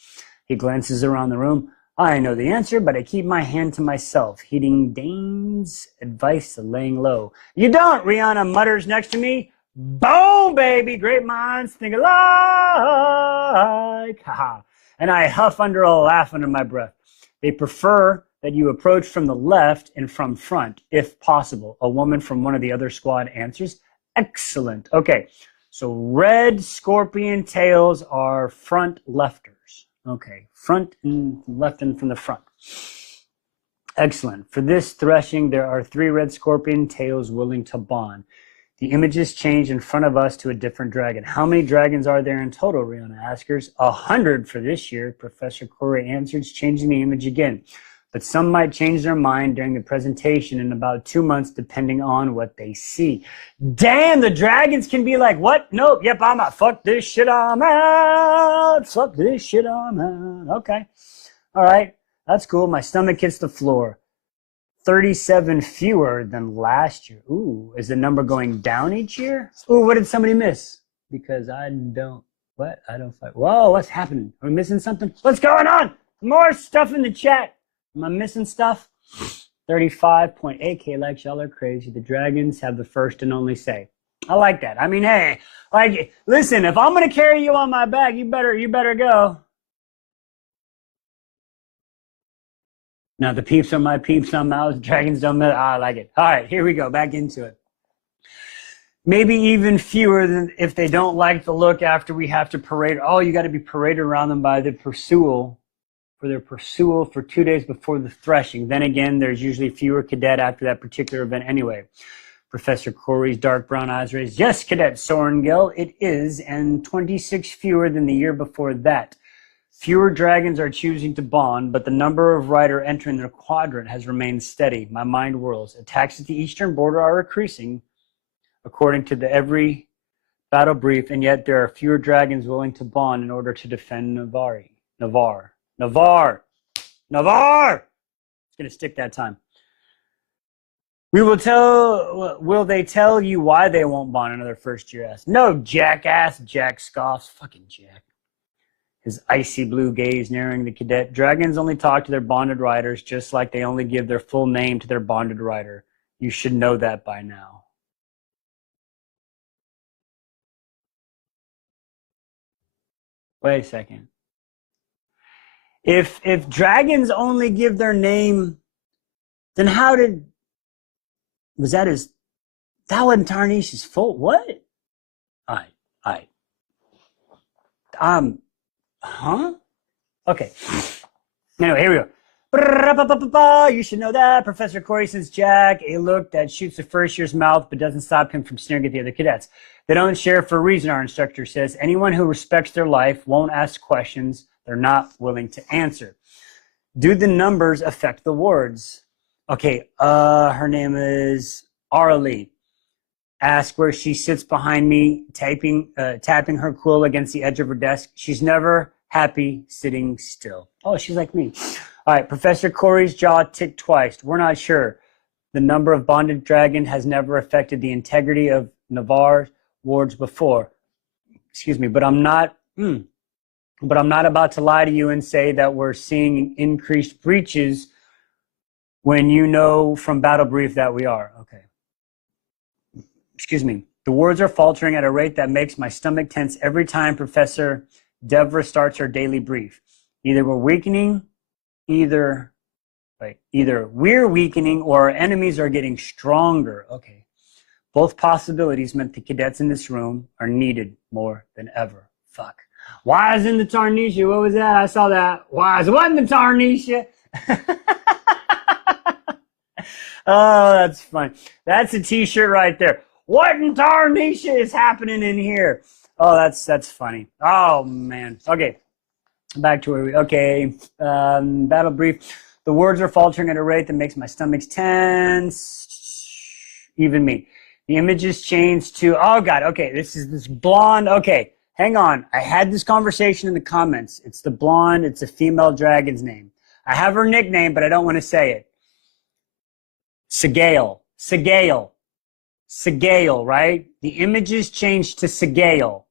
He glances around the room. I know the answer, but I keep my hand to myself, heeding Dane's advice to laying low. You don't, Rihanna mutters next to me. Boom, baby, great minds think alike. And I huff under a laugh under my breath. They prefer that you approach from the left and from front, if possible. A woman from one of the other squad answers. Excellent. Okay, so red scorpion tails are front lefters. Okay, front and left and from the front. Excellent. For this threshing, there are 3 red scorpion tails willing to bond. The images change in front of us to a different dragon. How many dragons are there in total, Rihanna asks. 100 for this year, Professor Corey answers, changing the image again. But some might change their mind during the presentation in about 2 months, depending on what they see. Damn, the dragons can be like, what? Nope, yep, I'm out. Fuck this shit, I'm out. Fuck this shit, I'm out. Okay. All right, that's cool. My stomach hits the floor. 37 fewer than last year. Ooh, is the number going down each year? Ooh, what did somebody miss? Because I don't fight. Whoa, what's happening? Are we missing something? What's going on? More stuff in the chat. Am I missing stuff? 35.8K likes. Y'all are crazy. The dragons have the first and only say. I like that. I mean, hey, like, listen, if I'm gonna carry you on my back, you better go. Now the peeps are my peeps somehow. The dragons don't matter. I like it. All right, here we go. Back into it. Maybe even fewer than if they don't like the look after we have to parade. Oh, you got to be paraded around them by the pursual for their pursual for 2 days before the threshing. Then again, there's usually fewer cadet after that particular event anyway. Professor Corey's dark brown eyes raised. Yes, Cadet Sorengel, it is, and 26 fewer than the year before that. Fewer dragons are choosing to bond, but the number of rider entering their quadrant has remained steady. My mind whirls. Attacks at the eastern border are increasing, according to the every battle brief, and yet there are fewer dragons willing to bond in order to defend Navarre. It's going to stick that time. Will they tell you why they won't bond another first year ass? No, jackass, Jack scoffs. Fucking Jack. His icy blue gaze narrowing the cadet. Dragons only talk to their bonded riders just like they only give their full name to their bonded rider. You should know that by now. Wait a second. If dragons only give their name, then how did... Was that his... That wasn't Tarnish's fault. What? All right. Huh? Okay. Anyway, here we go. You should know that. Professor Corey says Jack, a look that shoots the first year's mouth but doesn't stop him from sneering at the other cadets. They don't share for a reason, our instructor says. Anyone who respects their life won't ask questions they're not willing to answer. Do the numbers affect the words? Okay, her name is Arlie. Ask where she sits behind me, tapping her quill against the edge of her desk. She's never happy sitting still. Oh, she's like me. All right, Professor Corey's jaw ticked twice. We're not sure. The number of bonded dragon has never affected the integrity of Navarre's wards before. Excuse me, but I'm not about to lie to you and say that we're seeing increased breaches when you know from battle brief that we are. Okay. Excuse me. The words are faltering at a rate that makes my stomach tense every time Professor Devra starts her daily brief. Either we're weakening, either we're weakening or our enemies are getting stronger. Okay. Both possibilities meant the cadets in this room are needed more than ever. Fuck. Why is in the Tarnisha? What was that? I saw that. Why is what in the Tarnisha? Oh, that's funny. That's a t-shirt right there. What in Tarnisha is happening in here? Oh, that's funny. Oh, man. Okay. Back to where we... Okay. Battle brief. The words are faltering at a rate that makes my stomach tense. Even me. The images changed to... Oh, God. Okay. This is this blonde... Okay. Hang on. I had this conversation in the comments. It's the blonde. It's a female dragon's name. I have her nickname, but I don't want to say it. Segale, right? The images changed to Segale.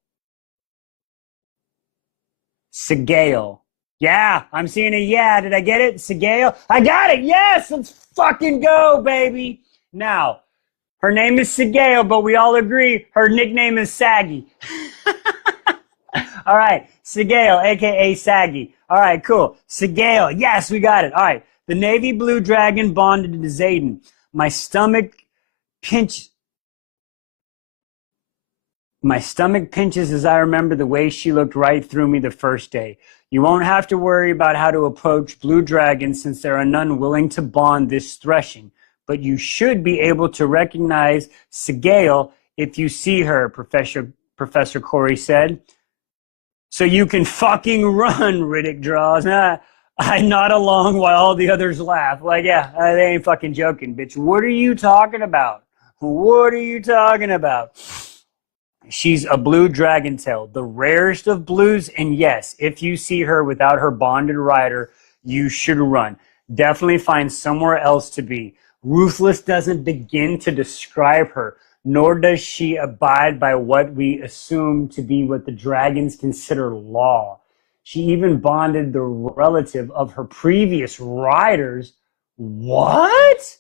Yeah, I'm seeing a yeah. Did I get it? Segale? I got it. Yes, let's fucking go, baby. Now, her name is Segale, but we all agree her nickname is Saggy. All right, Segale, a.k.a. Saggy. All right, cool. Segale, yes, we got it. All right, the navy blue dragon bonded to Zayden. My stomach pinches as I remember the way she looked right through me the first day. You won't have to worry about how to approach blue dragons since there are none willing to bond this threshing. But you should be able to recognize Segale if you see her, Professor Corey said. So you can fucking run, Riddick draws. I nod along while all the others laugh. Like, yeah, they ain't fucking joking, bitch. What are you talking about? What are you talking about? She's a blue dragon tail, the rarest of blues. And yes, if you see her without her bonded rider, you should run. Definitely find somewhere else to be. Ruthless doesn't begin to describe her, nor does she abide by what we assume to be what the dragons consider law. She even bonded the relative of her previous riders What?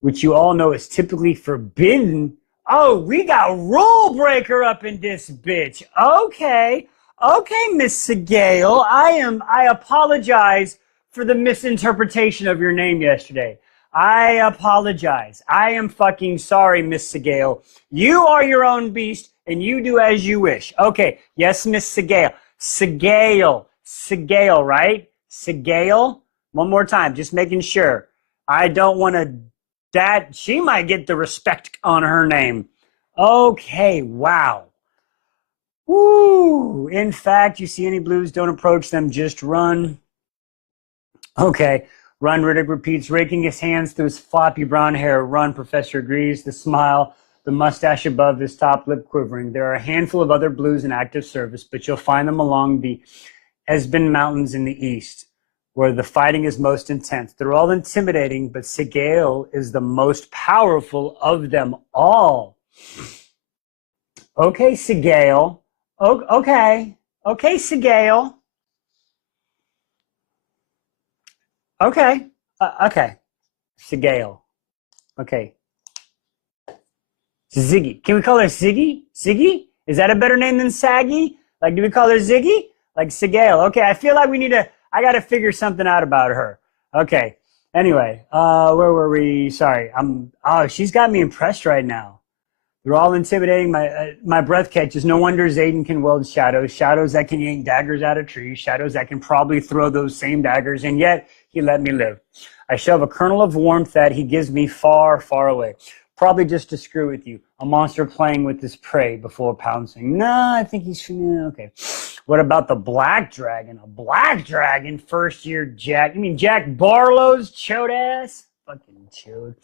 Which you all know is typically forbidden. Oh, we got rule breaker up in this bitch. Okay. Okay, Miss Segale. I apologize for the misinterpretation of your name yesterday. I apologize. I am fucking sorry, Miss Segale. You are your own beast and you do as you wish. Okay. Yes, Miss Segale. Segale. Segale, right? Segale. One more time, just making sure. I don't want to that she might get the respect on her name. Okay, wow. Woo! In fact, you see any blues, don't approach them, just run. Okay, run, Riddick repeats, raking his hands through his floppy brown hair. Run, Professor agrees, the smile, the mustache above his top lip quivering. There are a handful of other blues in active service, but you'll find them along the Esben Mountains in the east, where the fighting is most intense. They're all intimidating, but Segale is the most powerful of them all. Okay, Segale. Okay. Okay, Segale. Okay. Okay. Segale. Okay. Ziggy. Can we call her Ziggy? Ziggy? Is that a better name than Saggy? Like, do we call her Ziggy? Like Segale. Okay, I feel like I got to figure something out about her. Okay. Anyway, where were we? Sorry. She's got me impressed right now. They're all intimidating. My breath catches. No wonder Zayden can weld shadows. Shadows that can yank daggers out of trees. Shadows that can probably throw those same daggers. And yet, he let me live. I shove a kernel of warmth that he gives me far, far away. Probably just to screw with you. A monster playing with his prey before pouncing. No, I think he's... Okay. What about the black dragon? A black dragon? First year Jack. You mean Jack Barlow's chode ass? Fucking chode.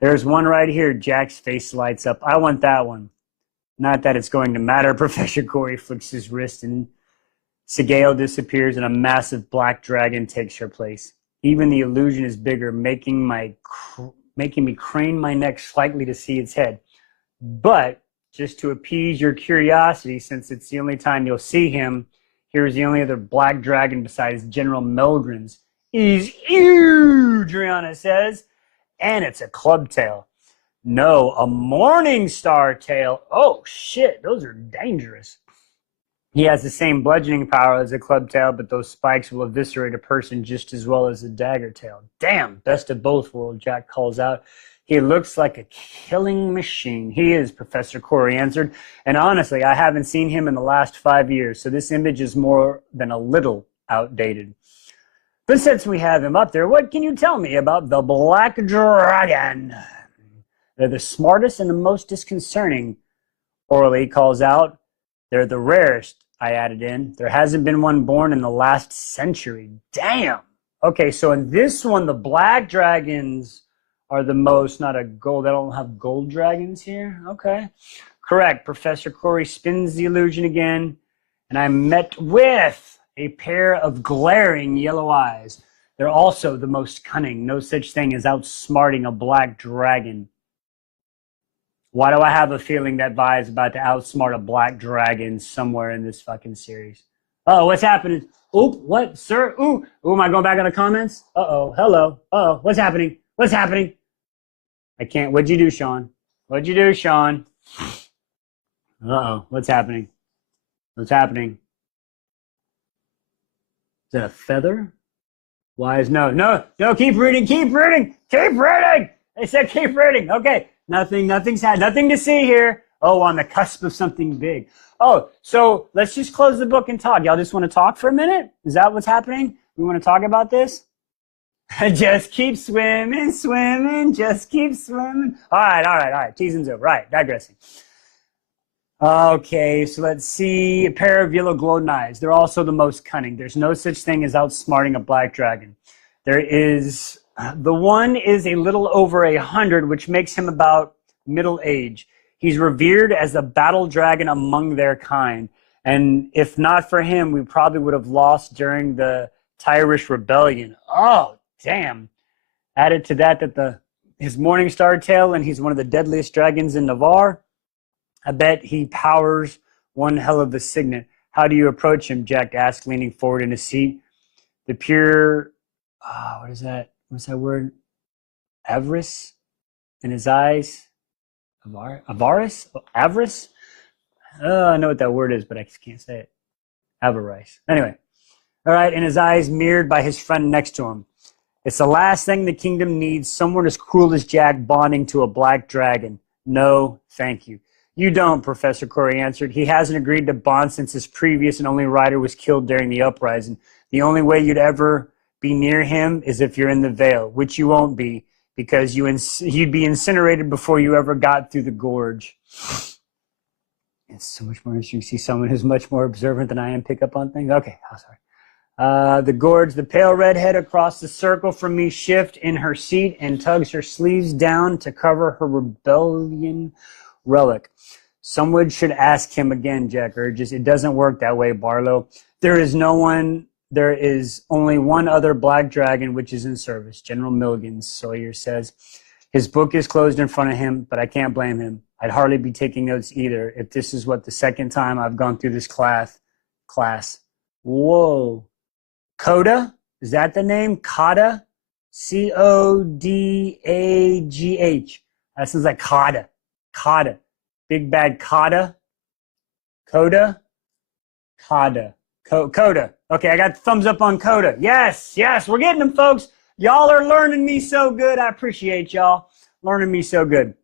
There's one right here. Jack's face lights up. I want that one. Not that it's going to matter. Professor Corey flicks his wrist and Segale disappears and a massive black dragon takes her place. Even the illusion is bigger, making me crane my neck slightly to see its head. But just to appease your curiosity, since it's the only time you'll see him, here's the only other black dragon besides General Meldrin's. He's huge, Rihanna says. And it's a club tail. No, a morning star tail. Oh, shit, those are dangerous. He has the same bludgeoning power as a club tail, but those spikes will eviscerate a person just as well as a dagger tail. Damn, best of both worlds, Jack calls out. He looks like a killing machine. He is, Professor Corey answered. And honestly, I haven't seen him in the last 5 years, so this image is more than a little outdated. But since we have him up there, what can you tell me about the Black Dragon? They're the smartest and the most disconcerting, Orly calls out. They're the rarest, I added in. There hasn't been one born in the last century. Damn. Okay, so in this one, the Black Dragons are the most, not a gold. They don't have gold dragons here? Okay. Correct. Professor Corey spins the illusion again, and I'm met with a pair of glaring yellow eyes. They're also the most cunning. No such thing as outsmarting a black dragon. Why do I have a feeling that Vi is about to outsmart a black dragon somewhere in this fucking series? Oh, what's happening? Oop, what, sir? Ooh, am I going back on the comments? Uh-oh, hello. Uh-oh, what's happening? What's happening? I can't. What'd you do, Sean? What'd you do, Sean? Uh-oh, what's happening? What's happening? Is that a feather? Why is no, keep reading. They said keep reading. Okay, nothing's had, nothing to see here. Oh, on the cusp of something big. Oh, so let's just close the book and talk. Y'all just want to talk for a minute? Is that what's happening? We want to talk about this? Just keep swimming, just keep swimming. All right. Teasing's over. Right, digressing. Okay, so let's see. A pair of yellow glowing eyes. They're also the most cunning. There's no such thing as outsmarting a black dragon. There is, the one is a little over 100, which makes him about middle age. He's revered as a battle dragon among their kind. And if not for him, we probably would have lost during the Tyrish rebellion. Oh, damn. Added to that his morning star tail, and he's one of the deadliest dragons in Navarre. I bet he powers one hell of a signet. How do you approach him? Jack asked, leaning forward in his seat. The pure, what is that? what's that word? Avarice in his eyes. Avarice? Avarice? I know what that word is, but I just can't say it. Avarice. Anyway. All right, in his eyes mirrored by his friend next to him. It's the last thing the kingdom needs, someone as cruel as Jack bonding to a black dragon. No, thank you. You don't, Professor Corey answered. He hasn't agreed to bond since his previous and only rider was killed during the uprising. The only way you'd ever be near him is if you're in the Vale, which you won't be, because you'd be incinerated before you ever got through the gorge. It's so much more interesting to see someone who's much more observant than I am pick up on things. Okay, oh, sorry. The gorge, the pale redhead across the circle from me shift in her seat and tugs her sleeves down to cover her rebellion relic. Someone should ask him again, Jack urges. It doesn't work that way, Barlow. There is only one other black dragon which is in service, General Milligan, Sawyer says. His book is closed in front of him, but I can't blame him. I'd hardly be taking notes either if this is what the second time I've gone through this class. Whoa. Coda? Is that the name? Coda? Codagh. That sounds like Coda. Coda. Big bad Coda. Coda? Coda. Coda. Okay, I got the thumbs up on Coda. Yes, we're getting them, folks. Y'all are learning me so good. I appreciate y'all learning me so good.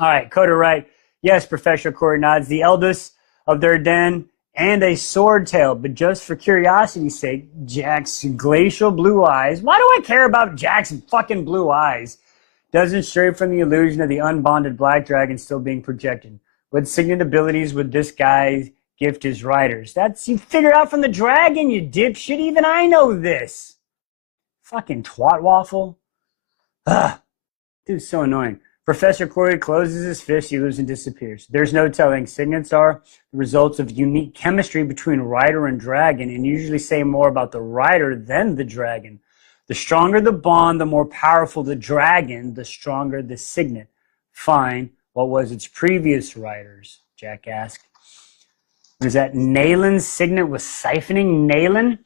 All right, Coda right. Yes, Professor Corey nods. The eldest of their den and a sword tail, but just for curiosity's sake, Jack's glacial blue eyes. Why do I care about Jack's fucking blue eyes? Doesn't stray from the illusion of the unbonded black dragon still being projected. What signet abilities would this guy gift his riders? That's you figured out from the dragon, you dipshit. Even I know this. Fucking twat waffle. Ugh. Dude's so annoying. Professor Corey closes his fist, he moves and disappears. There's no telling. Signets are the results of unique chemistry between rider and dragon, and usually say more about the rider than the dragon. The stronger the bond, the more powerful the dragon, the stronger the signet. Fine. What was its previous riders? Jack asked. Was that Nalen's signet was siphoning Nalen?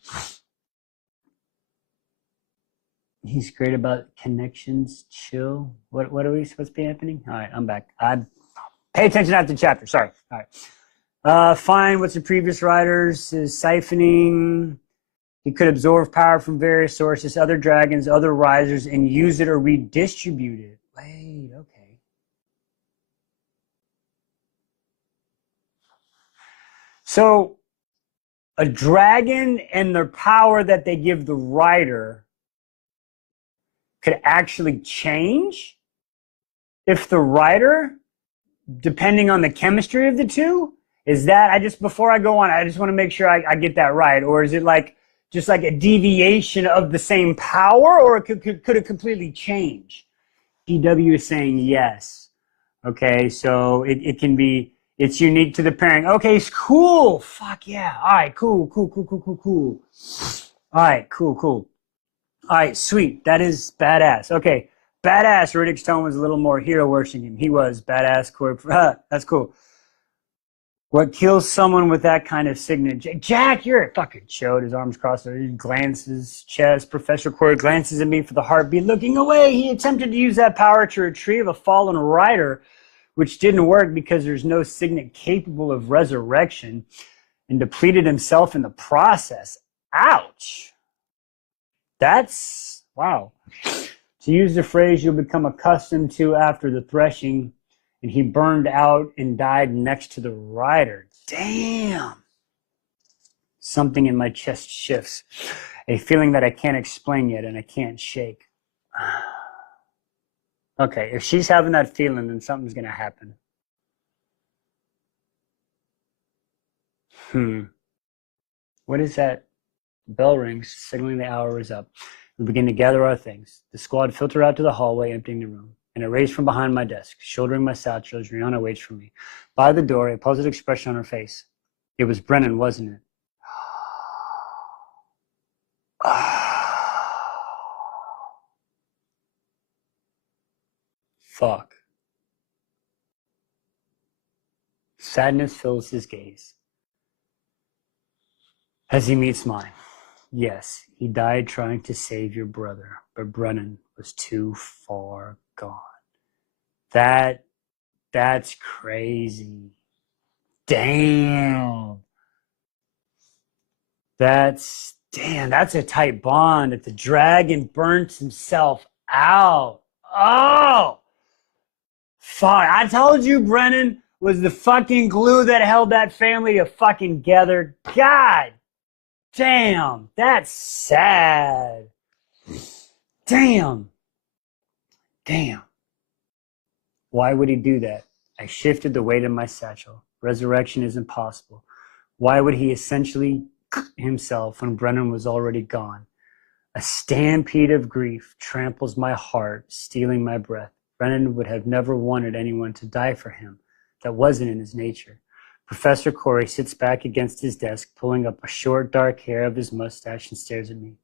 He's great about connections. Chill. What are we supposed to be happening? All right, I'm back. Pay attention after the chapter. Sorry. All right. Fine. What's the previous writers? Is siphoning. He could absorb power from various sources, other dragons, other risers, and use it or redistribute it. Wait, okay. So a dragon and the power that they give the rider could actually change if the writer, depending on the chemistry of the two, is that before I go on, I just want to make sure I get that right. Or is it just like a deviation of the same power, or could it completely change? DW is saying yes. Okay, so it can be, it's unique to the pairing. Okay, it's cool. Fuck yeah. All right, cool. All right, cool. All right, sweet. That is badass. Okay, badass. Riddick's tone was a little more hero worshipping him. He was badass. That's cool. What kills someone with that kind of signet? Jack, you're a fucking chode. His arms crossed. He glances chest. Professor Corey glances at me for the heartbeat. Looking away, he attempted to use that power to retrieve a fallen rider, which didn't work because there's no signet capable of resurrection, and depleted himself in the process. Ouch. That's, wow. To use the phrase you'll become accustomed to after the threshing, and he burned out and died next to the rider. Damn. Something in my chest shifts, a feeling that I can't explain yet and I can't shake. Okay, if she's having that feeling, then something's going to happen. What is that? The bell rings, signaling the hour is up. We begin to gather our things. The squad filter out to the hallway, emptying the room. And I raise from behind my desk, shouldering my satchel as Rihanna waits for me. By the door, a puzzled expression on her face. It was Brennan, wasn't it? Fuck. Sadness fills his gaze as he meets mine. Yes, he died trying to save your brother. but Brennan was too far gone. That's crazy. Damn. That's a tight bond that the dragon burnt himself out. Oh, fuck. I told you Brennan was the fucking glue that held that family together. God damn, that's sad. Damn. Why would he do that? I shifted the weight of my satchel. Resurrection is impossible. Why would he essentially himself when Brennan was already gone? A stampede of grief tramples my heart, stealing my breath. Brennan would have never wanted anyone to die for him. That wasn't in his nature. Professor Corey sits back against his desk, pulling up a short, dark hair of his mustache and stares at me.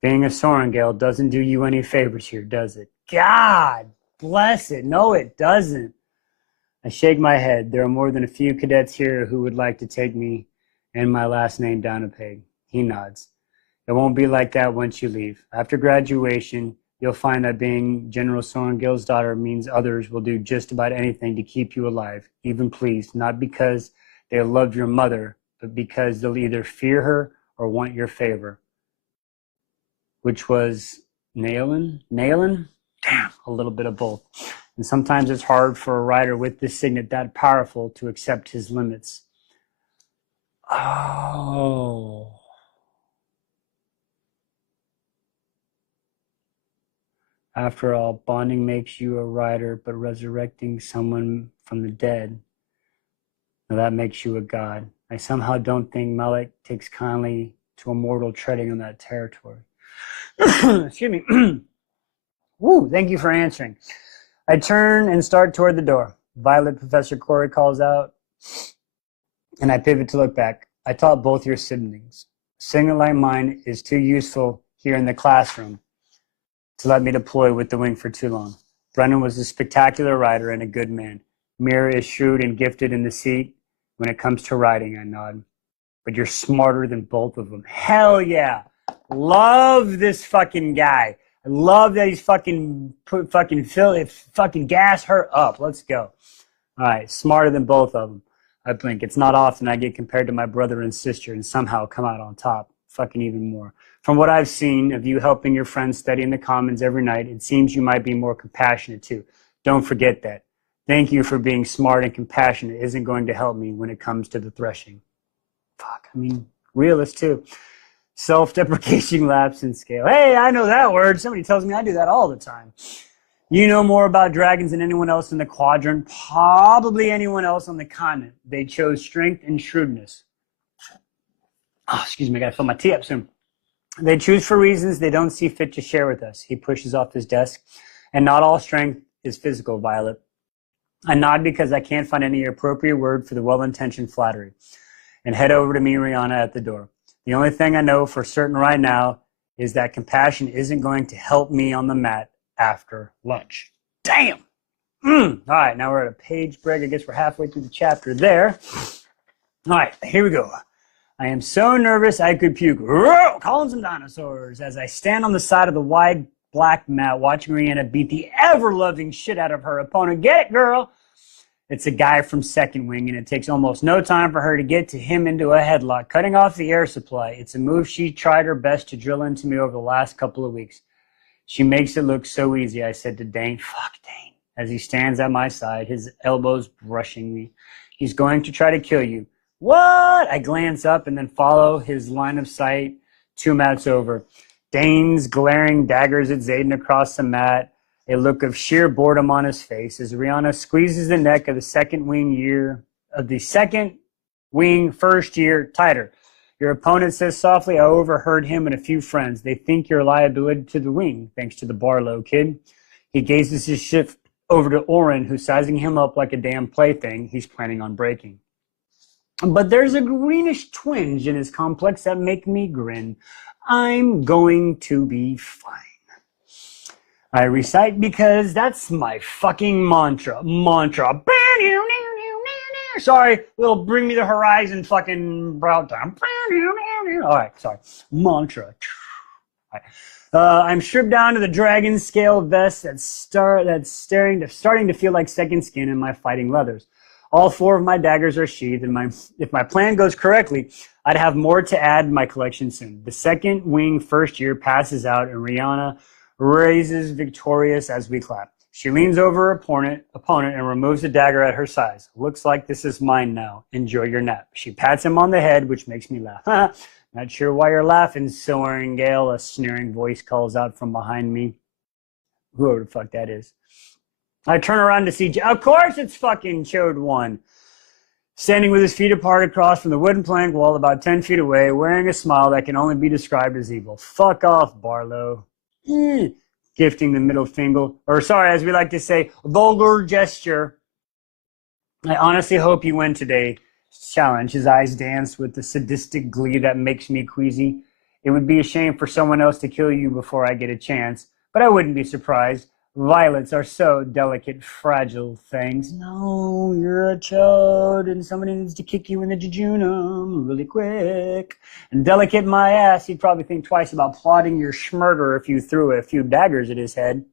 Being a Sorengale doesn't do you any favors here, does it? God bless it. No, it doesn't. I shake my head. There are more than a few cadets here who would like to take me and my last name down a peg. He nods. It won't be like that once you leave. After graduation, you'll find that being General Sorengale's daughter means others will do just about anything to keep you alive, even pleased, not because they love your mother, but because they'll either fear her or want your favor. Which was nailin'? Damn, a little bit of both. And sometimes it's hard for a writer with this signet that powerful to accept his limits. Oh. After all, bonding makes you a writer, but resurrecting someone from the dead, now that makes you a god. I somehow don't think Malik takes kindly to a mortal treading on that territory. Excuse me. Woo, thank you for answering. I turn and start toward the door. Violet, Professor Corey calls out, and I pivot to look back. I taught both your siblings. A signet like mine is too useful here in the classroom to let me deploy with the wing for too long. Brennan was a spectacular rider and a good man. Mira is shrewd and gifted in the seat. When it comes to riding, I nod. But you're smarter than both of them. Hell yeah. Love this fucking guy. I love that he's fucking gas her up. Let's go. All right, smarter than both of them. I blink. It's not often I get compared to my brother and sister and somehow come out on top. Fucking even more. From what I've seen of you helping your friends study in the Commons every night, it seems you might be more compassionate too. Don't forget that. Thank you for being smart and compassionate isn't going to help me when it comes to the threshing. Fuck, I mean, realist too. Self-deprecation lapse in scale. Hey, I know that word. Somebody tells me I do that all the time. You know more about dragons than anyone else in the quadrant, probably anyone else on the continent. They chose strength and shrewdness. Oh, excuse me, I gotta fill my tea up soon. They choose for reasons they don't see fit to share with us. He pushes off his desk. And not all strength is physical, Violet. I nod because I can't find any appropriate word for the well-intentioned flattery and head over to meet Rihanna at the door. The only thing I know for certain right now is that compassion isn't going to help me on the mat after lunch. Damn! All right, now we're at a page break. I guess we're halfway through the chapter there. All right, here we go. I am so nervous I could puke. Calling some dinosaurs as I stand on the side of the wide black mat watching Rihanna beat the ever-loving shit out of her opponent. Get it, girl! It's a guy from Second Wing, and it takes almost no time for her to get to him into a headlock, cutting off the air supply. It's a move she tried her best to drill into me over the last couple of weeks. She makes it look so easy, I said to Dane. Fuck Dane. As he stands at my side, his elbows brushing me. He's going to try to kill you. What? I glance up and then follow his line of sight 2 mats over. Dane's glaring daggers at Zayden across the mat, a look of sheer boredom on his face as Rihanna squeezes the neck of the second wing first year tighter. Your opponent says softly, I overheard him and a few friends. They think you're a liability to the wing, thanks to the Barlow kid. He gazes his shift over to Oren, who's sizing him up like a damn plaything he's planning on breaking. But there's a greenish twinge in his complex that make me grin. I'm going to be fine. I recite because that's my fucking mantra. Sorry, little bring me the horizon fucking brow time. All right, sorry. Mantra. All right. I'm stripped down to the dragon scale vest that's starting to feel like second skin in my fighting leathers. All 4 of my daggers are sheathed, and if my plan goes correctly, I'd have more to add in my collection soon. The second wing first year passes out, and Rihanna raises victorious as we clap. She leans over her opponent and removes a dagger at her size. Looks like this is mine now. Enjoy your nap. She pats him on the head, which makes me laugh. Not sure why you're laughing, Soaring Gale, a sneering voice calls out from behind me. Whoever the fuck that is. I turn around to see, of course it's fucking Chode 1. Standing with his feet apart across from the wooden plank wall about 10 feet away, wearing a smile that can only be described as evil. Fuck off, Barlow. Gifting the middle finger, or sorry, as we like to say, vulgar gesture. I honestly hope you win today. Challenge. His eyes dance with the sadistic glee that makes me queasy. It would be a shame for someone else to kill you before I get a chance, but I wouldn't be surprised. Violets are so delicate, fragile things. No, you're a chode, and somebody needs to kick you in the jejunum really quick. And delicate my ass, he'd probably think twice about plotting your schmurder if you threw a few daggers at his head.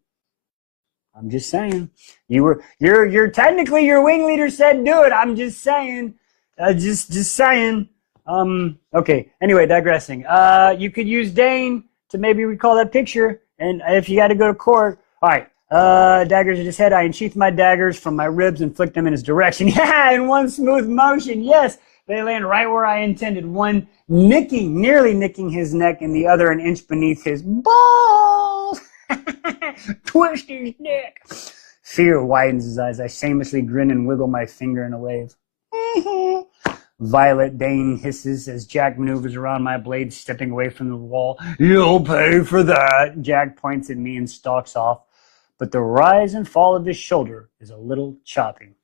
I'm just saying. You're technically your wing leader said do it. I'm just saying. Just saying. Okay. Anyway, digressing. You could use Dane to maybe recall that picture, and if you got to go to court. All right. Daggers at his head. I unsheath my daggers from my ribs and flick them in his direction. Yeah, in one smooth motion. Yes, they land right where I intended. One nearly nicking his neck, and the other an inch beneath his balls. Twist his neck. Fear widens his eyes. I shamelessly grin and wiggle my finger in a wave. Violet Dane hisses as Jack maneuvers around my blade, stepping away from the wall. You'll pay for that. Jack points at me and stalks off, but the rise and fall of his shoulder is a little choppy.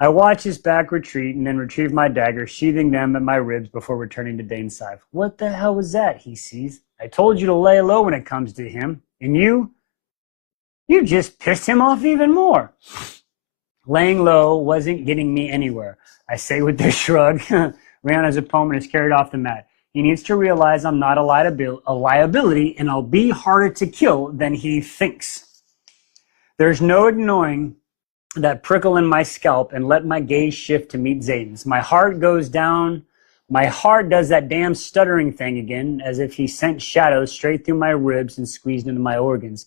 I watch his back retreat and then retrieve my dagger, sheathing them at my ribs before returning to Dane's side. What the hell was that? He sees. I told you to lay low when it comes to him, and you just pissed him off even more. Laying low wasn't getting me anywhere. I say with a shrug. Rihanna's opponent is carried off the mat. He needs to realize I'm not a liability, and I'll be harder to kill than he thinks. There's no ignoring that prickle in my scalp and let my gaze shift to meet Zayden's. My heart goes down. My heart does that damn stuttering thing again, as if he sent shadows straight through my ribs and squeezed into my organs.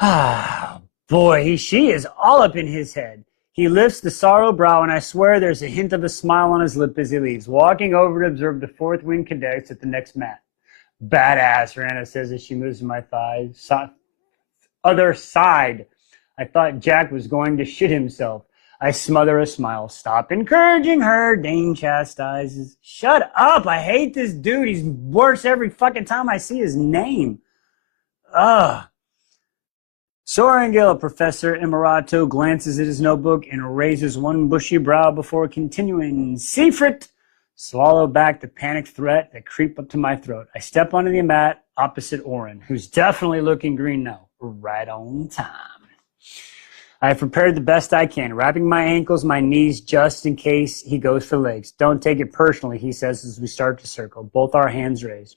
Ah, boy, she is all up in his head. He lifts the sorrow brow, and I swear there's a hint of a smile on his lip as he leaves, walking over to observe the fourth wing cadets at the next mat. Badass, Rihanna says as she moves to my thighs. Other side. I thought Jack was going to shit himself. I smother a smile. Stop encouraging her, Dane chastises. Shut up, I hate this dude. He's worse every fucking time I see his name. Ugh. Soaring Gale, Professor Imarato glances at his notebook and raises one bushy brow before continuing. Seifert! Swallow back the panic threat that creep up to my throat. I step onto the mat opposite Oren, who's definitely looking green now. Right on time. I have prepared the best I can, wrapping my ankles, my knees, just in case he goes for legs. Don't take it personally, he says as we start to circle, both our hands raised.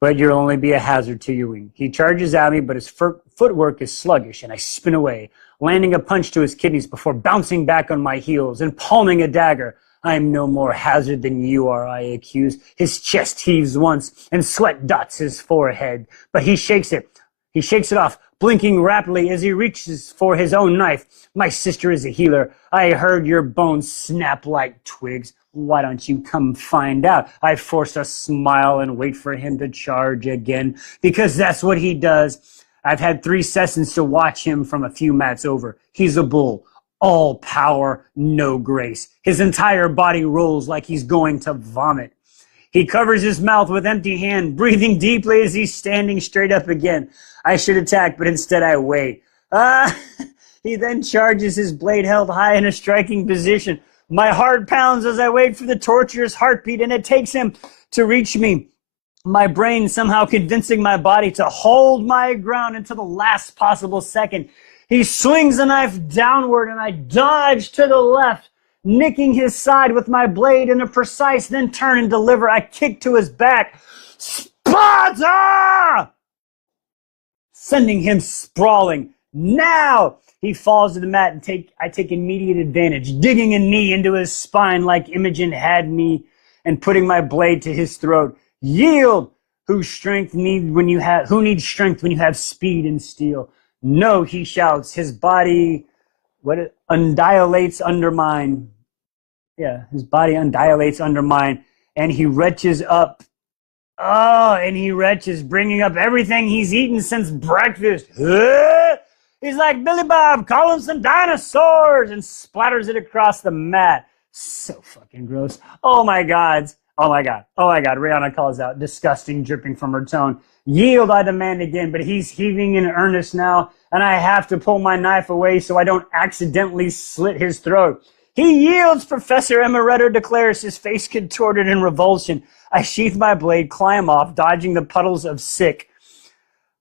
But you'll only be a hazard to your wing. He charges at me, but his footwork is sluggish, and I spin away, landing a punch to his kidneys before bouncing back on my heels and palming a dagger. I am no more hazard than you are, I accuse. His chest heaves once, and sweat dots his forehead, but he shakes it. He shakes it off, blinking rapidly as he reaches for his own knife. My sister is a healer. I heard your bones snap like twigs. Why don't you come find out? I force a smile and wait for him to charge again, because that's what he does. I've had 3 sessions to watch him from a few mats over. He's a bull. All power, no grace. His entire body rolls like he's going to vomit. He covers his mouth with empty hand, breathing deeply as he's standing straight up again. I should attack, but instead I wait. He then charges, his blade held high in a striking position. My heart pounds as I wait for the torturous heartbeat, and it takes him to reach me. My brain somehow convincing my body to hold my ground until the last possible second. He swings the knife downward, and I dodge to the left, nicking his side with my blade in a precise, then turn and deliver a kick to his back. Sparta! sending him sprawling. Now! He falls to the mat and I take immediate advantage, digging a knee into his spine like Imogen had me and putting my blade to his throat. Yield! Who needs strength when you have speed and steel? No, he shouts, his body undilates under mine. Yeah, his body undilates under mine, and he retches up. Oh, and he retches, bringing up everything he's eaten since breakfast. He's like, Billy Bob, call him some dinosaurs, and splatters it across the mat. So fucking gross. Oh my God. Oh my God. Oh my God. Rihanna calls out, disgusting, dripping from her tone. Yield, I demand again, but he's heaving in earnest now, and I have to pull my knife away so I don't accidentally slit his throat. He yields, Professor Amaretto declares, his face contorted in revulsion. I sheath my blade, climb off, dodging the puddles of sick.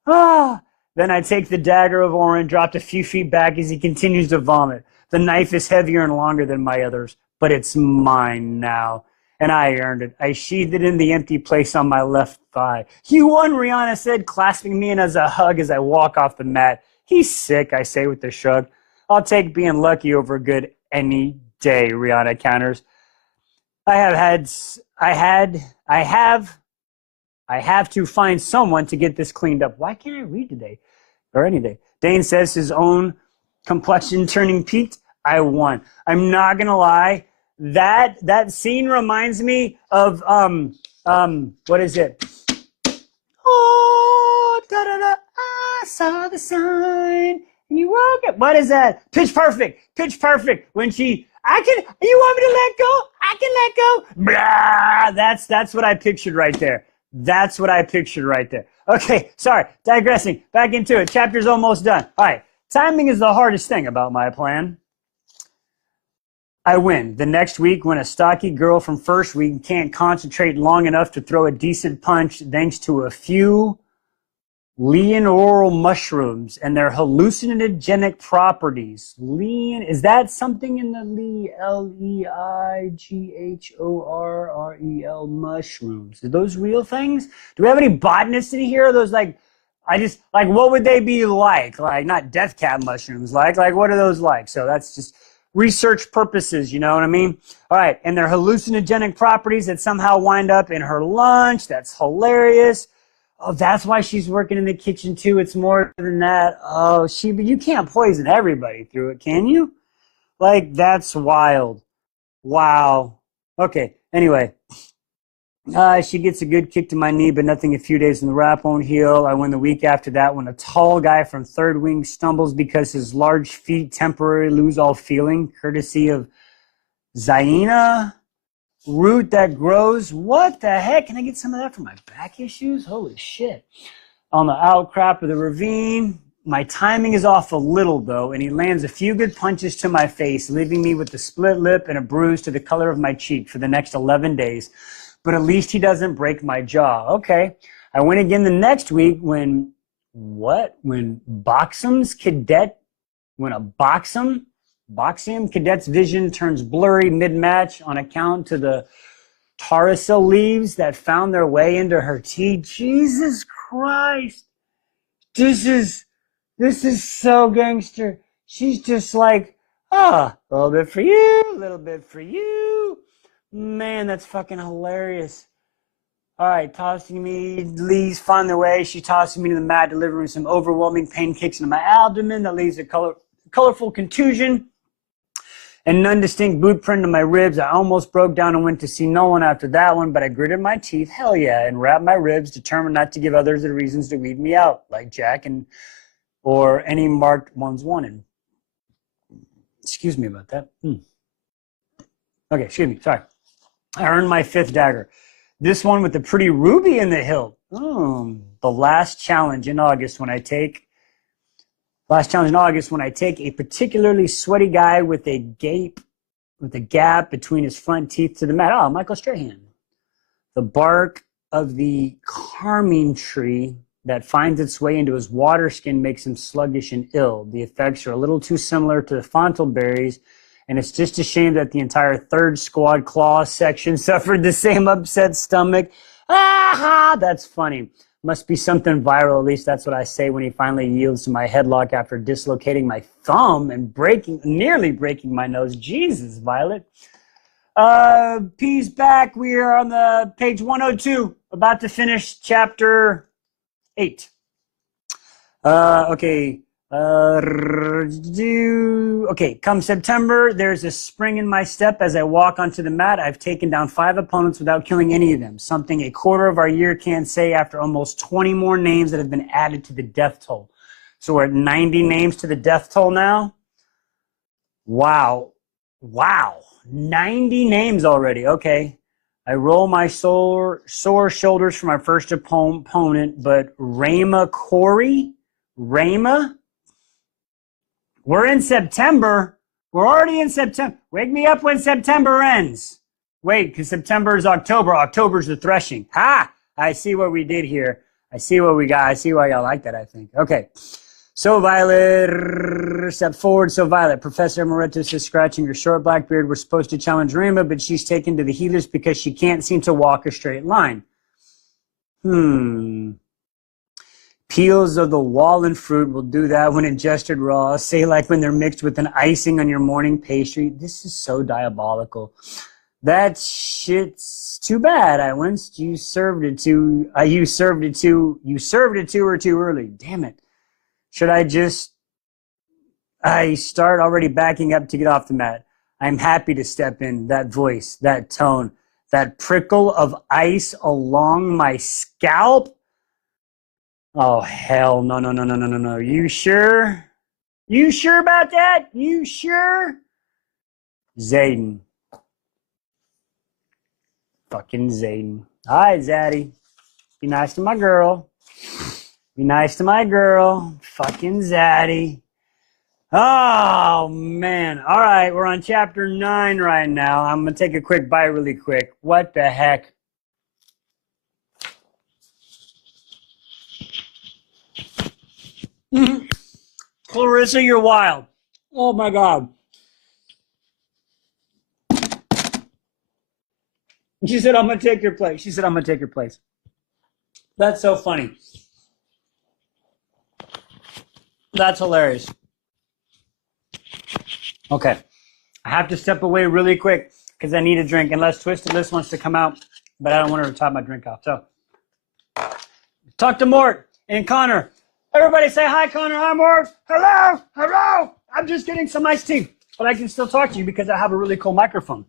Then I take the dagger of Orin, dropped a few feet back as he continues to vomit. The knife is heavier and longer than my others, but it's mine now, and I earned it. I sheathed it in the empty place on my left thigh. You won, Rihanna said, clasping me in as a hug as I walk off the mat. He's sick, I say with a shrug. I'll take being lucky over good any day, Rihanna counters. I have to find someone to get this cleaned up. Why can't I read today? Or any day. Dane says his own complexion turning peaked. I won. I'm not gonna lie. That scene reminds me of what is it? Oh, da da da! I saw the sign, and you woke up. What is that? Pitch Perfect. Pitch Perfect. When you want me to let go? I can let go. Blah. That's what I pictured right there. That's what I pictured right there. Okay, sorry, digressing. Back into it. Chapter's almost done. All right, timing is the hardest thing about my plan. I win. The next week, when a stocky girl from first week can't concentrate long enough to throw a decent punch thanks to a few Leonoral mushrooms and their hallucinogenic properties. Is that something in the Leighorrel mushrooms? Are those real things? Do we have any botanists in here? Are those what would they be like? Like, not death cab mushrooms. Like what are those like? So that's just research purposes, you know what I mean? All right, and their hallucinogenic properties that somehow wind up in her lunch. That's hilarious. Oh, that's why she's working in the kitchen too. It's more than that. Oh, but you can't poison everybody through it, can you? Like, that's wild. Wow. Okay, anyway. She gets a good kick to my knee, but nothing a few days and the wrap won't heal. I win the week after that when a tall guy from Third Wing stumbles because his large feet temporarily lose all feeling, courtesy of Zaina. Root that grows. What the heck? Can I get some of that for my back issues? Holy shit. On the outcrop of the ravine. My timing is off a little, though, and he lands a few good punches to my face, leaving me with a split lip and a bruise to the color of my cheek for the next 11 days. But at least he doesn't break my jaw. Okay. I win again the next week when Boxium cadet's vision turns blurry mid-match on account to the Tarasil leaves that found their way into her tea. Jesus Christ. This is so gangster. She's just like, a little bit for you, a little bit for you. Man, that's fucking hilarious. All right, tossing me, leaves find their way. She tosses me to the mat, delivering some overwhelming pain kicks into my abdomen that leaves a colorful contusion and none distinct boot print on my ribs. I almost broke down and went to see no one after that one, but I gritted my teeth, hell yeah, and wrapped my ribs, determined not to give others the reasons to weed me out, like Jack or any marked ones wanted. Excuse me about that. Okay, excuse me, sorry. I earned my 5th dagger. This one with the pretty ruby in the hilt. The last challenge in August when I take a particularly sweaty guy with a gap between his front teeth to the mat. Oh, Michael Strahan. The bark of the carmine tree that finds its way into his water skin makes him sluggish and ill. The effects are a little too similar to the fontal berries, and it's just a shame that the entire 3rd Squad Claw section suffered the same upset stomach. That's funny. Must be something viral. At least that's what I say when he finally yields to my headlock after dislocating my thumb and nearly breaking my nose. Jesus, Violet. P's back. We are on the page 102, about to finish chapter 8. Okay. Okay, come September, there's a spring in my step as I walk onto the mat. I've taken down 5 opponents without killing any of them, something a quarter of our year can't say after almost 20 more names that have been added to the death toll. So we're at 90 names to the death toll now. Wow. 90 names already. Okay. I roll my sore shoulders for my first opponent, but Rama Corey? We're in September. We're already in September. Wake me up when September ends. Wait, because September is October. October's the threshing. Ha! I see what we did here. I see what we got. I see why y'all like that, I think. Okay. So, Violet, step forward. So, Violet, Professor Emeritus is scratching your short black beard. We're supposed to challenge Rima, but she's taken to the healers because she can't seem to walk a straight line. Peels of the walnut fruit will do that when ingested raw. Say like when they're mixed with an icing on your morning pastry. This is so diabolical. That shit's too bad. You served it too or too early. Damn it. Should I start already backing up to get off the mat? I'm happy to step in. That voice, that tone, that prickle of ice along my scalp. Oh, hell, no. You sure? You sure about that? You sure? Zayden. Fucking Zayden. All right, Zaddy. Be nice to my girl. Be nice to my girl. Fucking Zaddy. Oh, man. All right, we're on chapter 9 right now. I'm going to take a quick bite really quick. What the heck? Clarissa, you're wild. Oh, my God. She said, I'm going to take your place. She said, I'm going to take your place. That's so funny. That's hilarious. Okay. I have to step away really quick because I need a drink, unless Twisted List wants to come out, but I don't want her to top my drink off. So, talk to Mort and Connor. Everybody say hi, Connor. Hi, Mort. Hello. Hello. I'm just getting some iced tea, but I can still talk to you because I have a really cool microphone.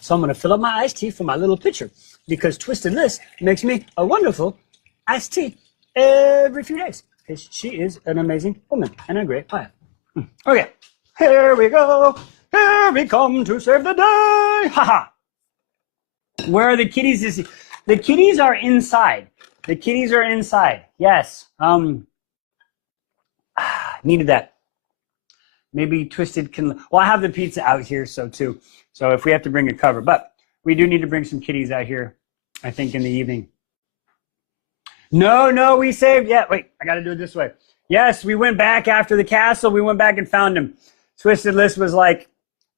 So I'm going to fill up my iced tea from my little pitcher because Twisted List makes me a wonderful iced tea every few days because she is an amazing woman and a great pilot. Okay, here we go. Here we come to save the day. Haha. Where are the kitties? The kitties are inside. The kitties are inside. Yes. Needed that. Maybe Twisted can. Well, I have the pizza out here, so too. So if we have to bring a cover, but we do need to bring some kitties out here, I think, in the evening. No, we saved. Yeah, wait, I got to do it this way. Yes, we went back after the castle. We went back and found him. Twisted List was like,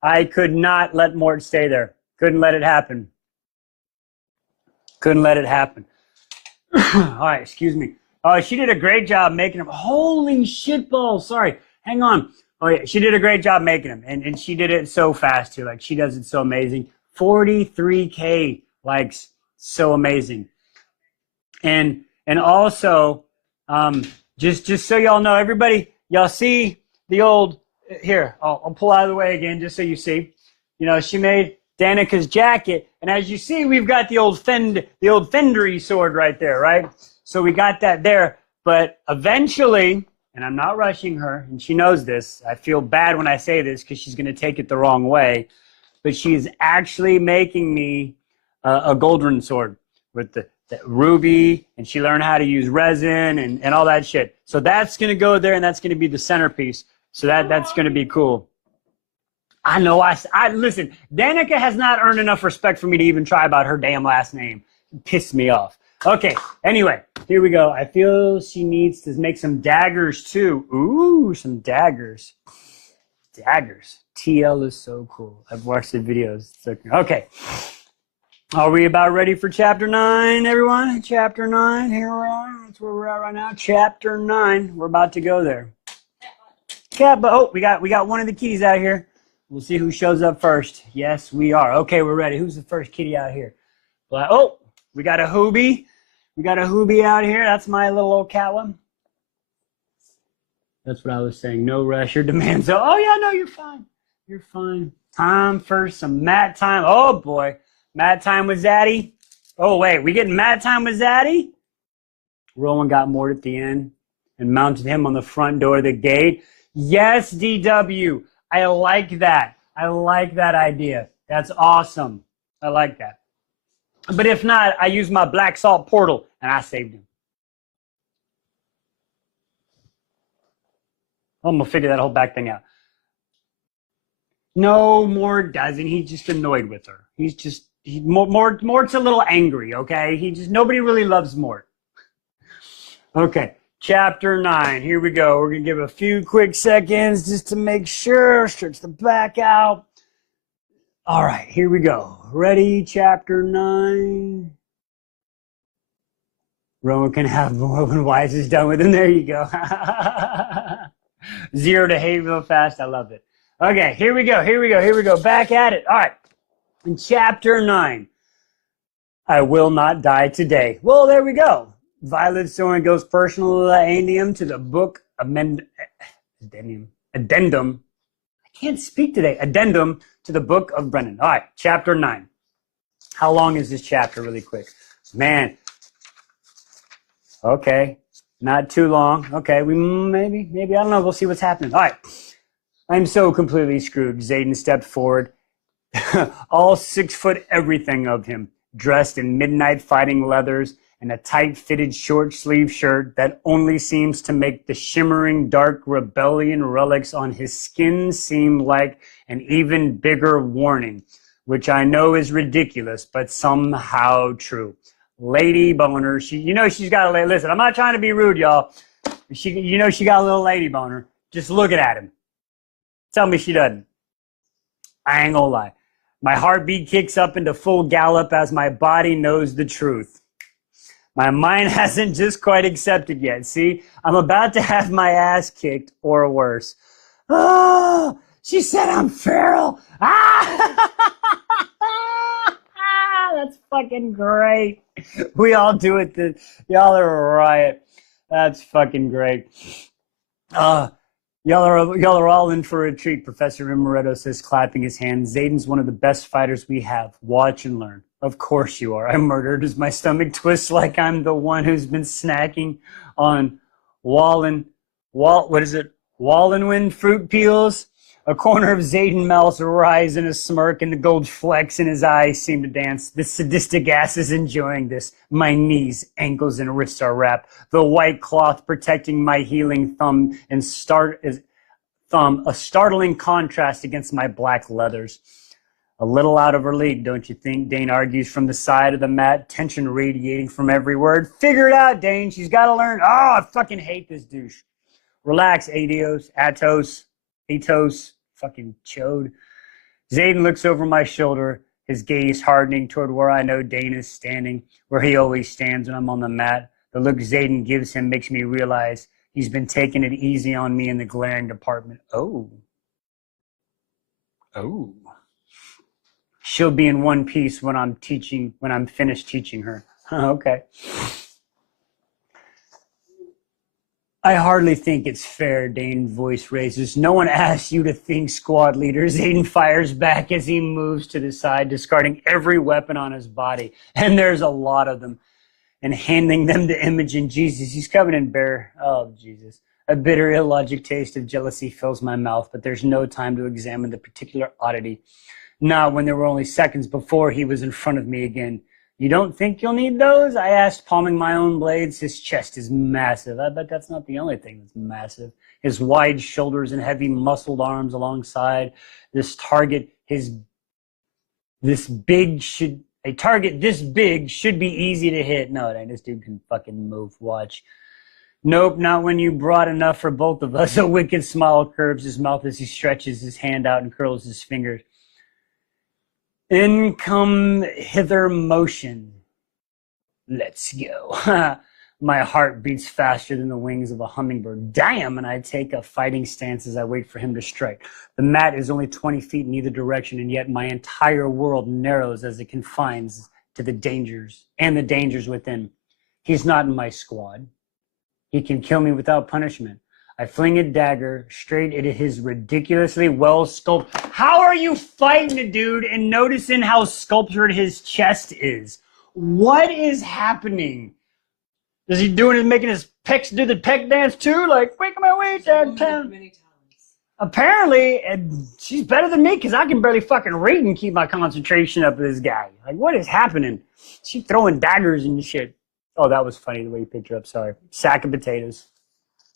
I could not let Mort stay there. Couldn't let it happen. Couldn't let it happen. All right, excuse me. Oh, she did a great job making him. Holy shitballs. Sorry. Hang on. Oh, yeah, she did a great job making him. And she did it so fast, too. Like, she does it so amazing. 43K likes. So amazing. And also, just so y'all know, everybody, y'all see the old, here, I'll pull out of the way again just so you see. You know, she made Danica's jacket. And as you see, we've got the old Fendery sword right there, right? So we got that there. But eventually, and I'm not rushing her, and she knows this. I feel bad when I say this because she's going to take it the wrong way. But she's actually making me a Goldrun sword with the ruby, and she learned how to use resin and all that shit. So that's going to go there, and that's going to be the centerpiece. So that's going to be cool. I know. I listen, Danica has not earned enough respect for me to even try about her damn last name. It pissed me off. Okay, anyway, here we go. I feel she needs to make some daggers too. Ooh, some daggers. Daggers. TL is so cool. I've watched the videos. Okay. Are we about ready for chapter 9, everyone? Chapter 9, here we are. That's where we're at right now. Chapter 9. We're about to go there. Cat, but oh, we got one of the kitties out here. We'll see who shows up first. Yes, we are. Okay, we're ready. Who's the first kitty out here? Oh, we got a hoobie. We got a hoobie out here. That's my little old cat one. That's what I was saying. No rush or demands. Oh yeah, no, you're fine. You're fine. Time for some mat time. Oh boy. Mat time with Zaddy. Oh wait, we getting mat time with Zaddy? Rowan got moored at the end and mounted him on the front door of the gate. Yes, DW. I like that. I like that idea. That's awesome. I like that. But if not, I use my black salt portal and I saved him. I'm gonna figure that whole back thing out. No, Mort doesn't. He's just annoyed with her. Mort's a little angry, okay? Nobody really loves Mort. Okay, chapter 9. Here we go. We're gonna give a few quick seconds just to make sure. Stretch the back out. All right, here we go. Ready? Chapter 9. Rowan can have more when Wise is done with him. There you go. 0 to hate real fast. I love it. Okay, here we go. Back at it. All right. In chapter 9, I will not die today. Well, there we go. Violet Soren goes personal addendum to the book addendum. I can't speak today. Addendum to the book of Brennan. All right, chapter 9. How long is this chapter really quick? Man. Okay. Not too long. Okay, we maybe, I don't know. We'll see what's happening. All right. I'm so completely screwed. Xaden stepped forward. All 6 foot everything of him, dressed in midnight fighting leathers and a tight-fitted short-sleeve shirt that only seems to make the shimmering dark rebellion relics on his skin seem like an even bigger warning, which I know is ridiculous, but somehow true. Lady boner. She's got a listen. I'm not trying to be rude, y'all. She got a little lady boner. Just looking at him. Tell me she doesn't. I ain't gonna lie. My heartbeat kicks up into full gallop as my body knows the truth. My mind hasn't just quite accepted yet. See, I'm about to have my ass kicked or worse. Oh, she said I'm feral. Ah, that's fucking great. We all do it. Y'all are a riot. That's fucking great. Y'all are all in for a treat, Professor Imaretto says, clapping his hands. Xaden's one of the best fighters we have. Watch and learn. Of course you are. I'm murdered as my stomach twists like I'm the one who's been snacking on Wallenwind fruit peels. A corner of Xaden mouth rise in a smirk, and the gold flecks in his eyes seem to dance. The sadistic ass is enjoying this. My knees, ankles, and wrists are wrapped. The white cloth protecting my healing thumb a startling contrast against my black leathers. A little out of her league, don't you think? Dane argues from the side of the mat, tension radiating from every word. Figure it out, Dane. She's got to learn. Oh, I fucking hate this douche. Relax, Atos, fucking chode. Xaden looks over my shoulder, his gaze hardening toward where I know Dane is standing, where he always stands when I'm on the mat. The look Xaden gives him makes me realize he's been taking it easy on me in the glaring department. Oh. She'll be in one piece when I'm finished teaching her. Okay. I hardly think it's fair, Dane's voice raises. No one asked you to think, squad leader. Xaden fires back as he moves to the side, discarding every weapon on his body. And there's a lot of them. And handing them to Imogen. Jesus, he's coming in bare. Oh, Jesus. A bitter, illogic taste of jealousy fills my mouth, but there's no time to examine the particular oddity. Not when there were only seconds before he was in front of me again. You don't think you'll need those? I asked, palming my own blades. His chest is massive. I bet that's not the only thing that's massive. His wide shoulders and heavy muscled arms alongside this target, this big should be easy to hit. No, it ain't. This dude can fucking move. Watch. Nope, not when you brought enough for both of us. A wicked smile curves his mouth as he stretches his hand out and curls his fingers. Income hither motion. Let's go. My heart beats faster than the wings of a hummingbird. Damn, and I take a fighting stance as I wait for him to strike. The mat is only 20 feet in either direction, and yet my entire world narrows as it confines to the dangers within. He's not in my squad. He can kill me without punishment. I fling a dagger straight into his ridiculously well sculpted. How are you fighting a dude and noticing how sculptured his chest is? What is happening? Is he making his pecs do the peck dance too? Like, wake my way downtown. Apparently, and she's better than me because I can barely fucking read and keep my concentration up with this guy. Like, what is happening? She's throwing daggers and shit. Oh, that was funny the way you picked her up. Sorry. Sack of potatoes.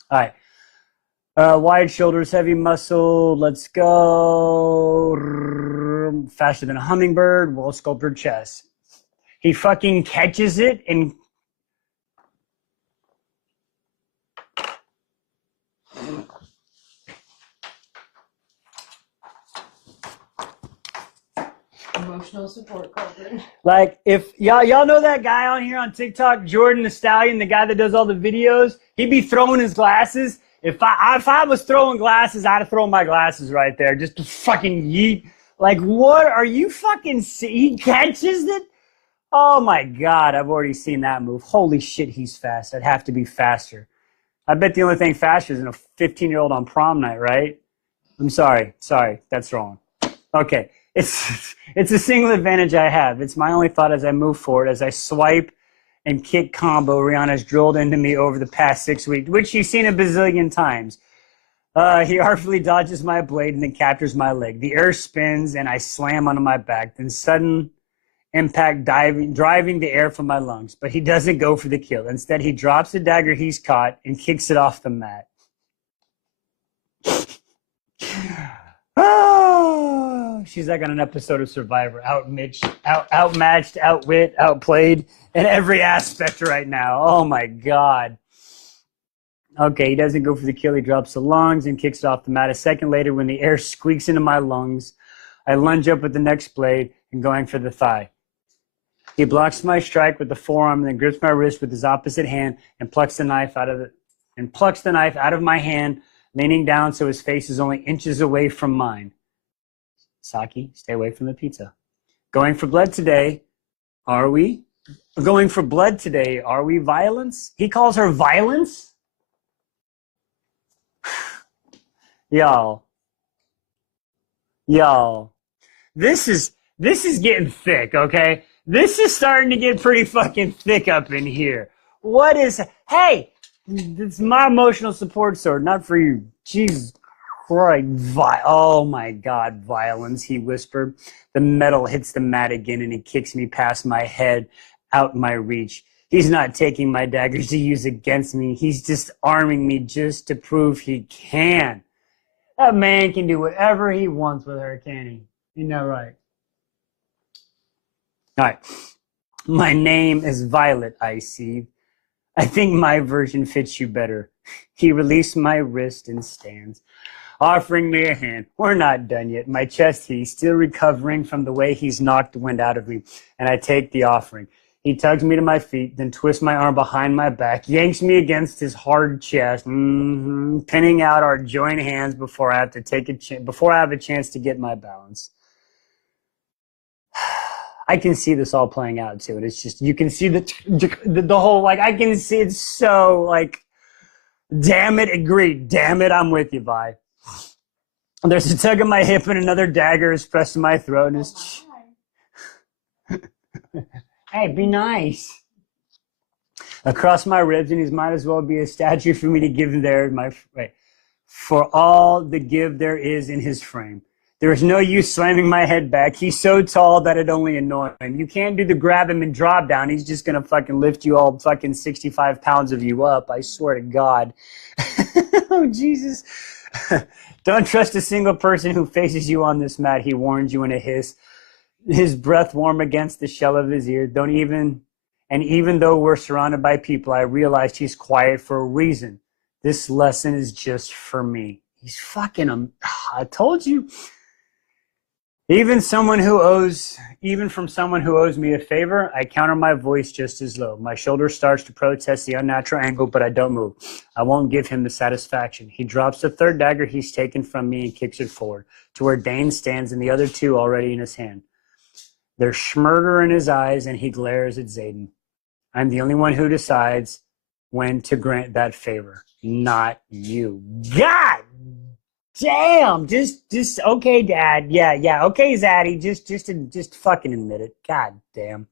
All right. Wide shoulders, heavy muscle. Let's go. Faster than a hummingbird. Well sculpted chest. He fucking catches it and emotional support culture. like, if y'all know that guy on here on TikTok, Jordan the Stallion, the guy that does all the videos, he'd be throwing his glasses. If I was throwing glasses, I'd have thrown my glasses right there just to fucking yeet. Like, what are you fucking see? He catches it? Oh my God, I've already seen that move. Holy shit, he's fast. I'd have to be faster. I bet the only thing faster is a 15-year-old on prom night, right? I'm sorry, that's wrong. Okay, it's a single advantage I have. It's my only thought as I move forward, as I swipe and kick combo Rihanna's drilled into me over the past 6 weeks, which she's seen a bazillion times. He artfully dodges my blade and then captures my leg. The air spins and I slam onto my back. Then sudden impact driving the air from my lungs. But he doesn't go for the kill. Instead, he drops the dagger he's caught and kicks it off the mat. Oh, she's like on an episode of Survivor, outmatched, outwit, outplayed in every aspect right now. Oh my God. Okay, he doesn't go for the kill. He drops the lungs and kicks it off the mat. A second later, when the air squeaks into my lungs, I lunge up with the next blade and going for the thigh. He blocks my strike with the forearm and then grips my wrist with his opposite hand and plucks the knife out of my hand, leaning down so his face is only inches away from mine. Saki, stay away from the pizza. Going for blood today, are we? Going for blood today, are we violence? He calls her violence? Y'all, this is getting thick, okay? This is starting to get pretty fucking thick up in here. What is, hey, it's my emotional support sword, not for you. Jesus Christ, oh my God, violence, he whispered. The metal hits the mat again and he kicks me past my head, out my reach. He's not taking my daggers to use against me. He's just arming me just to prove he can. That man can do whatever he wants with her, can he? Isn't that right? All right. My name is Violet, I see. I think my version fits you better. He released my wrist and stands, offering me a hand. We're not done yet. My chest, he's still recovering from the way he's knocked the wind out of me, and I take the offering. He tugs me to my feet, then twists my arm behind my back, yanks me against his hard chest, pinning out our joined hands before I have a chance to get my balance. I can see this all playing out too, and it's just you can see the whole like I can see it so like, damn it, agreed, damn it, I'm with you, Vi. There's a tug of my hip and another dagger is pressed to my throat, and his. Hey, be nice. Across my ribs, and he might as well be a statue for me to give him there. For all the give there is in his frame. There is no use slamming my head back. He's so tall that it only annoys him. You can't do the grab him and drop down. He's just going to fucking lift you all fucking 65 pounds of you up. I swear to God. Oh, Jesus. Don't trust a single person who faces you on this mat, he warns you in a hiss. His breath warm against the shell of his ear. Even though we're surrounded by people, I realized he's quiet for a reason. This lesson is just for me. He's fucking I told you. Even from someone who owes me a favor, I counter my voice just as low. My shoulder starts to protest the unnatural angle, but I don't move. I won't give him the satisfaction. He drops the third dagger he's taken from me and kicks it forward to where Dane stands and the other two already in his hand. There's schmurder in his eyes, and he glares at Zayden. I'm the only one who decides when to grant that favor, not you. God damn! Just okay, Dad. Yeah. Okay, Zaddy. Just fucking admit it. God damn.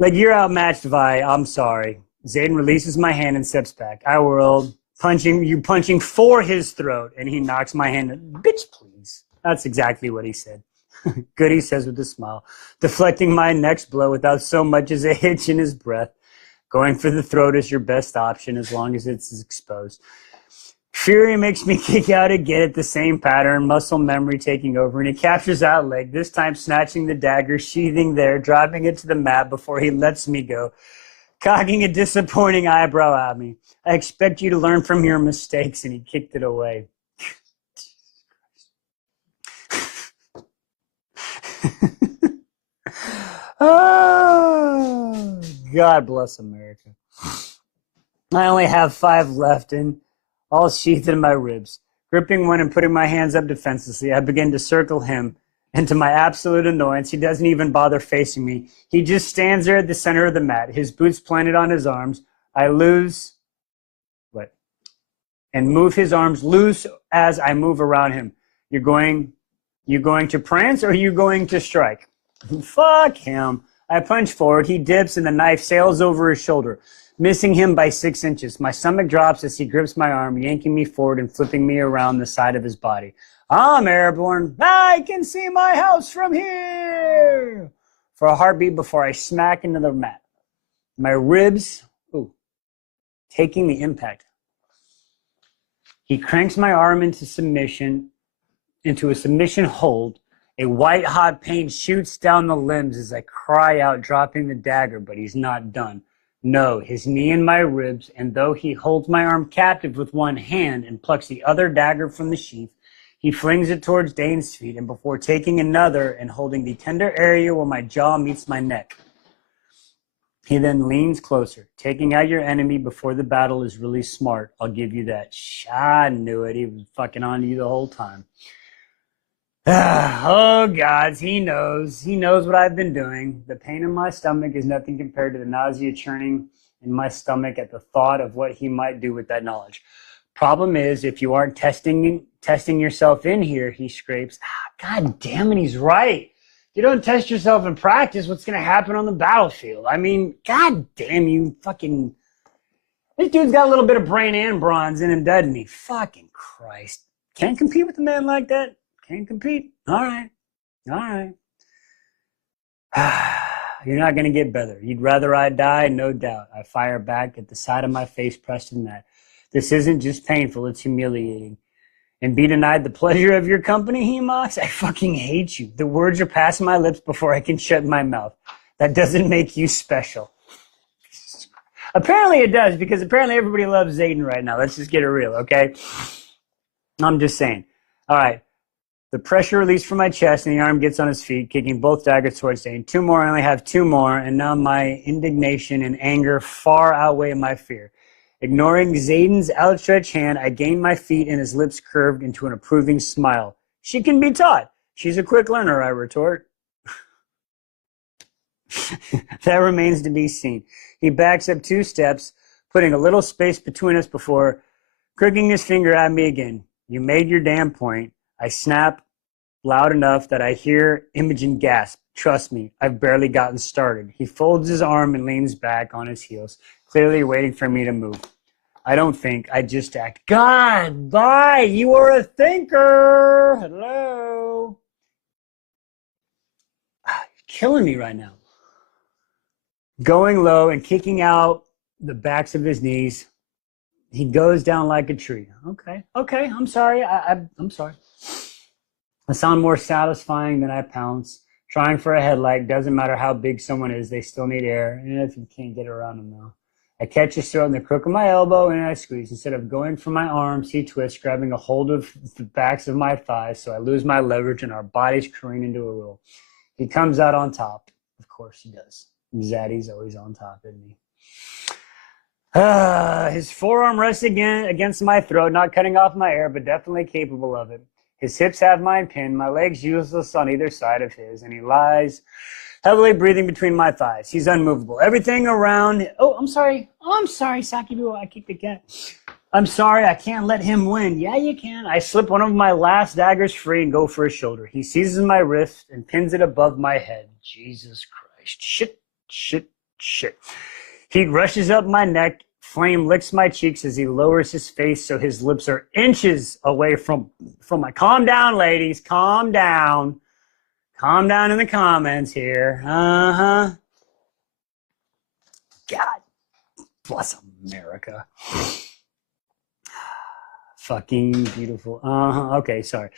Like, you're outmatched, Vi. I'm sorry. Zayden releases my hand and steps back. I whirled, punching for his throat, and he knocks my hand. Bitch, please. That's exactly what he said. Good, he says with a smile, deflecting my next blow without so much as a hitch in his breath. Going for the throat is your best option as long as it's exposed. Fury makes me kick out again at the same pattern, muscle memory taking over, and he captures that leg, this time snatching the dagger, sheathing there, dropping it to the mat before he lets me go, cocking a disappointing eyebrow at me. I expect you to learn from your mistakes, and he kicked it away. Oh, God bless America. I only have 5 left, and all sheathed in my ribs. Gripping one and putting my hands up defenselessly, I begin to circle him, and to my absolute annoyance, he doesn't even bother facing me. He just stands there at the center of the mat, his boots planted on his arms. I and move his arms loose as I move around him. You going to prance, or are you going to strike? Fuck him. I punch forward. He dips, and the knife sails over his shoulder, missing him by 6 inches. My stomach drops as he grips my arm, yanking me forward and flipping me around the side of his body. I'm airborne. I can see my house from here. For a heartbeat before I smack into the mat. My ribs, taking the impact. He cranks my arm into a submission hold. A white-hot pain shoots down the limbs as I cry out, dropping the dagger, but he's not done. No, his knee in my ribs, and though he holds my arm captive with one hand and plucks the other dagger from the sheath, he flings it towards Dane's feet, and before taking another and holding the tender area where my jaw meets my neck, he then leans closer. Taking out your enemy before the battle is really smart. I'll give you that. I knew it. He was fucking on to you the whole time. Oh, gods, he knows. He knows what I've been doing. The pain in my stomach is nothing compared to the nausea churning in my stomach at the thought of what he might do with that knowledge. Problem is, if you aren't testing yourself in here, he scrapes. God damn it, he's right. You don't test yourself in practice, what's going to happen on the battlefield? I mean, god damn you, fucking... This dude's got a little bit of brain and bronze in him, doesn't he? Fucking Christ. Can't compete with a man like that? Can't compete? All right. You're not going to get better. You'd rather I die? No doubt. I fire back at the side of my face pressed in that. This isn't just painful, it's humiliating. And be denied the pleasure of your company, he mocks? I fucking hate you. The words are passing my lips before I can shut my mouth. That doesn't make you special. Apparently it does, because apparently everybody loves Zayden right now. Let's just get it real, okay? I'm just saying. All right. The pressure released from my chest, and the arm gets on his feet, kicking both daggers towards Zayden. 2 more. I only have 2 more, and now my indignation and anger far outweigh my fear. Ignoring Zayden's outstretched hand, I gain my feet, and his lips curved into an approving smile. She can be taught. She's a quick learner, I retort. That remains to be seen. He backs up 2 steps, putting a little space between us before crooking his finger at me again. You made your damn point. I snap loud enough that I hear Imogen gasp. Trust me, I've barely gotten started. He folds his arm and leans back on his heels, clearly waiting for me to move. I don't think, I just act. God, bye, you are a thinker. Hello. You're killing me right now. Going low and kicking out the backs of his knees, he goes down like a tree. Okay, I'm sorry. I'm sorry. I sound more satisfying than I pounce. Trying for a headlight, doesn't matter how big someone is, they still need air. And if you can't get around them, though. I catch his throat in the crook of my elbow and I squeeze. Instead of going for my arms, he twists, grabbing a hold of the backs of my thighs, so I lose my leverage and our bodies careen into a roll. He comes out on top. Of course he does. Zaddy's always on top, isn't he? His forearm rests again against my throat, not cutting off my air, but definitely capable of it. His hips have mine pinned, my legs useless on either side of his, and he lies heavily breathing between my thighs. He's unmovable. Everything around... Oh, I'm sorry. Sakibu. I kicked the cat. I'm sorry. I can't let him win. Yeah, you can. I slip one of my last daggers free and go for his shoulder. He seizes my wrist and pins it above my head. Jesus Christ. Shit. He rushes up my neck. Flame licks my cheeks as he lowers his face so his lips are inches away from my... Calm down, ladies. Calm down. Calm down in the comments here. God bless America. Fucking beautiful. Okay, sorry.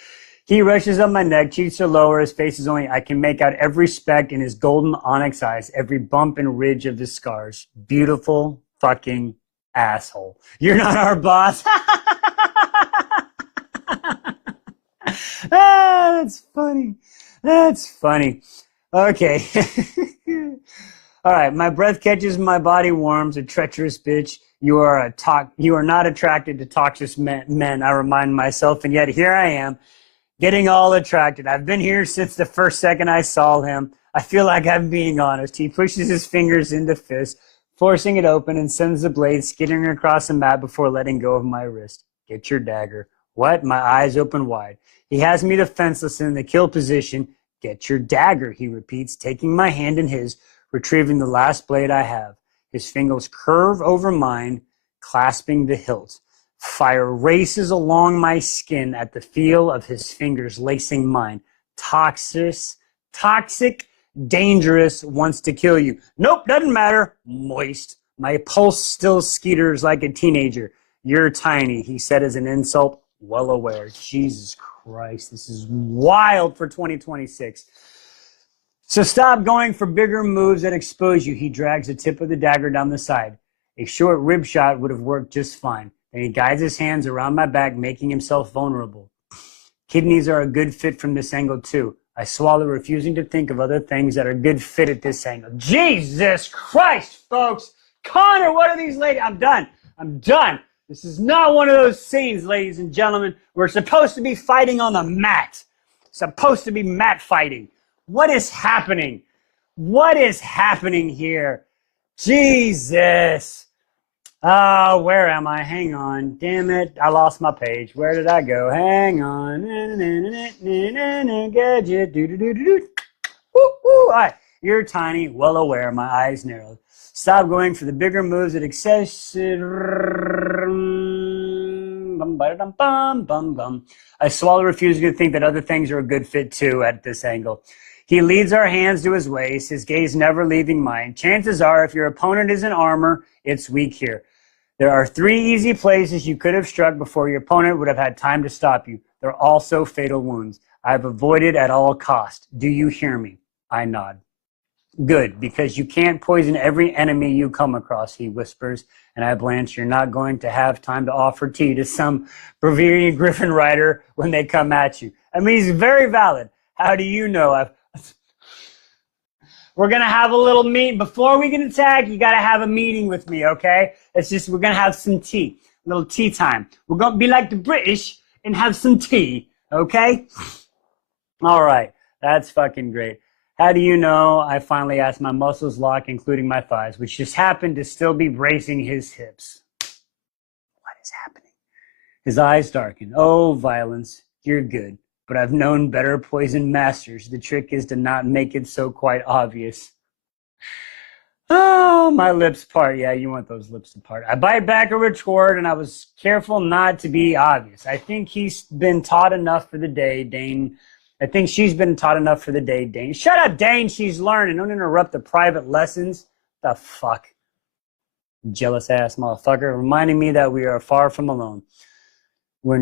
He rushes up my neck, cheeks are lower, his face is only... I can make out every speck in his golden onyx eyes, every bump and ridge of his scars. Beautiful fucking asshole. You're not our boss. That's funny. That's funny. Okay. All right. My breath catches, my body warms. A treacherous bitch. You are not attracted to toxic men. I remind myself, and yet here I am, getting all attracted. I've been here since the first second I saw him. I feel like I'm being honest. He pushes his fingers into fist, forcing it open, and sends the blade skittering across the mat before letting go of my wrist. Get your dagger. What? My eyes open wide. He has me defenseless in the kill position. Get your dagger, he repeats, taking my hand in his, retrieving the last blade I have. His fingers curve over mine, clasping the hilt. Fire races along my skin at the feel of his fingers lacing mine. Toxic, dangerous, wants to kill you. Nope, doesn't matter. Moist. My pulse still skeeters like a teenager. You're tiny, he said as an insult, well aware. Jesus Christ, this is wild for 2026. So stop going for bigger moves that expose you. He drags the tip of the dagger down the side. A short rib shot would have worked just fine. Then he guides his hands around my back, making himself vulnerable. Kidneys are a good fit from this angle too. I swallow, refusing to think of other things that are good fit at this angle. Jesus Christ, folks. Connor, what are these ladies? I'm done. This is not one of those scenes, ladies and gentlemen. We're supposed to be fighting on the mat. Supposed to be mat fighting. What is happening? What is happening here? Jesus. Where am I? Hang on. Damn it. I lost my page. Where did I go? Hang on. Gadget. All right. You're tiny. Well aware. My eyes narrowed. Stop going for the bigger moves that I swallow, refusing to think that other things are a good fit too at this angle. He leads our hands to his waist, his gaze never leaving mine. Chances are, if your opponent is in armor, it's weak here. There are 3 easy places you could have struck before your opponent would have had time to stop you. They're also fatal wounds. I've avoided at all cost. Do you hear me? I nod. Good, because you can't poison every enemy you come across, he whispers, and I blanch. You're not going to have time to offer tea to some Bavarian Griffin rider when they come at you. I mean, he's very valid. How do you know? We're going to have a little meeting. Before we can attack, you got to have a meeting with me, okay? We're going to have some tea, a little tea time. We're going to be like the British and have some tea, okay? All right, that's fucking great. How do you know? I finally asked. My muscles lock, including my thighs, which just happened to still be bracing his hips. What is happening? His eyes darken. Oh, violence, you're good. But I've known better poison masters. The trick is to not make it so quite obvious. Oh, my lips part. Yeah, you want those lips to part. I bite back a retort, and I was careful not to be obvious. I think he's been taught enough for the day, Dane. I think she's been taught enough for the day, Dane. Shut up, Dane. She's learning. Don't interrupt the private lessons. The fuck? Jealous ass motherfucker. Reminding me that we are far from alone. We're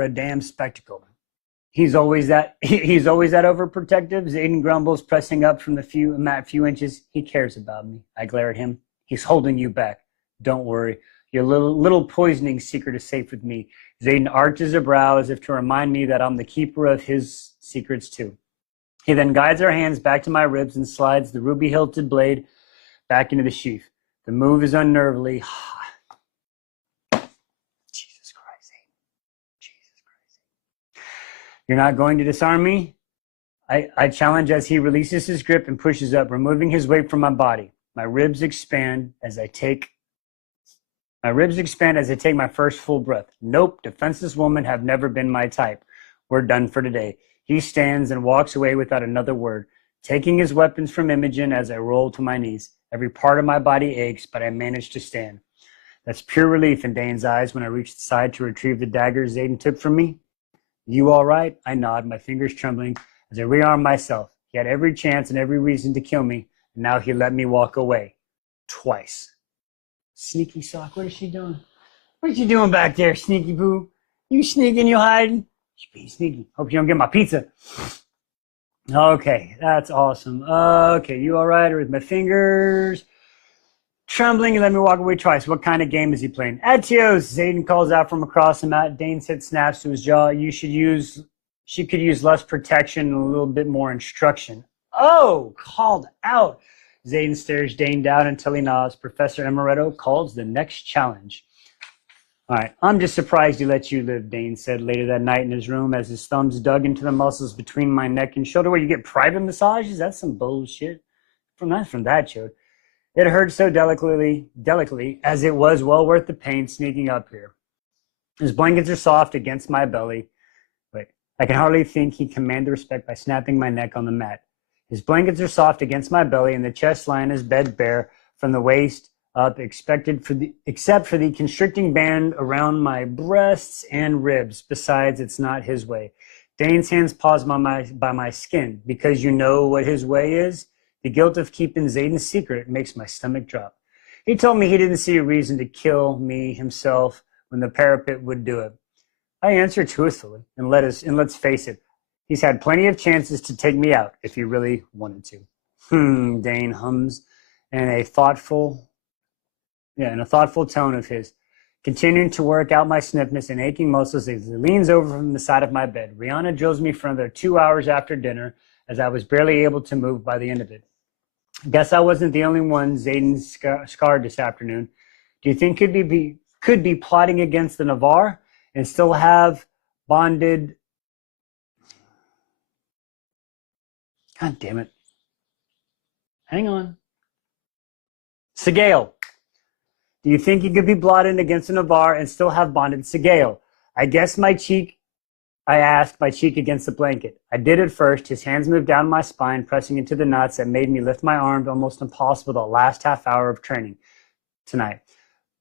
a damn spectacle. He's always that overprotective. Zayden grumbles, pressing up from the few inches. He cares about me. I glare at him. He's holding you back. Don't worry. Your little poisoning secret is safe with me. Zayden arches a brow as if to remind me that I'm the keeper of his secrets too. He then guides our hands back to my ribs and slides the ruby-hilted blade back into the sheath. The move is unnervingly. Jesus Christ, Zayden. Jesus Christ. You're not going to disarm me? I challenge as he releases his grip and pushes up, removing his weight from my body. My ribs expand as I take my first full breath. Nope, defenseless women have never been my type. We're done for today. He stands and walks away without another word, taking his weapons from Imogen as I roll to my knees. Every part of my body aches, but I manage to stand. That's pure relief in Dane's eyes when I reach the side to retrieve the dagger Zayden took from me. You all right? I nod, my fingers trembling as I rearm myself. He had every chance and every reason to kill me, and now he let me walk away. Twice. Sneaky sock, what is she doing? What are you doing back there, sneaky boo? You sneaking, you hiding? You being sneaky. Hope you don't get my pizza. Okay, that's awesome. Okay, you all right? Or with my fingers trembling, and let me walk away twice. What kind of game is he playing? Atios, Zayden calls out from across him. Dane's head snaps to his jaw. She could use less protection and a little bit more instruction. Oh, called out. Zayden stares Dane down until he nods. Professor Amaretto calls the next challenge. All right, I'm just surprised he let you live, Dane said later that night in his room as his thumbs dug into the muscles between my neck and shoulder. Where you get private massages? That's some bullshit. From that chode. It hurt so delicately, as it was well worth the pain sneaking up here. His blankets are soft against my belly. Wait, I can hardly think he commanded respect by snapping my neck on the mat. His blankets are soft against my belly, and the chest line is bed bare from the waist up, except for the constricting band around my breasts and ribs. Besides, it's not his way. Dane's hands pause by my skin. Because you know what his way is? The guilt of keeping Zayden's secret makes my stomach drop. He told me he didn't see a reason to kill me himself when the parapet would do it. I answered truthfully, and let's face it, he's had plenty of chances to take me out if he really wanted to. Dane hums in a thoughtful tone of his, continuing to work out my stiffness and aching muscles as he leans over from the side of my bed. Rihanna drills me for another 2 hours after dinner, as I was barely able to move by the end of it. Guess I wasn't the only one Zayden scarred this afternoon. Do you think could be plotting against the Navarre and still have bonded? God damn it. Hang on. Segale. Do you think he could be blotted against the Navarre and still have bonded Segale? I asked, my cheek against the blanket. I did at first. His hands moved down my spine, pressing into the knots that made me lift my arms almost impossible the last half hour of training tonight.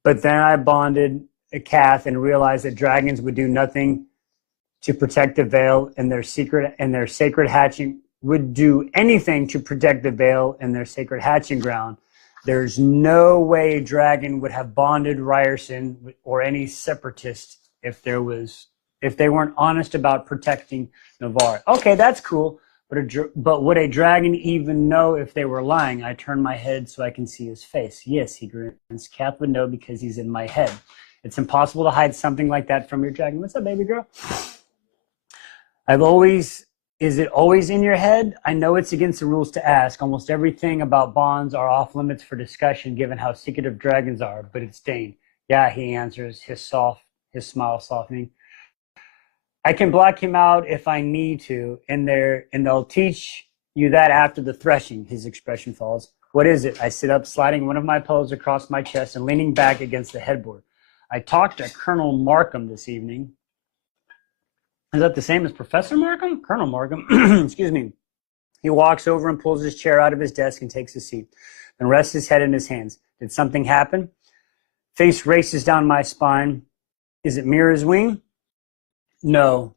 But then I bonded a calf and realized that dragons would do nothing to protect the veil and their sacred hatching would do anything to protect the veil and their sacred hatching ground. There's no way a dragon would have bonded Ryerson or any separatist if they weren't honest about protecting Navarre. Okay, that's cool. But would a dragon even know if they were lying? I turn my head so I can see his face. Yes, he grins. Kath would know because he's in my head. It's impossible to hide something like that from your dragon. What's up, baby girl? Is it always in your head? I know it's against the rules to ask. Almost everything about bonds are off limits for discussion given how secretive dragons are, but it's Dane. Yeah, he answers, his smile softening. I can block him out if I need to, and they'll teach you that after the threshing. His expression falls. What is it? I sit up, sliding one of my pillows across my chest and leaning back against the headboard. I talked to Colonel Markham this evening. Is that the same as Professor Markham? Colonel Markham. Excuse me. He walks over and pulls his chair out of his desk and takes a seat, then rests his head in his hands. Did something happen? Face races down my spine. Is it Mira's wing? No.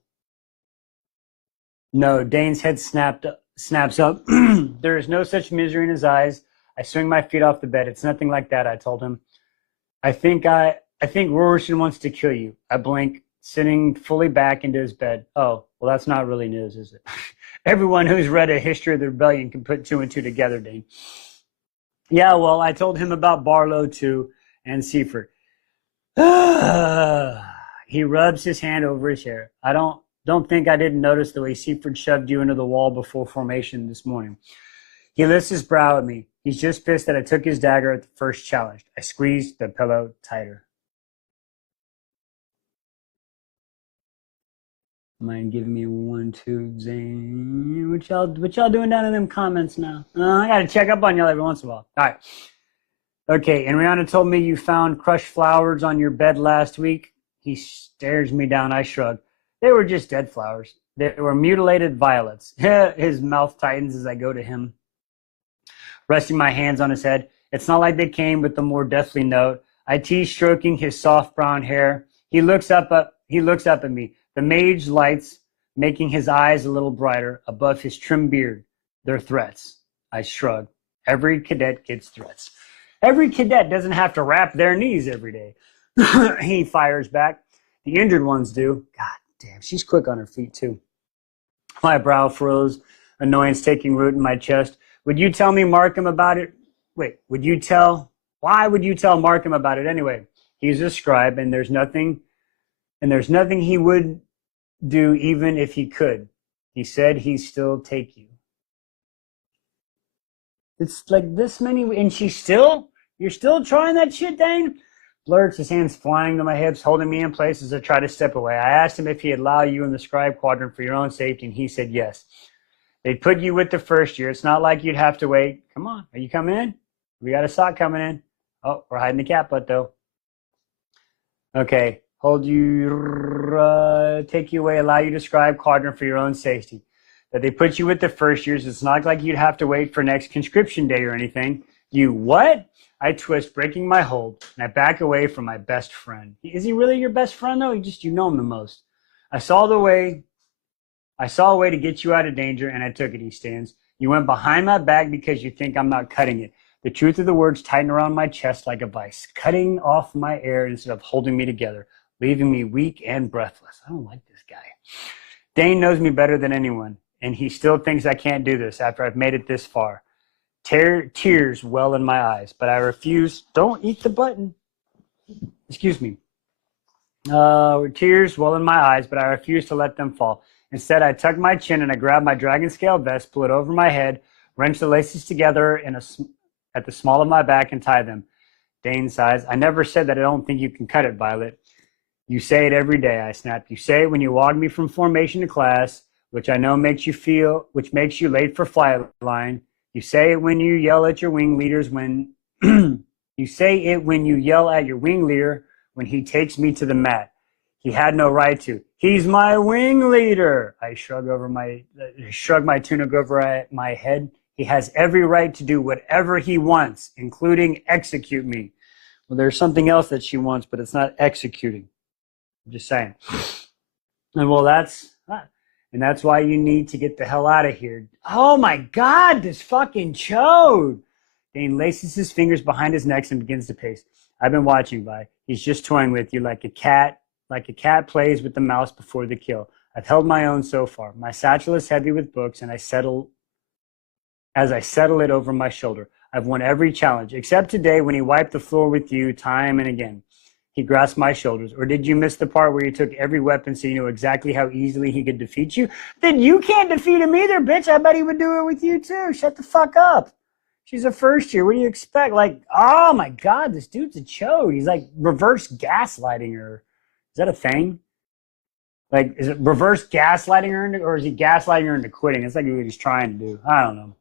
Dane's head snaps up. There is no such misery in his eyes. I swing my feet off the bed. It's nothing like that, I told him. I think Rorschach wants to kill you. I blink. sitting fully back into his bed. Oh, well, that's not really news, is it? Everyone who's read A History of the Rebellion can put two and two together, Dane. Yeah, well, I told him about Barlow, too, and Seifert. He rubs his hand over his hair. I don't think I didn't notice the way Seifert shoved you into the wall before formation this morning. He lifts his brow at me. He's just pissed that I took his dagger at the first challenge. I squeezed the pillow tighter. Mind giving me 1, 2, Zane? What y'all doing down in them comments now? I gotta check up on y'all every once in a while. All right. Okay, and Rihanna told me you found crushed flowers on your bed last week. He stares me down. I shrug. They were just dead flowers. They were mutilated violets. His mouth tightens as I go to him, resting my hands on his head. It's not like they came with a more deathly note. I tease, stroking his soft brown hair. He looks up at me. The mage lights, making his eyes a little brighter above his trim beard. They're threats. I shrug. Every cadet gets threats. Every cadet doesn't have to wrap their knees every day. He fires back. The injured ones do. God damn, she's quick on her feet too. My brow furrows, annoyance taking root in my chest. Would you tell me Markham about it? Why would you tell Markham about it anyway? He's a scribe, and there's nothing he would do even if he could. He said he'd still take you. It's like this many, and you're still trying that shit, Dane? Blurts, his hands flying to my hips, holding me in place as I try to step away. I asked him if he'd allow you in the scribe quadrant for your own safety, and he said yes. They'd put you with the first year. It's not like you'd have to wait. Come on, are you coming in? We got a sock coming in. Oh, we're hiding the cat butt, though. Okay, hold you, take you away, allow you to scribe quadrant for your own safety. That they put you with the first years. It's not like you'd have to wait for next conscription day or anything. You what? I twist, breaking my hold, and I back away from my best friend. Is he really your best friend, though? You know him the most. I saw a way to get you out of danger, and I took it, he stands. You went behind my back because you think I'm not cutting it. The truth of the words tighten around my chest like a vice, cutting off my air instead of holding me together, leaving me weak and breathless. I don't like this guy. Dane knows me better than anyone, and he still thinks I can't do this after I've made it this far. Tears well in my eyes, but I refuse. Don't eat the button. Excuse me. Tears well in my eyes, but I refuse to let them fall. Instead, I tuck my chin and I grab my dragon scale vest, pull it over my head, wrench the laces together at the small of my back and tie them. Dane sighs. I never said that I don't think you can cut it, Violet. You say it every day, I snapped. You say it when you walk me from formation to class, which I know makes you late for flight line. You say it when you yell at your wing leaders when you say it when you yell at your wing leader when he takes me to the mat. He had no right to. He's my wing leader. I shrug my tunic over my head. He has every right to do whatever he wants, including execute me. Well, there's something else that she wants, but it's not executing. I'm just saying. And that's why you need to get the hell out of here. Oh my God, this fucking chode. Dane laces his fingers behind his neck and begins to pace. I've been watching, Vi. He's just toying with you like a cat plays with the mouse before the kill. I've held my own so far. My satchel is heavy with books, and I settle it over my shoulder. I've won every challenge, except today when he wiped the floor with you time and again. He grasped my shoulders. Or did you miss the part where he took every weapon so you knew exactly how easily he could defeat you? Then you can't defeat him either, bitch. I bet he would do it with you too. Shut the fuck up. She's a first year. What do you expect? Like, oh my God, this dude's a chode. He's like reverse gaslighting her. Is that a thing? Like, is it reverse gaslighting her or is he gaslighting her into quitting? It's like what he's trying to do. I don't know.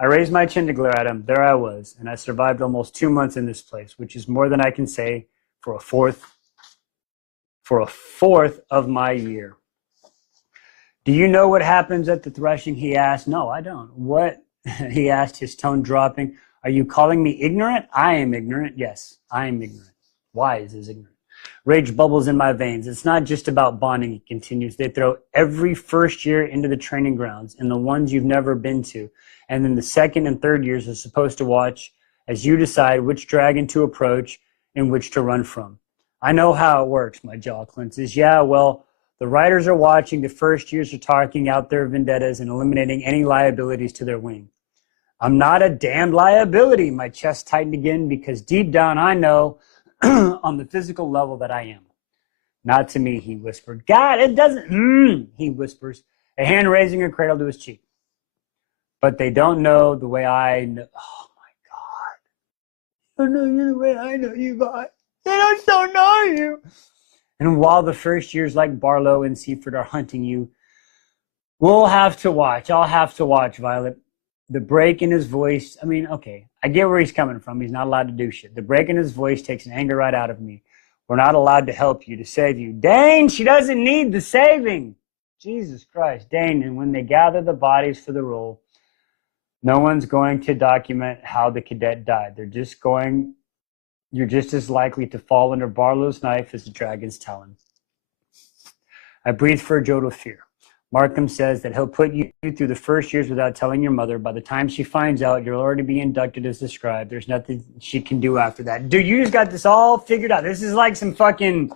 I raised my chin to glare at him. There I was, and I survived almost 2 months in this place, which is more than I can say for a fourth of my year. Do you know what happens at the threshing? He asked. No, I don't. What? He asked, his tone dropping. Are you calling me ignorant? I am ignorant. Yes, I am ignorant. Wise is ignorant. Rage bubbles in my veins. It's not just about bonding, he continues. They throw every first year into the training grounds and the ones you've never been to. And then the second and third years are supposed to watch as you decide which dragon to approach and which to run from. I know how it works, my jaw clenches. Yeah, well, the writers are watching, the first years are talking out their vendettas and eliminating any liabilities to their wing. I'm not a damned liability. My chest tightened again because deep down I know on the physical level that I am. Not to me, he whispered. God, it doesn't, he whispers, a hand raising a cradle to his cheek. But they don't know the way I know. Oh, my God. They don't know you the way I know you, God. They don't know you. And while the first years like Barlow and Seaford are hunting you, we'll have to watch. I'll have to watch, Violet. The break in his voice, I mean, okay, I get where he's coming from. He's not allowed to do shit. The break in his voice takes an anger right out of me. We're not allowed to help you, to save you. Dane, she doesn't need the saving. Jesus Christ, Dane. And when they gather the bodies for the roll, no one's going to document how the cadet died. You're just as likely to fall under Barlow's knife as the dragon's talon. I breathe for Joe with fear. Markham says that he'll put you through the first years without telling your mother. By the time she finds out, you'll already be inducted as described. There's nothing she can do after that. Dude, you just got this all figured out. This is like some fucking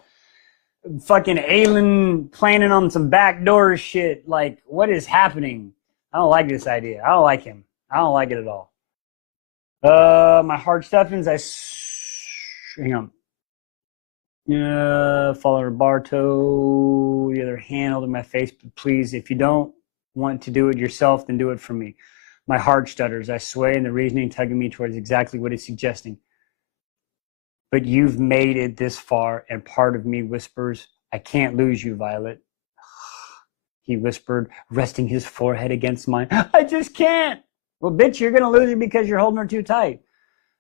alien planning on some backdoor shit. Like, what is happening? I don't like this idea. I don't like him. I don't like it at all. My heart stiffens. Hang on. Follow Roberto, the other hand holding my face, but please, if you don't want to do it yourself, then do it for me. My heart stutters. I sway, and the reasoning tugging me towards exactly what it's suggesting. But you've made it this far, and part of me whispers, I can't lose you, Violet. He whispered, resting his forehead against mine. I just can't. Well, bitch, you're going to lose her because you're holding her too tight.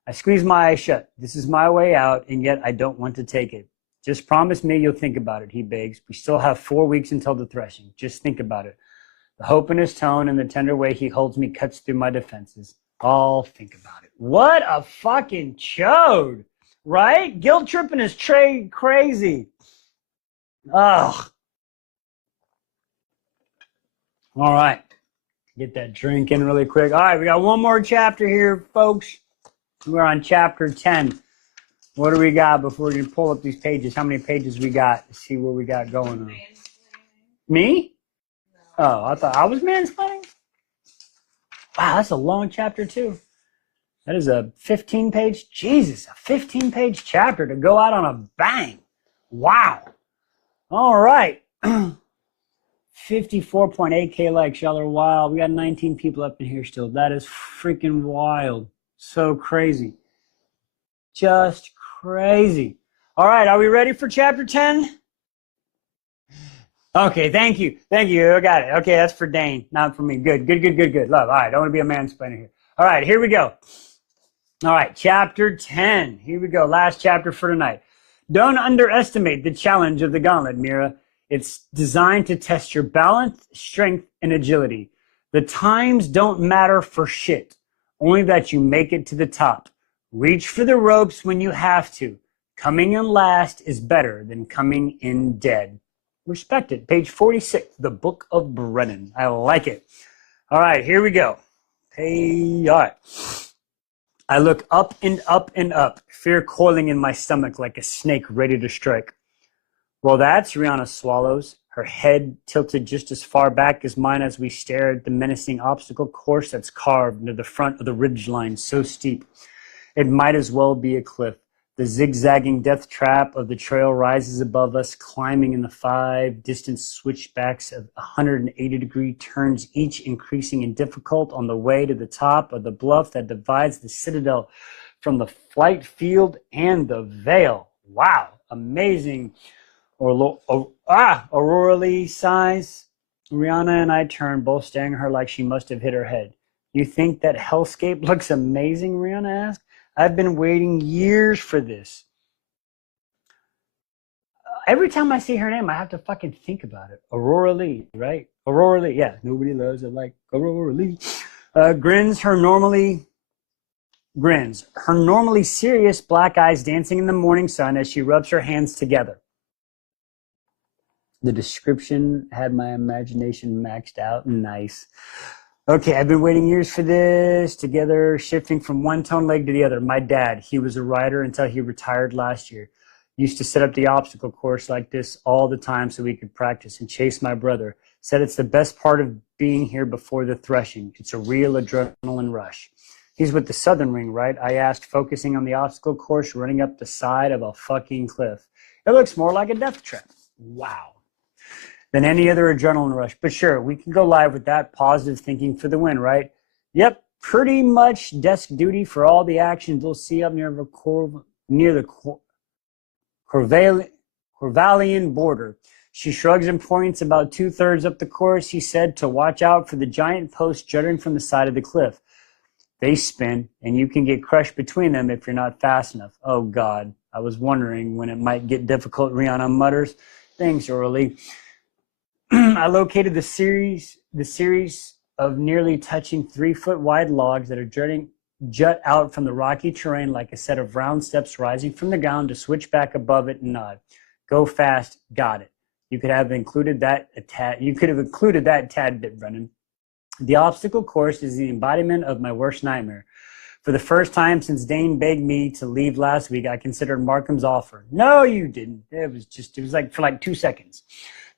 I squeeze my eyes shut. This is my way out, and yet I don't want to take it. Just promise me you'll think about it, he begs. We still have 4 weeks until the threshing. Just think about it. The hope in his tone and the tender way he holds me cuts through my defenses. I'll think about it. What a fucking chode, right? Guilt tripping is crazy. Ugh. All right. Get that drink in really quick. All right, we got one more chapter here, folks. We're on chapter 10. What do we got before we pull up these pages? How many pages we got? Let's see what we got going on. Me? No. Oh, I thought I was mansplaining? Wow, that's a long chapter too. That is a 15-page, Jesus, a 15-page chapter to go out on a bang. Wow. All right. 54.8K likes. Y'all are wild. We got 19 people up in here still. That is freaking wild. So crazy. Just crazy. All right, are we ready for chapter 10? Okay, thank you. Thank you. I got it. Okay, that's for Dane, not for me. Good. Love. All right, don't want to be a mansplainer here. All right, here we go. All right, chapter 10. Here we go. Last chapter for tonight. Don't underestimate the challenge of the gauntlet, Mira. It's designed to test your balance, strength, and agility. The times don't matter for shit, only that you make it to the top. Reach for the ropes when you have to. Coming in last is better than coming in dead. Respect it. Page 46, the Book of Brennan. I like it. All right, here we go. Hey, all right. I look up and up and up, fear coiling in my stomach like a snake ready to strike. Well, that's Rihanna swallows, her head tilted just as far back as mine as we stare at the menacing obstacle course that's carved into the front of the ridgeline so steep. It might as well be a cliff. The zigzagging death trap of the trail rises above us, climbing in the 5 distant switchbacks of 180-degree turns, each increasing in difficult on the way to the top of the bluff that divides the citadel from the flight field and the vale. Wow, amazing. Aurora Lee sighs. Rihanna and I turn, both staring at her like she must have hit her head. You think that hellscape looks amazing? Rihanna asked. I've been waiting years for this. Every time I see her name, I have to fucking think about it. Aurora Lee, right? Aurora Lee, yeah. Nobody loves it like Aurora Lee. Grins, her normally serious black eyes dancing in the morning sun as she rubs her hands together. The description had my imagination maxed out. Nice. Okay, I've been waiting years for this. Together, shifting from one tone leg to the other. My dad, he was a writer until he retired last year. Used to set up the obstacle course like this all the time so we could practice and chase my brother. Said it's the best part of being here before the threshing. It's a real adrenaline rush. He's with the Southern Ring, right? I asked, focusing on the obstacle course running up the side of a fucking cliff. It looks more like a death trap. Wow. Than any other adrenaline rush. But sure, we can go live with that. Positive thinking for the win, right? Yep, pretty much desk duty for all the actions we'll see up near the Corvallian border. She shrugs and points about 2/3 up the course. He said to watch out for the giant posts jutting from the side of the cliff. They spin, and you can get crushed between them if you're not fast enough. Oh, God. I was wondering when it might get difficult, Rihanna mutters. Thanks, Orly. I located the series of nearly touching 3-foot wide logs that are jut out from the rocky terrain like a set of round steps rising from the ground to switch back above it and nod. Go fast, got it. You could have included that tad bit, Brennan. The obstacle course is the embodiment of my worst nightmare. For the first time since Dane begged me to leave last week, I considered Markham's offer. No, you didn't. It was like for like 2 seconds.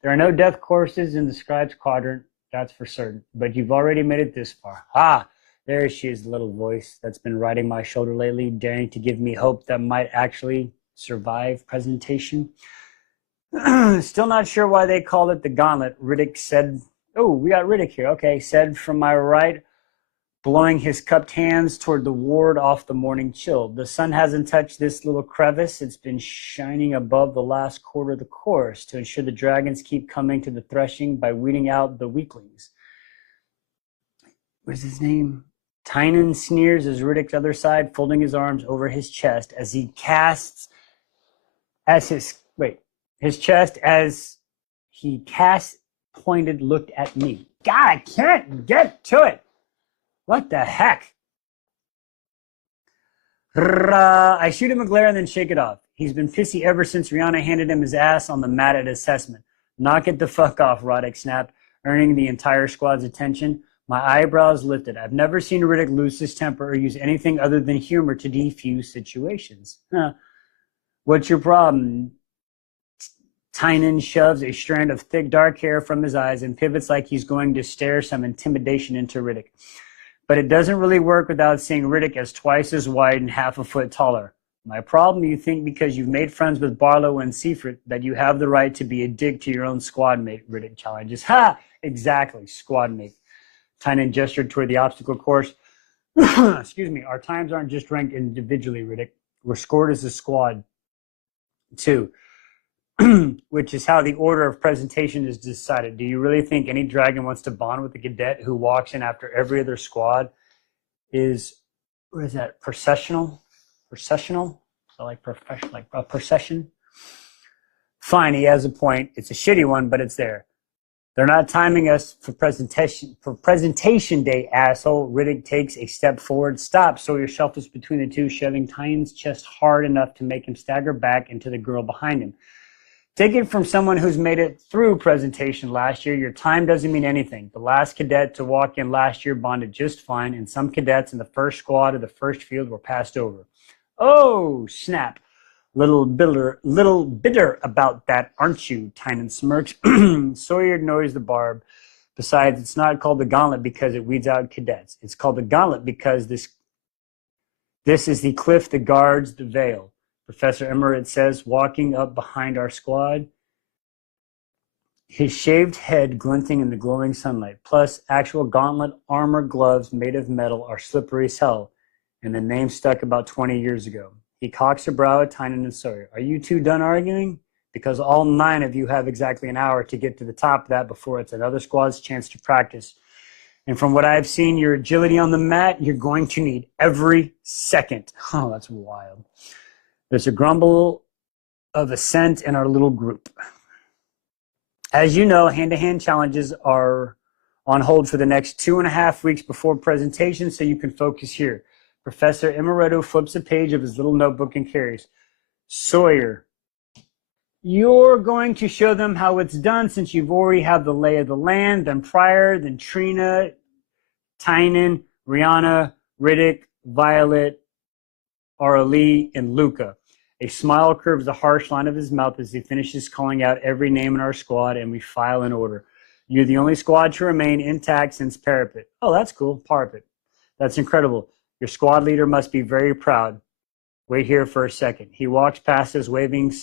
There are no death courses in the Scribe's Quadrant, that's for certain. But you've already made it this far. Ah, there she is, the little voice that's been riding my shoulder lately, daring to give me hope that might actually survive presentation. Still not sure why they called it the Gauntlet. Riddick said, oh, we got Riddick here. Okay, said from my right, blowing his cupped hands toward the ward off the morning chill. The sun hasn't touched this little crevice. It's been shining above the last quarter of the course to ensure the dragons keep coming to the threshing by weeding out the weaklings. What's his name? Tynan sneers as Riddick's other side, folding his arms over his chest as he casts pointed looked at me. God, I can't get to it. What the heck? I shoot him a glare and then shake it off. He's been pissy ever since Rihanna handed him his ass on the mat at assessment. Knock it the fuck off, Roddick snapped, earning the entire squad's attention. My eyebrows lifted. I've never seen Riddick lose his temper or use anything other than humor to defuse situations. What's your problem? Tynan shoves a strand of thick dark hair from his eyes and pivots like he's going to stare some intimidation into Riddick. But it doesn't really work without seeing Riddick as twice as wide and half a foot taller. My problem, you think because you've made friends with Barlow and Seifert that you have the right to be a dick to your own squad mate, Riddick challenges. Ha! Exactly, squad mate. Tynan gestured toward the obstacle course. Excuse me, our times aren't just ranked individually, Riddick. We're scored as a squad, too. Which is how the order of presentation is decided. Do you really think any dragon wants to bond with a cadet who walks in after every other squad is, what is that, processional? So like professional, like a procession? Fine, he has a point. It's a shitty one, but it's there. They're not timing us for presentation day, asshole. Riddick takes a step forward. Stop. Sawyer shuffles between the two, shoving Tynan's chest hard enough to make him stagger back into the girl behind him. Take it from someone who's made it through presentation last year. Your time doesn't mean anything. The last cadet to walk in last year bonded just fine, and some cadets in the first squad of the first field were passed over. Oh, snap. Little bitter about that, aren't you? Tynan smirks. Sawyer ignores the barb. Besides, it's not called the Gauntlet because it weeds out cadets. It's called the Gauntlet because this is the cliff that guards the veil. Professor Emmerich says, walking up behind our squad, his shaved head glinting in the glowing sunlight. Plus, actual gauntlet armor gloves made of metal are slippery as hell, and the name stuck about 20 years ago. He cocks a brow at Tynan and Sawyer. Are you two done arguing? Because all 9 of you have exactly an hour to get to the top of that before it's another squad's chance to practice. And from what I've seen, your agility on the mat, you're going to need every second. Oh, that's wild. There's a grumble of assent in our little group. As you know, hand-to-hand challenges are on hold for the next 2.5 weeks before presentation, so you can focus here. Professor Amaretto flips a page of his little notebook and carries. Sawyer, you're going to show them how it's done since you've already had the lay of the land, then Pryor, then Trina, Tynan, Rihanna, Riddick, Violet, Arlie, and Luca. A smile curves the harsh line of his mouth as he finishes calling out every name in our squad, and we file in order. You're the only squad to remain intact since Parapet. Oh, that's cool. Parapet. That's incredible. Your squad leader must be very proud. Wait here for a second. He walks past us, waving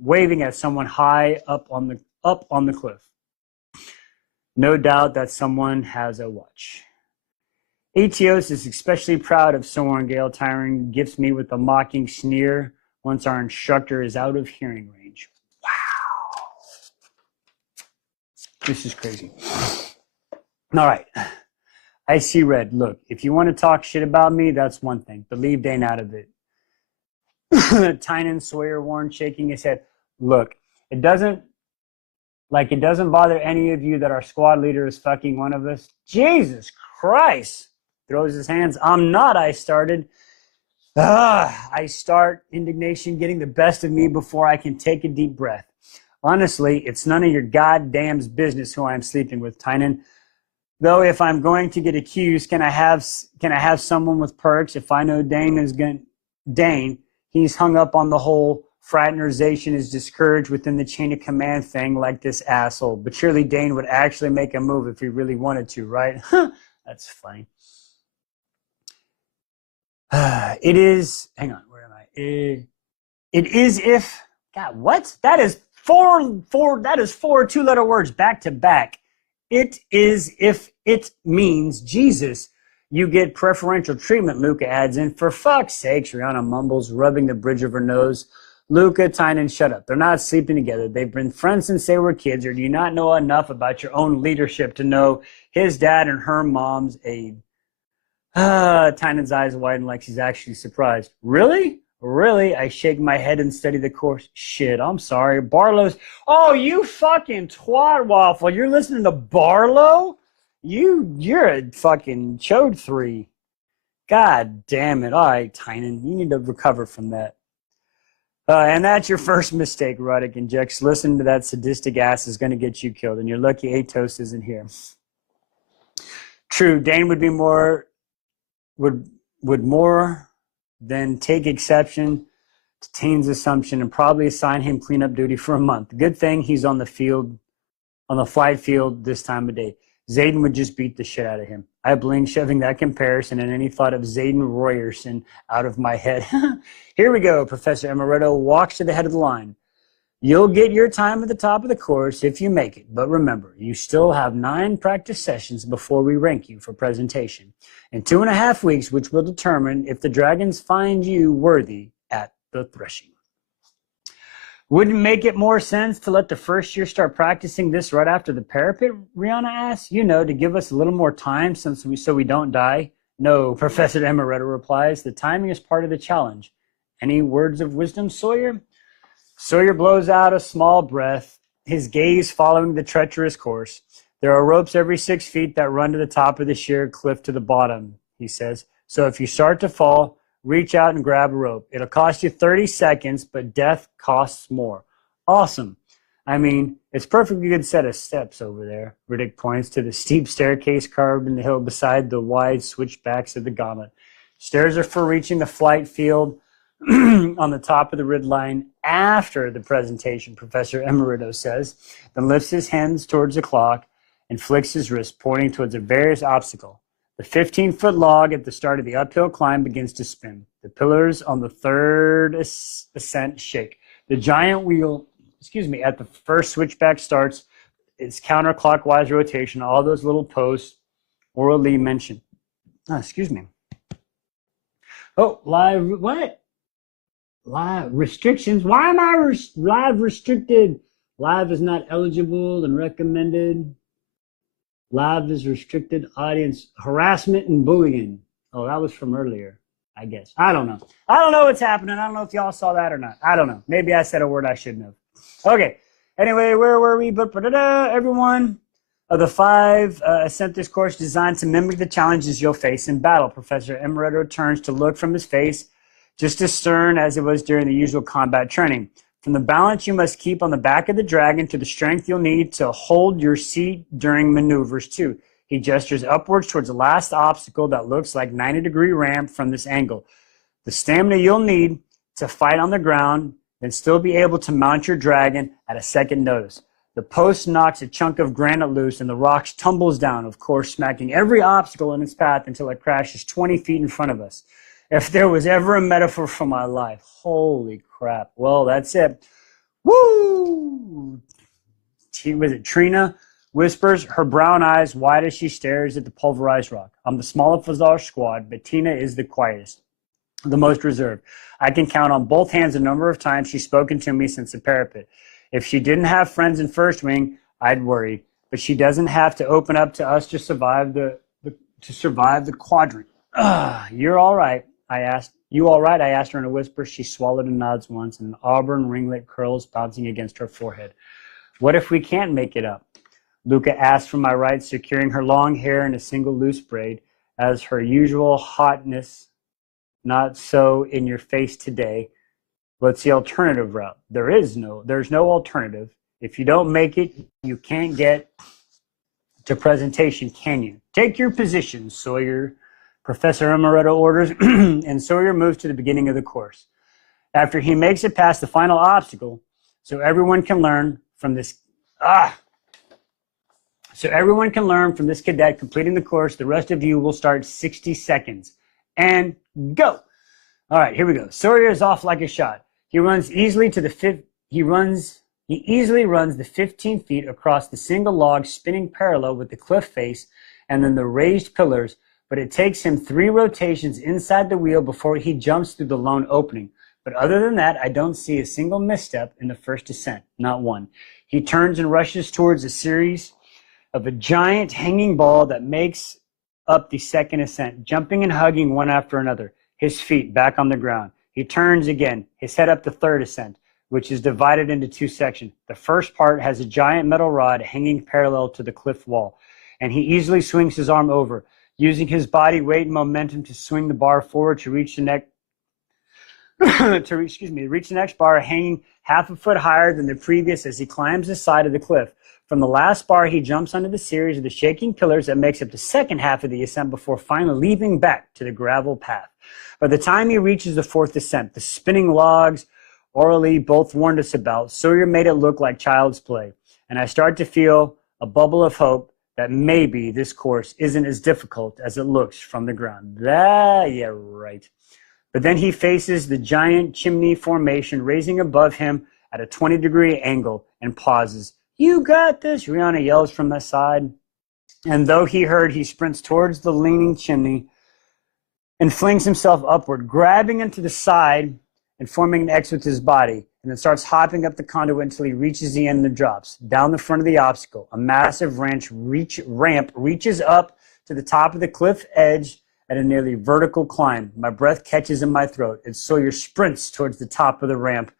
waving at someone high up on the cliff. No doubt that someone has a watch. Etios is especially proud of Soren Gale. Tyron gifts me with a mocking sneer once our instructor is out of hearing range. Wow. This is crazy. All right. I see red. Look, if you want to talk shit about me, that's one thing, but leave Dane out of it. Tynan, Sawyer warned, shaking his head. Look, it doesn't bother any of you that our squad leader is fucking one of us. Jesus Christ. Throws his hands. I'm not, I started. I start, indignation getting the best of me before I can take a deep breath. Honestly, it's none of your goddamn business who I'm sleeping with, Tynan. Though if I'm going to get accused, can I have someone with perks? If I know Dane, he's hung up on the whole fraternization is discouraged within the chain of command thing like this asshole. But surely Dane would actually make a move if he really wanted to, right? That's funny. It is, hang on, where am I? It is if, God, what? That is four two-letter words back to back. It is if it means Jesus. You get preferential treatment, Luca adds in. For fuck's sakes, Rihanna mumbles, rubbing the bridge of her nose. Luca, Tynan, shut up. They're not sleeping together. They've been friends since they were kids. Or do you not know enough about your own leadership to know his dad and her mom's aide? Tynan's eyes widen like she's actually surprised. Really? Really? I shake my head and study the course. Shit, I'm sorry. Barlow's... Oh, you fucking twat waffle. You're listening to Barlow? You're a fucking chode 3. God damn it. All right, Tynan, you need to recover from that. And that's your first mistake, Ruddick injects. Listening to that sadistic ass is going to get you killed, and you're lucky Atos isn't here. True, Dane would be more... would more than take exception to Tane's assumption and probably assign him cleanup duty for a month. Good thing he's on the flight field this time of day. Zayden would just beat the shit out of him. I blinked, shoving that comparison and any thought of Zayden Royerson out of my head. Here we go. Professor Amaretto walks to the head of the line. You'll get your time at the top of the course if you make it. But remember, you still have 9 practice sessions before we rank you for presentation. In 2.5 weeks, which will determine if the dragons find you worthy at the threshing. Wouldn't make it more sense to let the first year start practicing this right after the parapet? Rihanna asks. You know, to give us a little more time so we don't die. No, Professor Amaretto replies. The timing is part of the challenge. Any words of wisdom, Sawyer? Sawyer blows out a small breath, his gaze following the treacherous course. There are ropes every 6 feet that run to the top of the sheer cliff to the bottom, he says. So if you start to fall, reach out and grab a rope. It'll cost you 30 seconds, but death costs more. Awesome. I mean, it's a perfectly good set of steps over there. Riddick points to the steep staircase carved in the hill beside the wide switchbacks of the gauntlet. Stairs are for reaching the flight field on the top of the rid line after the presentation, Professor Emerito says, then lifts his hands towards the clock and flicks his wrist, pointing towards a various obstacle. The 15-foot log at the start of the uphill climb begins to spin. The pillars on the third ascent shake. The giant wheel, at the first switchback starts its counterclockwise rotation. All those little posts orally mentioned. Oh, live, what? Live restrictions. Why am I live restricted? Live is not eligible and recommended. Live is restricted. Audience harassment and bullying. Oh, that was from earlier, I guess. I don't know. I don't know what's happening. I don't know if y'all saw that or not. I don't know. Maybe I said a word I shouldn't have. Okay. Anyway, where were we? Everyone. Of the 5 ascent this course designed to mimic the challenges you'll face in battle. Professor Emerito turns to look from his face, just as stern as it was during the usual combat training. From the balance you must keep on the back of the dragon to the strength you'll need to hold your seat during maneuvers too. He gestures upwards towards the last obstacle that looks like 90-degree ramp from this angle. The stamina you'll need to fight on the ground and still be able to mount your dragon at a second notice. The post knocks a chunk of granite loose and the rocks tumbles down, of course, smacking every obstacle in its path until it crashes 20 feet in front of us. If there was ever a metaphor for my life, holy crap. Well, that's it. Woo! Was it Trina? Whispers, her brown eyes wide as she stares at the pulverized rock. I'm the smallest of our squad, but Tina is the quietest, the most reserved. I can count on both hands the number of times she's spoken to me since the parapet. If she didn't have friends in First Wing, I'd worry. But she doesn't have to open up to us to survive the quadrant. You're all right, I asked. You all right? I asked her in a whisper. She swallowed and nods once, and an auburn ringlet curls bouncing against her forehead. What if we can't make it up? Luca asked from my right, securing her long hair in a single loose braid. As her usual hotness, not so in your face today. What's the alternative route? There's no alternative. If you don't make it, you can't get to presentation, can you? Take your position, Sawyer. Professor Amaretto orders, and Sawyer moves to the beginning of the course. After he makes it past the final obstacle, so everyone can learn from this cadet completing the course, the rest of you will start 60 seconds. And go. All right, here we go. Sawyer is off like a shot. He easily runs the 15 feet across the single log spinning parallel with the cliff face and then the raised pillars, but it takes him 3 rotations inside the wheel before he jumps through the lone opening. But other than that, I don't see a single misstep in the first descent, not one. He turns and rushes towards a series of a giant hanging ball that makes up the second ascent, jumping and hugging one after another, his feet back on the ground. He turns again, his head up the third ascent, which is divided into 2 sections. The first part has a giant metal rod hanging parallel to the cliff wall, and he easily swings his arm over, using his body weight and momentum to swing the bar forward to reach the next bar, hanging half a foot higher than the previous as he climbs the side of the cliff. From the last bar, he jumps onto the series of the shaking pillars that makes up the second half of the ascent before finally leaping back to the gravel path. By the time he reaches the 4th ascent, the spinning logs Orally both warned us about, Sawyer made it look like child's play, and I start to feel a bubble of hope that maybe this course isn't as difficult as it looks from the ground. Yeah, right. But then he faces the giant chimney formation raising above him at a 20-degree angle and pauses. "You got this," Rihanna yells from the side. And though he heard, he sprints towards the leaning chimney and flings himself upward, grabbing into the side and forming an X with his body, and then starts hopping up the conduit until he reaches the end and drops. Down the front of the obstacle, a massive ramp reaches up to the top of the cliff edge at a nearly vertical climb. My breath catches in my throat, and Sawyer sprints towards the top of the ramp,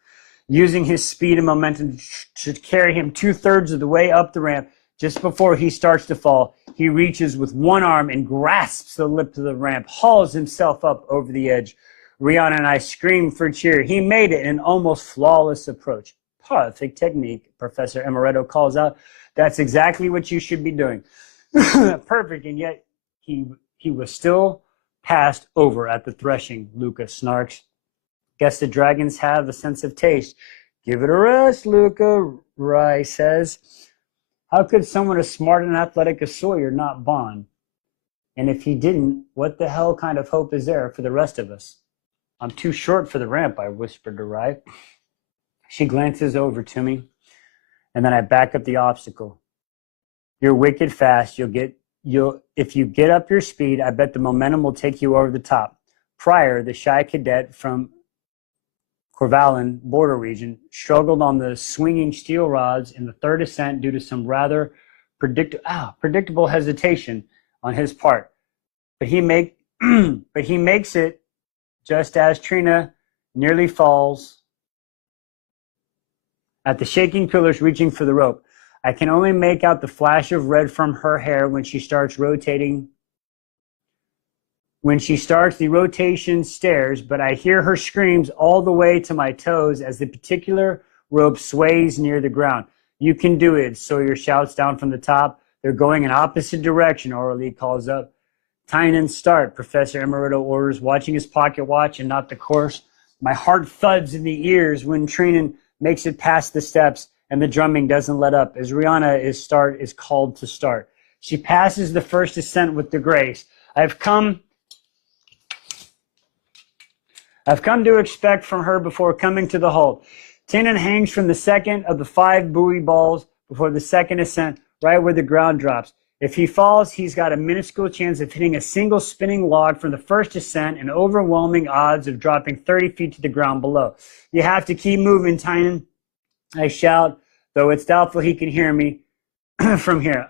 using his speed and momentum to carry him 2/3 of the way up the ramp. Just before he starts to fall, he reaches with one arm and grasps the lip of the ramp, hauls himself up over the edge. Rihanna and I scream for cheer. He made it in an almost flawless approach. "Perfect technique," Professor Amaretto calls out. "That's exactly what you should be doing." Perfect, and yet he was still passed over at the threshing, Luca snarks. "Guess the dragons have a sense of taste." "Give it a rest, Luca," Rai says. How could someone as smart and athletic as Sawyer not bond? And if he didn't, what the hell kind of hope is there for the rest of us? "I'm too short for the ramp," I whispered to Rai. She glances over to me, and then I back up the obstacle. "You're wicked fast. If you get up your speed, I bet the momentum will take you over the top." Pryor, the shy cadet from Corvalin border region, struggled on the swinging steel rods in the third ascent due to some rather predictable hesitation on his part. But he makes it just as Trina nearly falls at the shaking pillars, reaching for the rope. I can only make out the flash of red from her hair when she starts rotating. When she starts the rotation stairs, but I hear her screams all the way to my toes as the particular rope sways near the ground. "You can do it," Sawyer shouts down from the top. "They're going in opposite direction," Orally calls up. "Tynan, start," Professor Amaretto orders, watching his pocket watch and not the course. My heart thuds in the ears when Trinan makes it past the steps and the drumming doesn't let up as Rihanna is called to start. She passes the first ascent with the grace I've come to expect from her before coming to the halt. Trinan hangs from the second of the 5 buoy balls before the second ascent, right where the ground drops. If he falls, he's got a minuscule chance of hitting a single spinning log from the first ascent and overwhelming odds of dropping 30 feet to the ground below. You have to keep moving, Tynan, I shout, though it's doubtful he can hear me from here.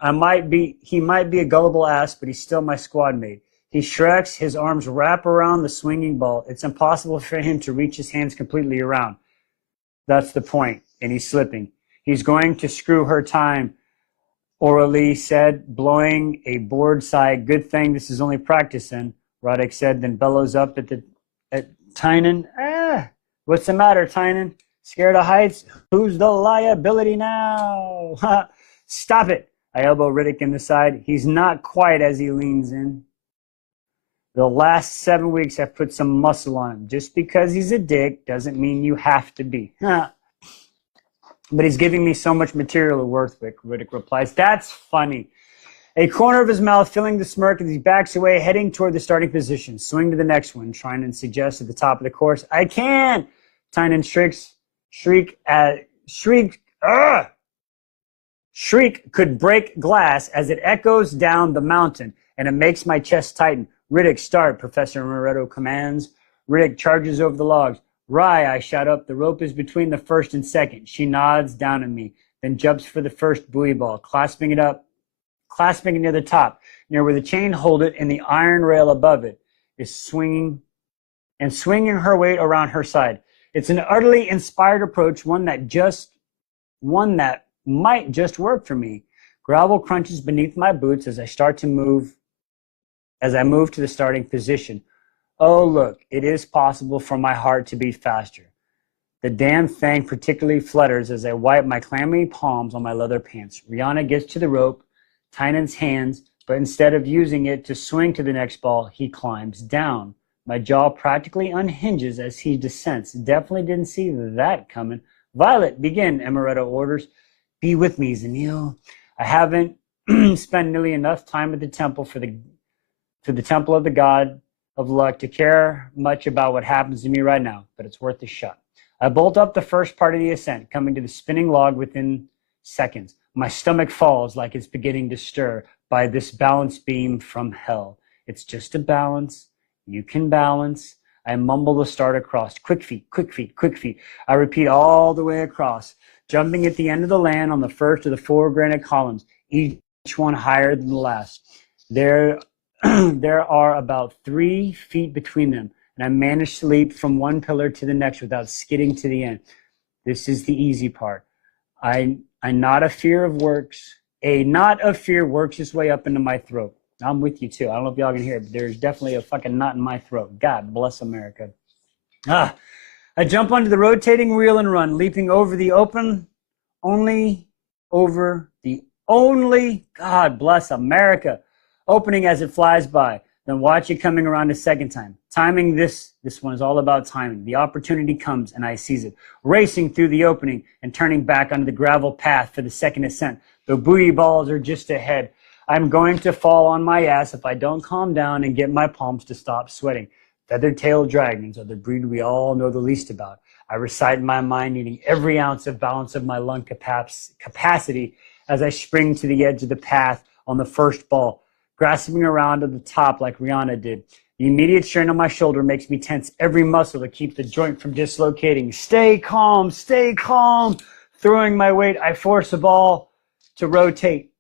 He might be a gullible ass, but he's still my squad mate. He shrugs, his arms wrap around the swinging ball. It's impossible for him to reach his hands completely around. That's the point, and he's slipping. He's going to screw her time, Aurelie said, blowing a bored sigh. Good thing this is only practice then, Roddick said, then bellows up at Tynan. What's the matter, Tynan? Scared of heights? Who's the liability now? Stop it. I elbow Riddick in the side. He's not quite as he leans in. The last 7 weeks I've put some muscle on him. Just because he's a dick doesn't mean you have to be. But he's giving me so much material to work with, Riddick replies. That's funny. A corner of his mouth filling the smirk as he backs away, heading toward the starting position. Swing to the next one, trying to suggest at the top of the course. I can! Tynan shriek could break glass as it echoes down the mountain, and it makes my chest tighten. Riddick, start, Professor Moretto commands. Riddick charges over the logs. Rye, I shout up. The rope is between the first and second. She nods down at me, then jumps for the first buoy ball, clasping it near the top, near where the chain hold it and the iron rail above it is swinging her weight around her side. It's an utterly inspired approach, one that might just work for me. Gravel crunches beneath my boots as I move to the starting position. Oh, look, it is possible for my heart to beat faster. The damn thing particularly flutters as I wipe my clammy palms on my leather pants. Rihanna gets to the rope, Tynan's hands, but instead of using it to swing to the next ball, he climbs down. My jaw practically unhinges as he descends. Definitely didn't see that coming. Violet, begin, Amaretto orders. Be with me, Zanil. I haven't spent nearly enough time at the temple for the temple of the god of luck to care much about what happens to me right now, but it's worth a shot. I bolt up the first part of the ascent, coming to the spinning log within seconds. My stomach falls like it's beginning to stir by this balance beam from hell. It's just a balance. You can balance. I mumble the start across. Quick feet, quick feet, quick feet. I repeat all the way across, jumping at the end of the land on the first of the 4 granite columns, each one higher than the last. There are about 3 feet between them, and I manage to leap from one pillar to the next without skidding to the end. This is the easy part. A knot of fear works its way up into my throat. I'm with you too. I don't know if y'all can hear it, but there's definitely a fucking knot in my throat. God bless America. I jump onto the rotating wheel and run, leaping over the God bless America, opening as it flies by. Then watch it coming around a second time. Timing this one is all about timing. The opportunity comes and I seize it, racing through the opening and turning back onto the gravel path for the second ascent. The buoy balls are just ahead. I'm going to fall on my ass if I don't calm down and get my palms to stop sweating. Feather-tailed dragons are the breed we all know the least about. I recite in my mind, needing every ounce of balance of my lung capacity as I spring to the edge of the path on the first ball, grasping around at the top like Rihanna did. The immediate strain on my shoulder makes me tense every muscle to keep the joint from dislocating. Stay calm, stay calm. Throwing my weight, I force a ball to rotate,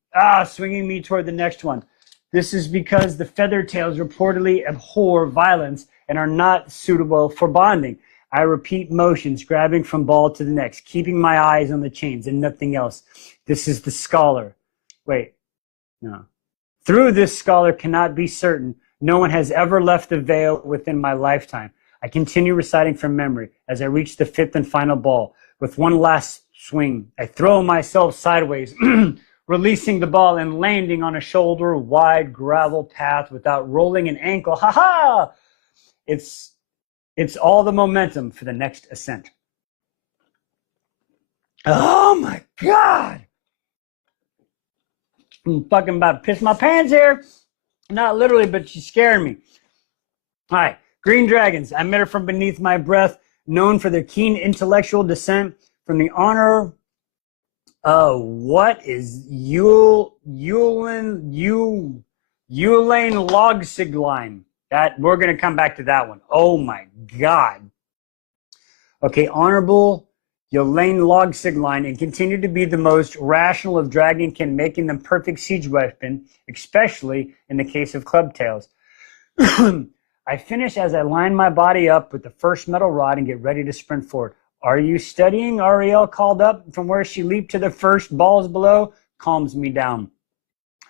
swinging me toward the next one. This is because the feather-tails reportedly abhor violence and are not suitable for bonding. I repeat motions, grabbing from ball to the next, keeping my eyes on the chains and nothing else. This is the scholar. Through this scholar cannot be certain. No one has ever left the veil within my lifetime. I continue reciting from memory as I reach the 5th and final ball. With one last swing, I throw myself sideways, releasing the ball and landing on a shoulder-wide gravel path without rolling an ankle. Ha ha! It's It's all the momentum for the next ascent. Oh my God. I'm fucking about to piss my pants here. Not literally, but she's scaring me. All right. Green dragons. I met her from beneath my breath, known for their keen intellectual descent from the honor. What is Uline Logsigline? That we're gonna come back to that one. Oh my God. Okay, Honorable Yulain Logsigline, and continue to be the most rational of dragonkin, making them perfect siege weapon, especially in the case of clubtails. I finish as I line my body up with the first metal rod and get ready to sprint forward. Are you studying? Ariel called up from where she leaped to the first balls below. Calms me down.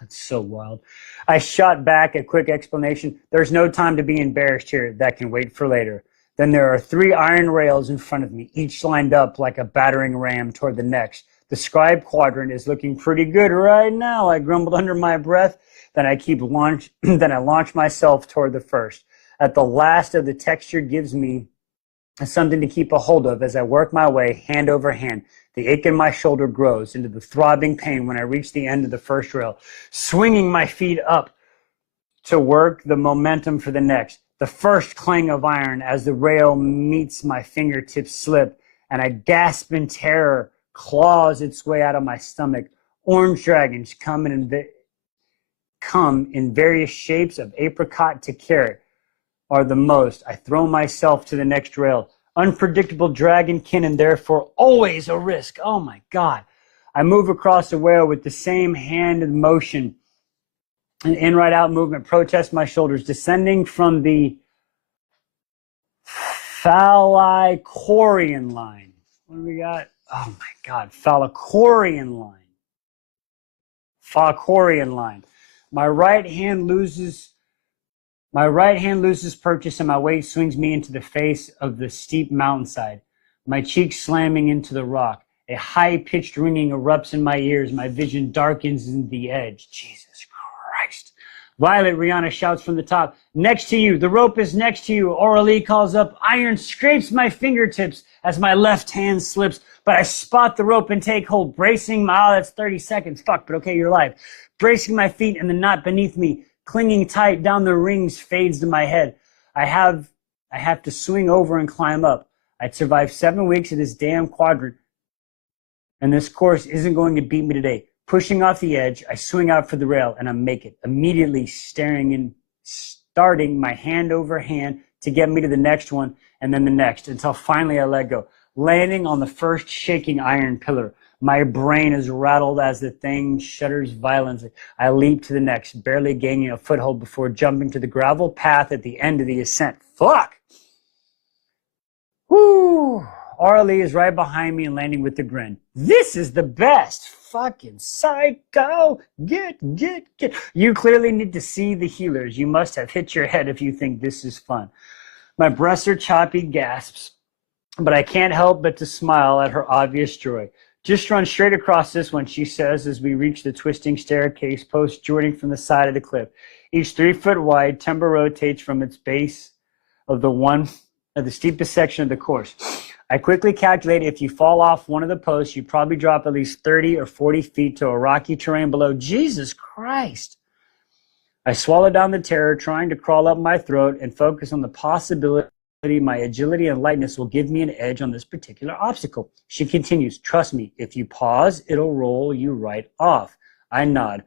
That's so wild. I shot back a quick explanation. There's no time to be embarrassed here. That can wait for later. Then there are 3 iron rails in front of me, each lined up like a battering ram toward the next. The scribe quadrant is looking pretty good right now, I grumbled under my breath. Then I launch myself toward the first. At the last of the texture gives me something to keep a hold of as I work my way hand over hand. The ache in my shoulder grows into the throbbing pain when I reach the end of the first rail, swinging my feet up to work the momentum for the next. The first clang of iron as the rail meets my fingertips slip, and I gasp in terror, claws its way out of my stomach. Orange dragons come in various shapes of apricot to carrot are the most. I throw myself to the next rail. Unpredictable dragonkin and therefore always a risk. Oh my God. I move across the rail with the same hand in motion. An in right out movement, protest my shoulders, descending from the Phallicorian line. What do we got? Oh my God, Phallicorian line. Phallicorian line. My right hand loses purchase and my weight swings me into the face of the steep mountainside, my cheeks slamming into the rock. A high-pitched ringing erupts in my ears. My vision darkens in the edge. Jesus Christ. Violet, Rihanna shouts from the top. Next to you. The rope is next to you. Aurelie calls up. Iron scrapes my fingertips as my left hand slips, but I spot the rope and take hold, bracing my, that's 30 seconds. Fuck, but okay, you're alive. Bracing my feet and the knot beneath me, clinging tight down the rings fades to my head. I have to swing over and climb up. I'd survived 7 weeks of this damn quadrant, and this course isn't going to beat me today. Pushing off the edge, I swing out for the rail, and I make it, immediately starting my hand over hand to get me to the next one, and then the next, until finally I let go, landing on the first shaking iron pillar. My brain is rattled as the thing shudders violently. I leap to the next, barely gaining a foothold before jumping to the gravel path at the end of the ascent. Fuck! Whoo! Arlie is right behind me and landing with a grin. This is the best! Fucking psycho! Get. You clearly need to see the healers. You must have hit your head if you think this is fun. My breasts are choppy gasps, but I can't help but to smile at her obvious joy. Just run straight across this one, she says as we reach the twisting staircase post joining from the side of the cliff. Each 3 foot wide, timber rotates from its base of the steepest section of the course. I quickly calculate if you fall off one of the posts, you probably drop at least 30 or 40 feet to a rocky terrain below. Jesus Christ. I swallow down the terror, trying to crawl up my throat and focus on the possibility my agility and lightness will give me an edge on this particular obstacle. She continues, trust me, if you pause, it'll roll you right off. I nod,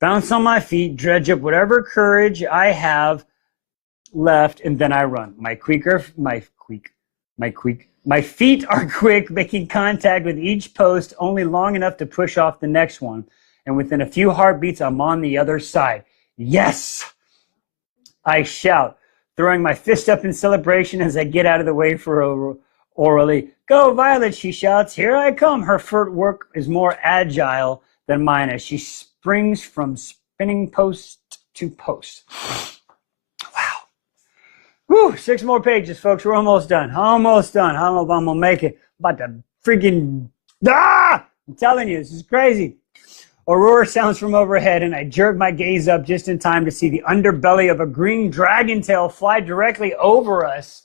bounce on my feet, dredge up whatever courage I have left, and then I run. My feet are quick, making contact with each post only long enough to push off the next one. And within a few heartbeats, I'm on the other side. Yes! I shout, throwing my fist up in celebration as I get out of the way for Aurelie. Go, Violet, she shouts. Here I come. Her footwork is more agile than mine as she springs from spinning post to post. Wow. Whew, 6 more pages, folks. We're almost done. Almost done. I don't know if I'm going to make it. I'm about to freaking... I'm telling you, this is crazy. A roar sounds from overhead, and I jerk my gaze up just in time to see the underbelly of a green dragon tail fly directly over us.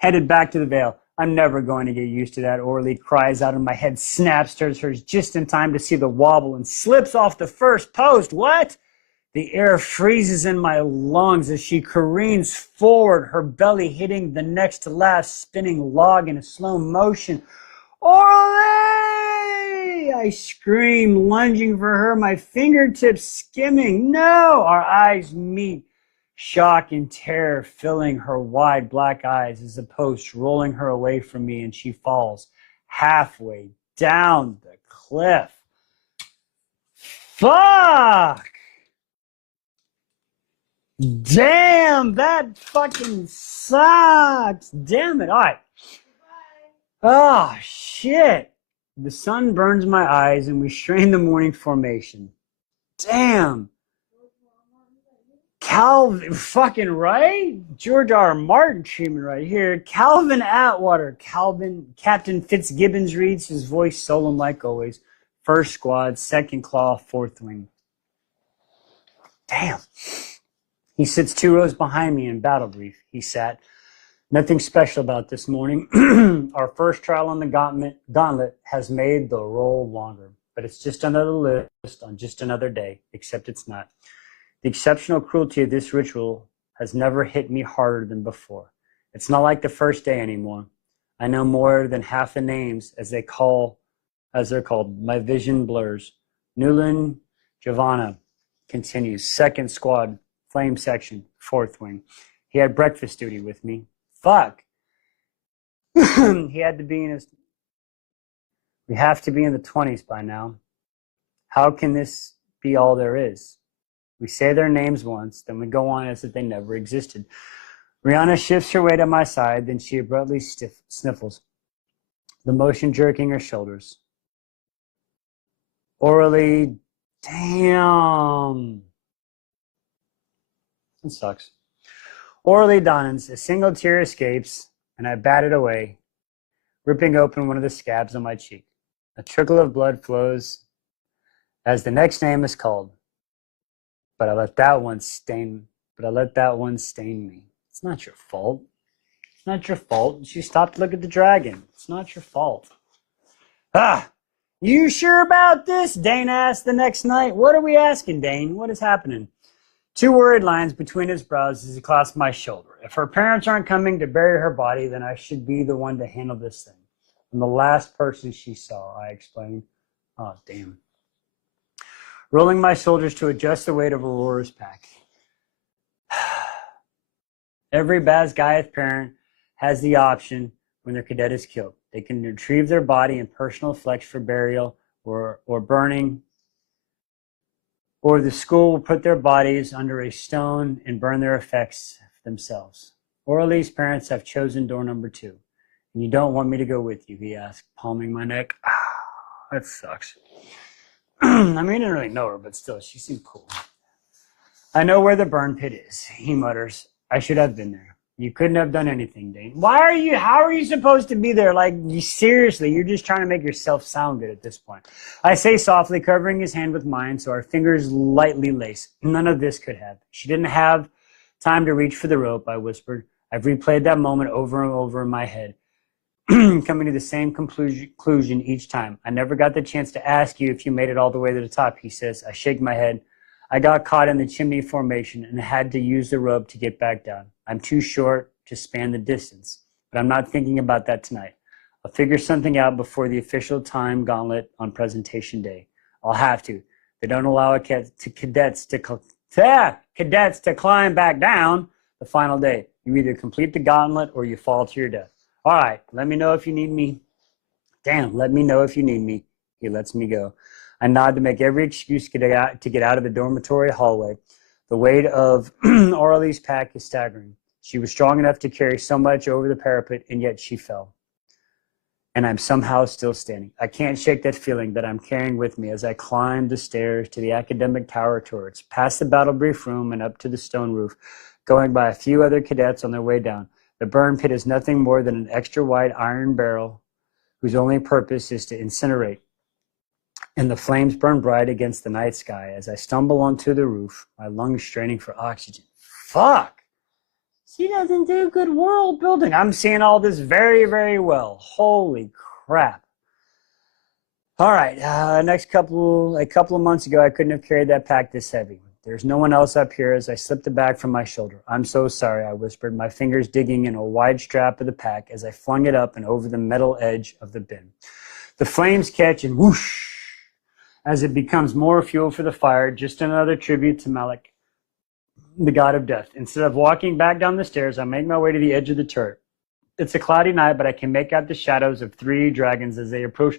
Headed back to the Vale. I'm never going to get used to that. Orly cries out and my head snaps towards hers just in time to see the wobble and slips off the first post. What? The air freezes in my lungs as she careens forward, her belly hitting the next to last spinning log in a slow motion. Orly! I scream, lunging for her, my fingertips skimming. No! Our eyes meet. Shock and terror filling her wide black eyes as the post rolling her away from me, and she falls halfway down the cliff. Fuck! Damn, that fucking sucks. Damn it. All right. Oh, shit. The sun burns my eyes and we strain the morning formation. Damn. Calvin, fucking right? George R. R. Martin treatment right here. Calvin Atwater. Captain Fitzgibbons reads, his voice solemn like always. First squad, second claw, fourth wing. Damn. He sits 2 rows behind me in battle brief. He sat. Nothing special about this morning. Our first trial on the gauntlet has made the roll longer, but it's just another list on just another day, except it's not. The exceptional cruelty of this ritual has never hit me harder than before. It's not like the first day anymore. I know more than half the names as they're called. My vision blurs. Newland Giovanna continues. Second squad, flame section, fourth wing. He had breakfast duty with me. Fuck. He had to be in his. We have to be in the 20s by now. How can this be all there is? We say their names once, then we go on as if they never existed. Rihanna shifts her weight at my side, then she abruptly sniffles, the motion jerking her shoulders. Orally, damn. It sucks. Orally dawns, a single tear escapes, and I bat it away, ripping open one of the scabs on my cheek. A trickle of blood flows as the next name is called. But I let that one stain me. It's not your fault. It's not your fault. She stopped to look at the dragon. It's not your fault. Ah, you sure about this? Dane asked the next night. What are we asking, Dane? What is happening? 2 worried lines between his brows as he clasped my shoulder. If her parents aren't coming to bury her body, then I should be the one to handle this thing. I'm the last person she saw, I explained. Oh, damn. Rolling my shoulders to adjust the weight of Aurora's pack. Every Basgaiath parent has the option when their cadet is killed. They can retrieve their body in personal effects for burial or burning, or the school will put their bodies under a stone and burn their effects themselves. Orly's parents have chosen door number 2. And you don't want me to go with you, he asked, palming my neck. That sucks. I mean, I didn't really know her, but still, she seemed cool. I know where the burn pit is, he mutters. I should have been there. You couldn't have done anything, Dane. How are you supposed to be there? Like, seriously, you're just trying to make yourself sound good at this point. I say softly, covering his hand with mine, so our fingers lightly lace. None of this could have. She didn't have time to reach for the rope, I whispered. I've replayed that moment over and over in my head, coming to the same conclusion each time. I never got the chance to ask you if you made it all the way to the top, he says. I shake my head. I got caught in the chimney formation and had to use the rope to get back down. I'm too short to span the distance, but I'm not thinking about that tonight. I'll figure something out before the official time gauntlet on presentation day. I'll have to. They don't allow cadets to climb back down the final day. You either complete the gauntlet or you fall to your death. All right, let me know if you need me. Damn, let me know if you need me. He lets me go. I nod to make every excuse to get out of the dormitory hallway. The weight of Orly's pack is staggering. She was strong enough to carry so much over the parapet, and yet she fell. And I'm somehow still standing. I can't shake that feeling that I'm carrying with me as I climb the stairs to the academic tower turrets, past the battle brief room and up to the stone roof, going by a few other cadets on their way down. The burn pit is nothing more than an extra-wide iron barrel whose only purpose is to incinerate. And the flames burn bright against the night sky as I stumble onto the roof, my lungs straining for oxygen. Fuck! She doesn't do good world building. I'm seeing all this very, very well. Holy crap. All right, a couple of months ago, I couldn't have carried that pack this heavy. There's no one else up here as I slipped the bag from my shoulder. I'm so sorry, I whispered, my fingers digging in a wide strap of the pack as I flung it up and over the metal edge of the bin. The flames catch and whoosh as it becomes more fuel for the fire, just another tribute to Malik, the god of death. Instead of walking back down the stairs, I make my way to the edge of the turret. It's a cloudy night, but I can make out the shadows of 3 dragons as they approach,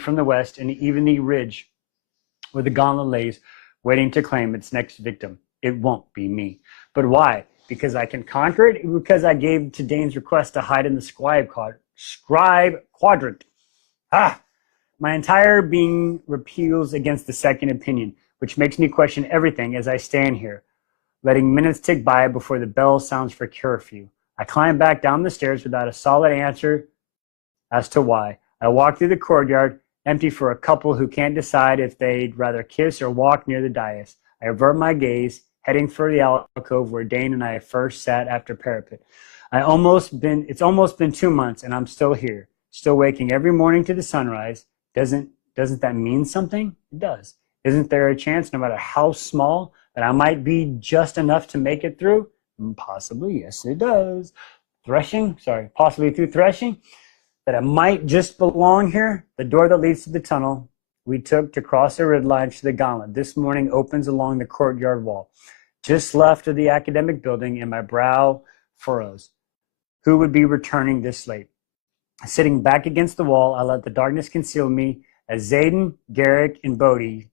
from the west, and even the ridge where the gauntlet lays, waiting to claim its next victim. It won't be me. But why? Because I can conquer it? Because I gave to Dane's request to hide in the scribe quadrant. My entire being repels against the second opinion, which makes me question everything as I stand here, letting minutes tick by before the bell sounds for curfew. I climb back down the stairs without a solid answer as to why. I walk through the courtyard, empty for a couple who can't decide if they'd rather kiss or walk near the dais. I avert my gaze, heading for the alcove where Dane and I first sat after parapet. It's almost been 2 months, and I'm still here, still waking every morning to the sunrise. Doesn't that mean something? It does. Isn't there a chance, no matter how small, that I might be just enough to make it through? Possibly, yes, it does. Possibly through threshing, that I might just belong here. The door that leads to the tunnel we took to cross the red lines to the gauntlet this morning opens along the courtyard wall, just left of the academic building, and my brow furrows. Who would be returning this late? Sitting back against the wall, I let the darkness conceal me as Zayden, Garrick, and Bodhi,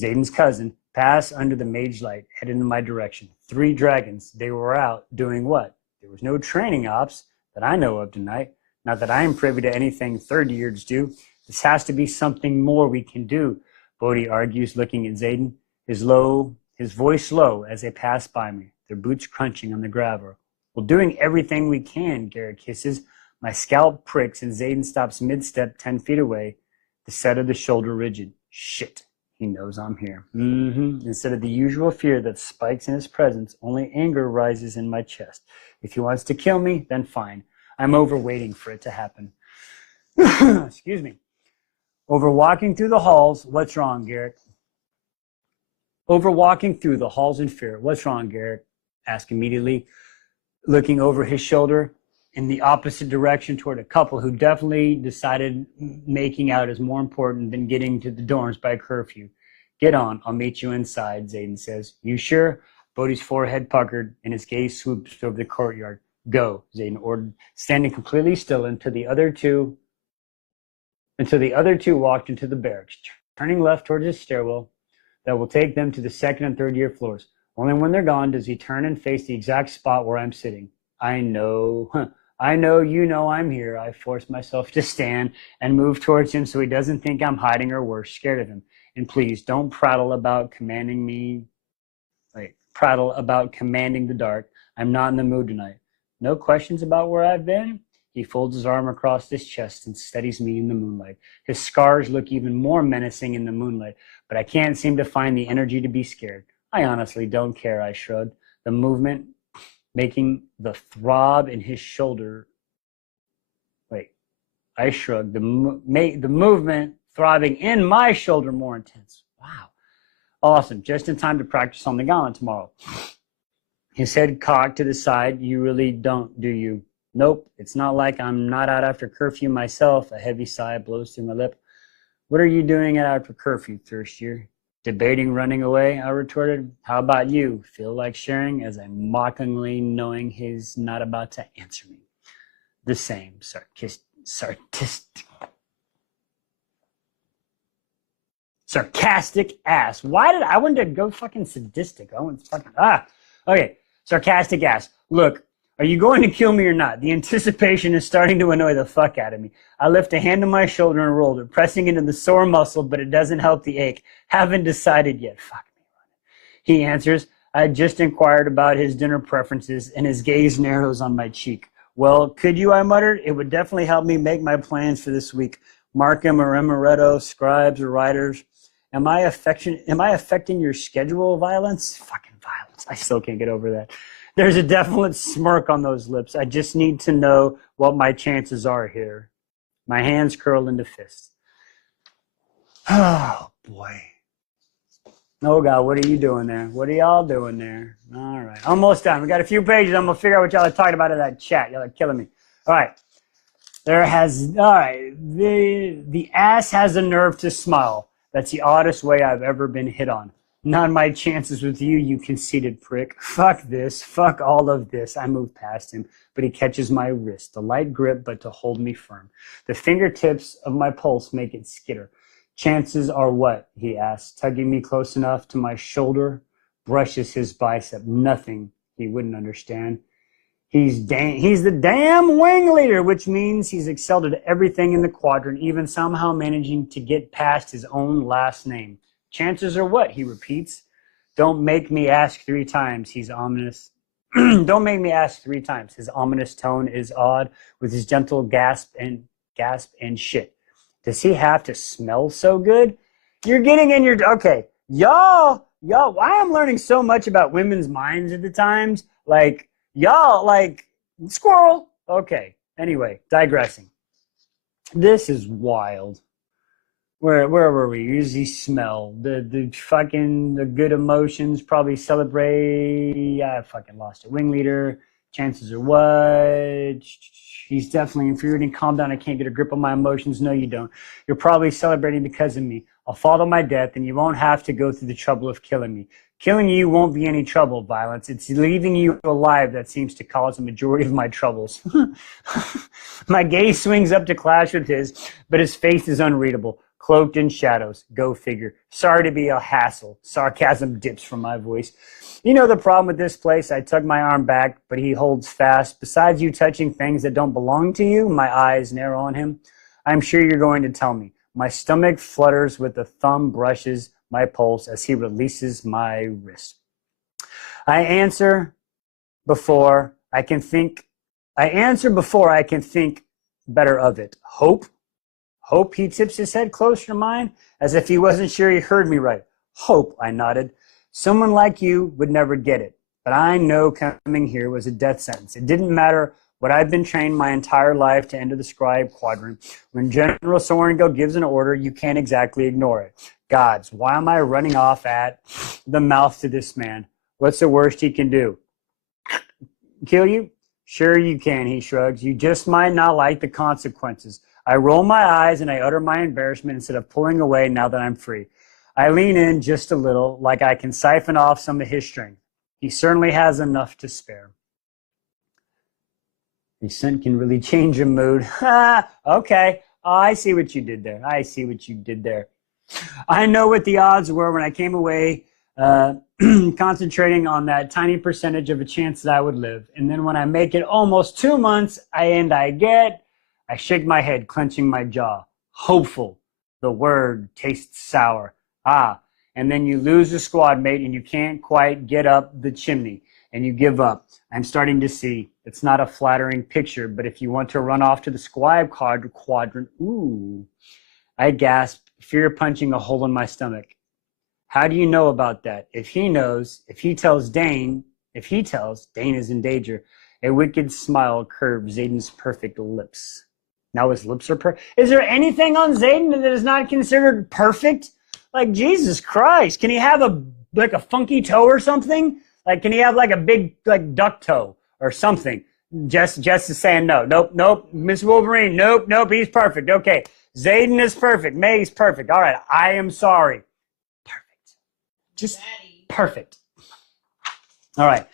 Zayden's cousin, pass under the mage light, headed in my direction. 3 dragons. They were out doing what? There was no training ops that I know of tonight. Not that I am privy to anything third years do. This has to be something more we can do, Bodhi argues, looking at Zayden, his voice low as they pass by me, their boots crunching on the gravel. Well, doing everything we can, Garrick hisses. My scalp pricks and Zayden stops mid-step 10 feet away, the set of the shoulder rigid. Shit. He knows I'm here. Instead of the usual fear that spikes in his presence, only anger rises in my chest. If he wants to kill me, then fine. I'm over waiting for it to happen. Excuse me. Over walking through the halls, what's wrong, Garrick? Over walking through the halls in fear, what's wrong, Garrick? Asked immediately, looking over his shoulder in the opposite direction toward a couple who definitely decided making out is more important than getting to the dorms by curfew. Get on, I'll meet you inside, Zayden says. You sure? Bodhi's forehead puckered and his gaze swoops over the courtyard. Go, Zayden ordered, standing completely still until the other two walked into the barracks, turning left towards his stairwell that will take them to the second and third year floors. Only when they're gone does he turn and face the exact spot where I'm sitting. I know you know I'm here. I force myself to stand and move towards him so he doesn't think I'm hiding or worse, scared of him. And please don't prattle about commanding the dark. I'm not in the mood tonight. No questions about where I've been? He folds his arm across his chest and steadies me in the moonlight. His scars look even more menacing in the moonlight, but I can't seem to find the energy to be scared. I honestly don't care, I shrugged. The movement making the throb in his shoulder. I shrugged. The movement throbbing in my shoulder more intense. Wow. Awesome. Just in time to practice on the gauntlet tomorrow. His head cocked to the side. You really don't, do you? Nope. It's not like I'm not out after curfew myself. A heavy sigh blows through my lip. What are you doing after curfew, first year? Debating running away, I retorted. How about you? Feel like sharing? As I mockingly knowing he's not about to answer me. The same, sarcastic ass. Why did I want to go fucking sadistic? I went fucking okay. Sarcastic ass. Look, are you going to kill me or not? The anticipation is starting to annoy the fuck out of me. I lift a hand on my shoulder and rolled it, pressing into the sore muscle, but it doesn't help the ache. Haven't decided yet. Fuck me. He answers. I just inquired about his dinner preferences, and his gaze narrows on my cheek. Well, could you, I muttered. It would definitely help me make my plans for this week. Markham or Amaretto, scribes or writers. Am I affecting your schedule, Violence? Fucking Violence. I still can't get over that. There's a definite smirk on those lips. I just need to know what my chances are here. My hands curl into fists. Oh, boy. Oh, God, what are you doing there? What are y'all doing there? All right. Almost done. We got a few pages. I'm going to figure out what y'all are talking about in that chat. Y'all are killing me. All right. The ass has the nerve to smile. That's the oddest way I've ever been hit on. Not my chances with you, you conceited prick. Fuck this. Fuck all of this. I move past him, but he catches my wrist. A light grip, but to hold me firm. The fingertips of my pulse make it skitter. Chances are what? He asks, tugging me close enough to my shoulder. Brushes his bicep. Nothing he wouldn't understand. He's the damn wing leader, which means he's excelled at everything in the quadrant, even somehow managing to get past his own last name. Chances are what? He repeats. Don't make me ask 3 times. He's ominous. Don't make me ask 3 times. His ominous tone is odd, with his gentle gasp and shit. Does he have to smell so good? You're getting in your okay, y'all. Why I'm learning so much about women's minds at the times, like. Y'all, like, squirrel. Okay, anyway, digressing. This is wild. Where were we? Usually smell. The good emotions probably celebrate. I fucking lost it. Wing leader. Chances are what? He's definitely infuriating. Calm down. I can't get a grip on my emotions. No, you don't. You're probably celebrating because of me. I'll fall to my death and you won't have to go through the trouble of killing me. Killing you won't be any trouble, Violence. It's leaving you alive that seems to cause the majority of my troubles. My gaze swings up to clash with his, but his face is unreadable, cloaked in shadows. Go figure. Sorry to be a hassle. Sarcasm dips from my voice. You know the problem with this place? I tug my arm back, but he holds fast. Besides you touching things that don't belong to you, my eyes narrow on him. I'm sure you're going to tell me. My stomach flutters with the thumb brushes my pulse as he releases my wrist. I answer before I can think better of it. Hope? Hope, he tips his head closer to mine, as if he wasn't sure he heard me right. Hope, I nodded. Someone like you would never get it, but I know coming here was a death sentence. It didn't matter what I've been trained my entire life to enter the scribe quadrant. When General Sorengel gives an order, you can't exactly ignore it. Gods, why am I running off at the mouth to this man? What's the worst he can do? Kill you? Sure you can, he shrugs. You just might not like the consequences. I roll my eyes and I utter my embarrassment instead of pulling away now that I'm free. I lean in just a little, like I can siphon off some of his strength. He certainly has enough to spare. The scent can really change your mood. Okay. Oh, I see what you did there. I know what the odds were when I came away concentrating on that tiny percentage of a chance that I would live. And then when I make it almost 2 months, I shake my head, clenching my jaw. Hopeful. The word tastes sour. And then you lose a squad mate and you can't quite get up the chimney and you give up. I'm starting to see. It's not a flattering picture, but if you want to run off to the scribe quadrant, ooh. I gasp, fear punching a hole in my stomach. How do you know about that? If he tells, Dane is in danger. A wicked smile curves Zayden's perfect lips. Now his lips are perfect. Is there anything on Zayden that is not considered perfect? Like, Jesus Christ, can he have a funky toe or something? Like, can he have like a big duck toe or something? Jess is saying no. Nope. Miss Wolverine, nope, he's perfect. Okay. Zayden is perfect. May's perfect. All right. I am sorry. Perfect. Just perfect. All right.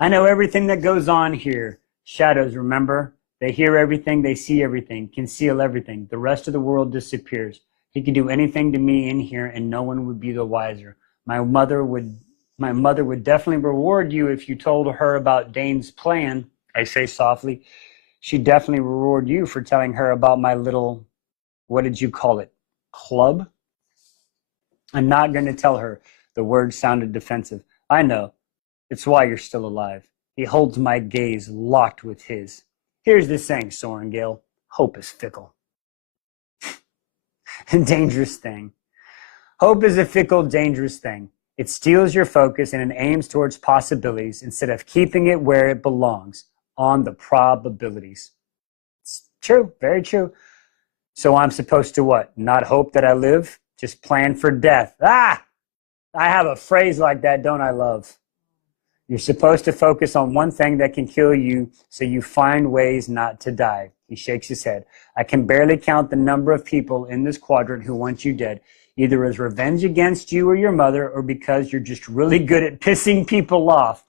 I know everything that goes on here. Shadows, remember? They hear everything. They see everything. Conceal everything. The rest of the world disappears. He could do anything to me in here and no one would be the wiser. My mother would definitely reward you if you told her about Dane's plan, I say softly. She'd definitely reward you for telling her about my little... What did you call it? Club? I'm not going to tell her. The word sounded defensive. I know. It's why you're still alive. He holds my gaze locked with his. Here's the saying, Sorengale. Hope is fickle. A dangerous thing. Hope is a fickle, dangerous thing. It steals your focus and it aims towards possibilities instead of keeping it where it belongs, on the probabilities. It's true, very true. So I'm supposed to what? Not hope that I live? Just plan for death. Ah! I have a phrase like that, don't I, love? You're supposed to focus on one thing that can kill you so you find ways not to die. He shakes his head. I can barely count the number of people in this quadrant who want you dead, either as revenge against you or your mother, or because you're just really good at pissing people off.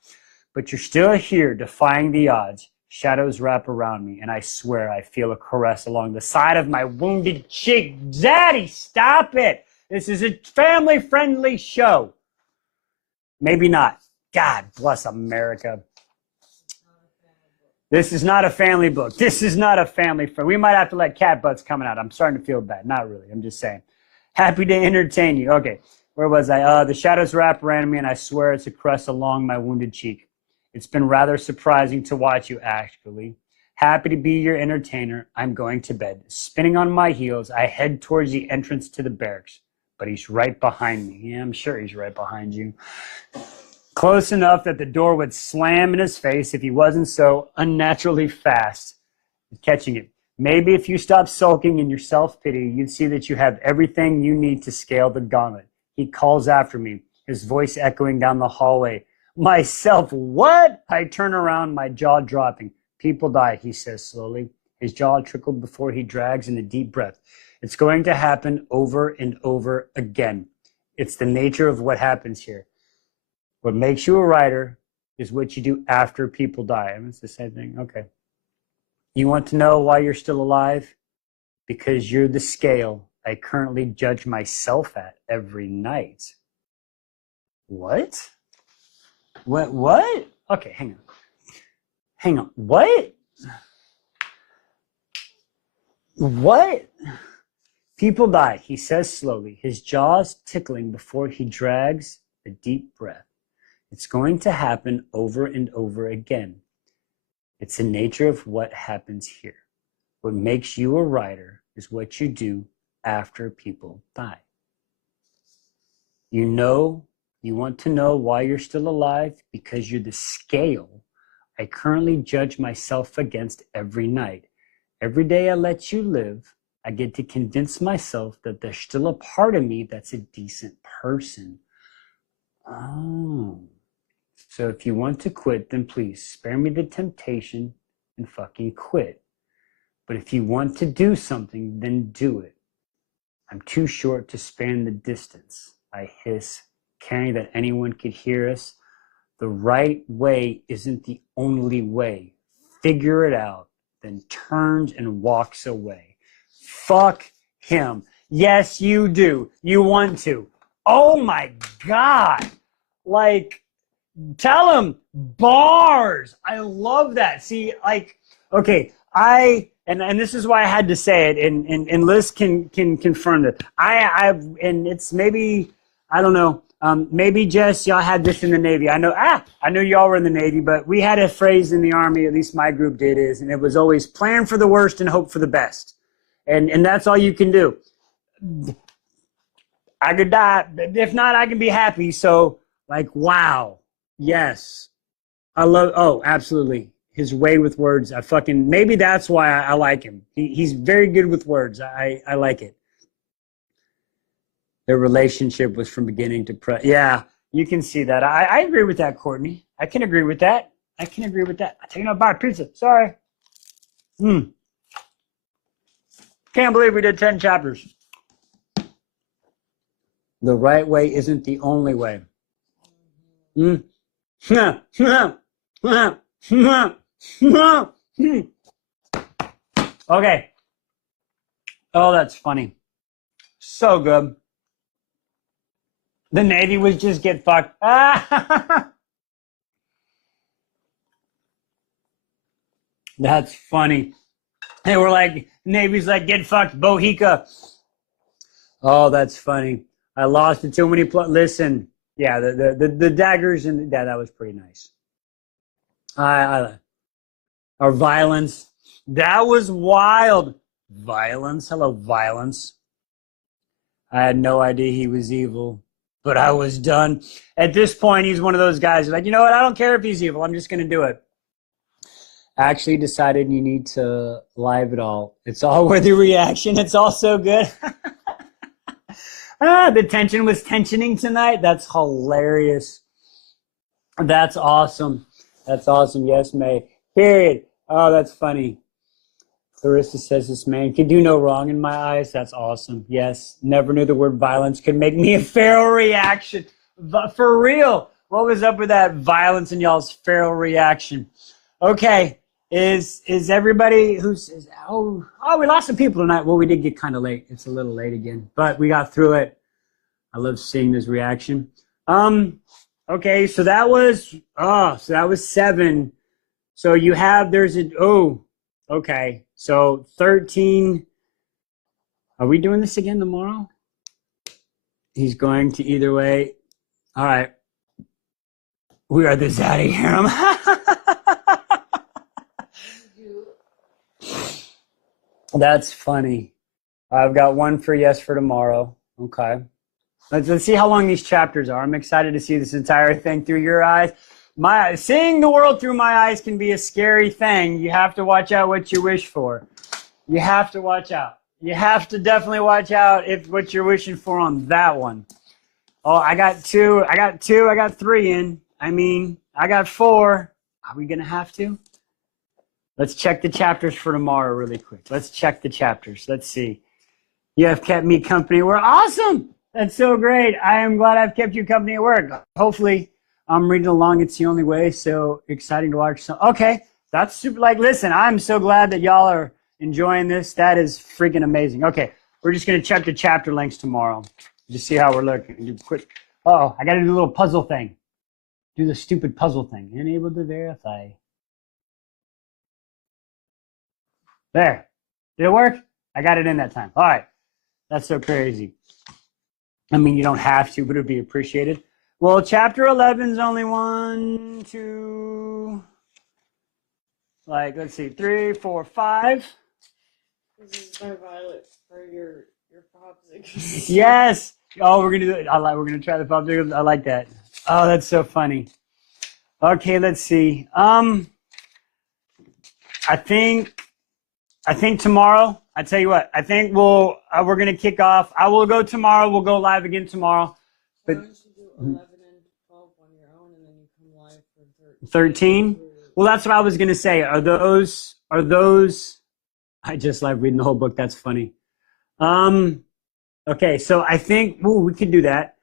But you're still here, defying the odds. Shadows wrap around me, and I swear I feel a caress along the side of my wounded cheek. Daddy, stop it! This is a family-friendly show. Maybe not. God bless America. This is not a family book. This is not a family friend. We might have to let cat butts coming out. I'm starting to feel bad. Not really. I'm just saying. Happy to entertain you. Okay. Where was I? The shadows wrap around me, and I swear it's a caress along my wounded cheek. It's been rather surprising to watch you, actually. Happy to be your entertainer. I'm going to bed. Spinning on my heels, I head towards the entrance to the barracks. But he's right behind me. Yeah, I'm sure he's right behind you. Close enough that the door would slam in his face if he wasn't so unnaturally fast at catching it. Maybe if you stopped sulking in your self-pity, you'd see that you have everything you need to scale the gauntlet. He calls after me, his voice echoing down the hallway. Myself, what? I turn around, my jaw dropping. People die, he says slowly. His jaw trickled before he drags in a deep breath. It's going to happen over and over again. It's the nature of what happens here. What makes you a writer is what you do after people die. I mean, it's the same thing. Okay. You want to know why you're still alive? Because you're the scale I currently judge myself at every night. What? What? Okay, hang on. Hang on. What? What? People die, he says slowly, his jaws tickling before he drags a deep breath. It's going to happen over and over again. It's the nature of what happens here. What makes you a writer is what you do after people die. You want to know why you're still alive? Because you're the scale I currently judge myself against every night. Every day I let you live, I get to convince myself that there's still a part of me that's a decent person. Oh. So if you want to quit, then please spare me the temptation and fucking quit. But if you want to do something, then do it. I'm too short to span the distance, I hiss, caring that anyone could hear us. The right way isn't the only way. Figure it out, then turns and walks away. Fuck him. Yes, you do. You want to. Oh my God. Like, tell him bars. I love that. See, like, okay, and this is why I had to say it, and Liz can confirm that. And it's maybe, I don't know, maybe Jess, y'all had this in the Navy. I know y'all were in the Navy, but we had a phrase in the Army, at least my group did, and it was always plan for the worst and hope for the best. And that's all you can do. I could die. If not, I can be happy. So, like, wow. Yes. Absolutely. His way with words. Maybe that's why I like him. He's very good with words. I like it. Their relationship was from beginning to yeah, you can see that. I agree with that, Courtney. I can agree with that. I'm taking out buy pizza. Sorry. Can't believe we did 10 chapters. The right way isn't the only way. Okay. Oh, that's funny. So good. The Navy was just get fucked. That's funny. They were like, Navy's like, get fucked, Bohica. Oh, that's funny. I lost it too many. Listen, yeah, the daggers and that was pretty nice. Our violence, that was wild. Violence, hello, violence. I had no idea he was evil. but I was done. At this point, he's one of those guys who's like, you know what? I don't care if he's evil. I'm just going to do it. I actually decided you need to live it all. It's all worth the reaction. It's all so good. The tension was tensioning tonight. That's hilarious. That's awesome. That's awesome. Yes, May. Period. Oh, that's funny. Clarissa says this man can do no wrong in my eyes. That's awesome. Yes. Never knew the word violence could make me a feral reaction. For real. What was up with that violence in y'all's feral reaction? Okay. Is everybody who's we lost some people tonight. Well, we did get kind of late. It's a little late again, but we got through it. I love seeing this reaction. Okay, so that was 7. So you have okay. So 13. Are we doing this again tomorrow? He's going to either way. All right. We are the Zaddy Harem. That's funny. I've got one for yes for tomorrow. Okay. Let's see how long these chapters are. I'm excited to see this entire thing through your eyes. Seeing the world through my eyes can be a scary thing. You have to watch out what you wish for. You have to watch out. You have to definitely watch out if what you're wishing for on that one. Oh, I got 2. I got 3 in. I mean, I got 4. Are we going to have to? Let's check the chapters for tomorrow really quick. Let's check the chapters. Let's see. You have kept me company. We're awesome. That's so great. I am glad I've kept you company at work. Hopefully, I'm reading along. It's the only way. So exciting to watch. Okay. That's super. Listen, I'm so glad that y'all are enjoying this. That is freaking amazing. Okay. We're just going to check the chapter links tomorrow. Just see how we're looking. Quick. Oh, I got to do the little puzzle thing. Do the stupid puzzle thing. Unable to verify. There. Did it work? I got it in that time. All right. That's so crazy. I mean, you don't have to, but it would be appreciated. Well, chapter 11 is only 1, 2, let's see, 3, 4, 5. This is my Violet for your popsicle. Yes. Oh, we're gonna do it. We're gonna try the popsicles. I like that. Oh, that's so funny. Okay, let's see. I think tomorrow. I tell you what. I think we're gonna kick off. I will go tomorrow. We'll go live again tomorrow. But why don't you do 11 and 12 on your own, and then you come live for 13? Well, that's what I was gonna say. Are those? I just like reading the whole book. That's funny. Okay, so I think we could do that.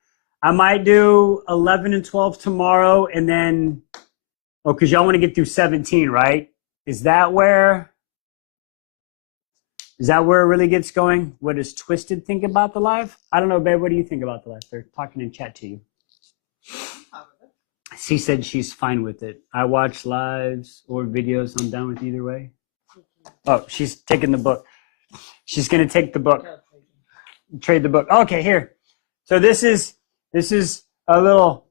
I might do 11 and 12 tomorrow, and then because y'all want to get through 17, right? Is that where it really gets going? What does Twisted think about the live? I don't know, babe. What do you think about the live? They're talking in chat to you. She said she's fine with it. I watch lives or videos. I'm down with either way. Oh, she's taking the book. She's going to take the book. Trade the book. Okay, here. So this is a little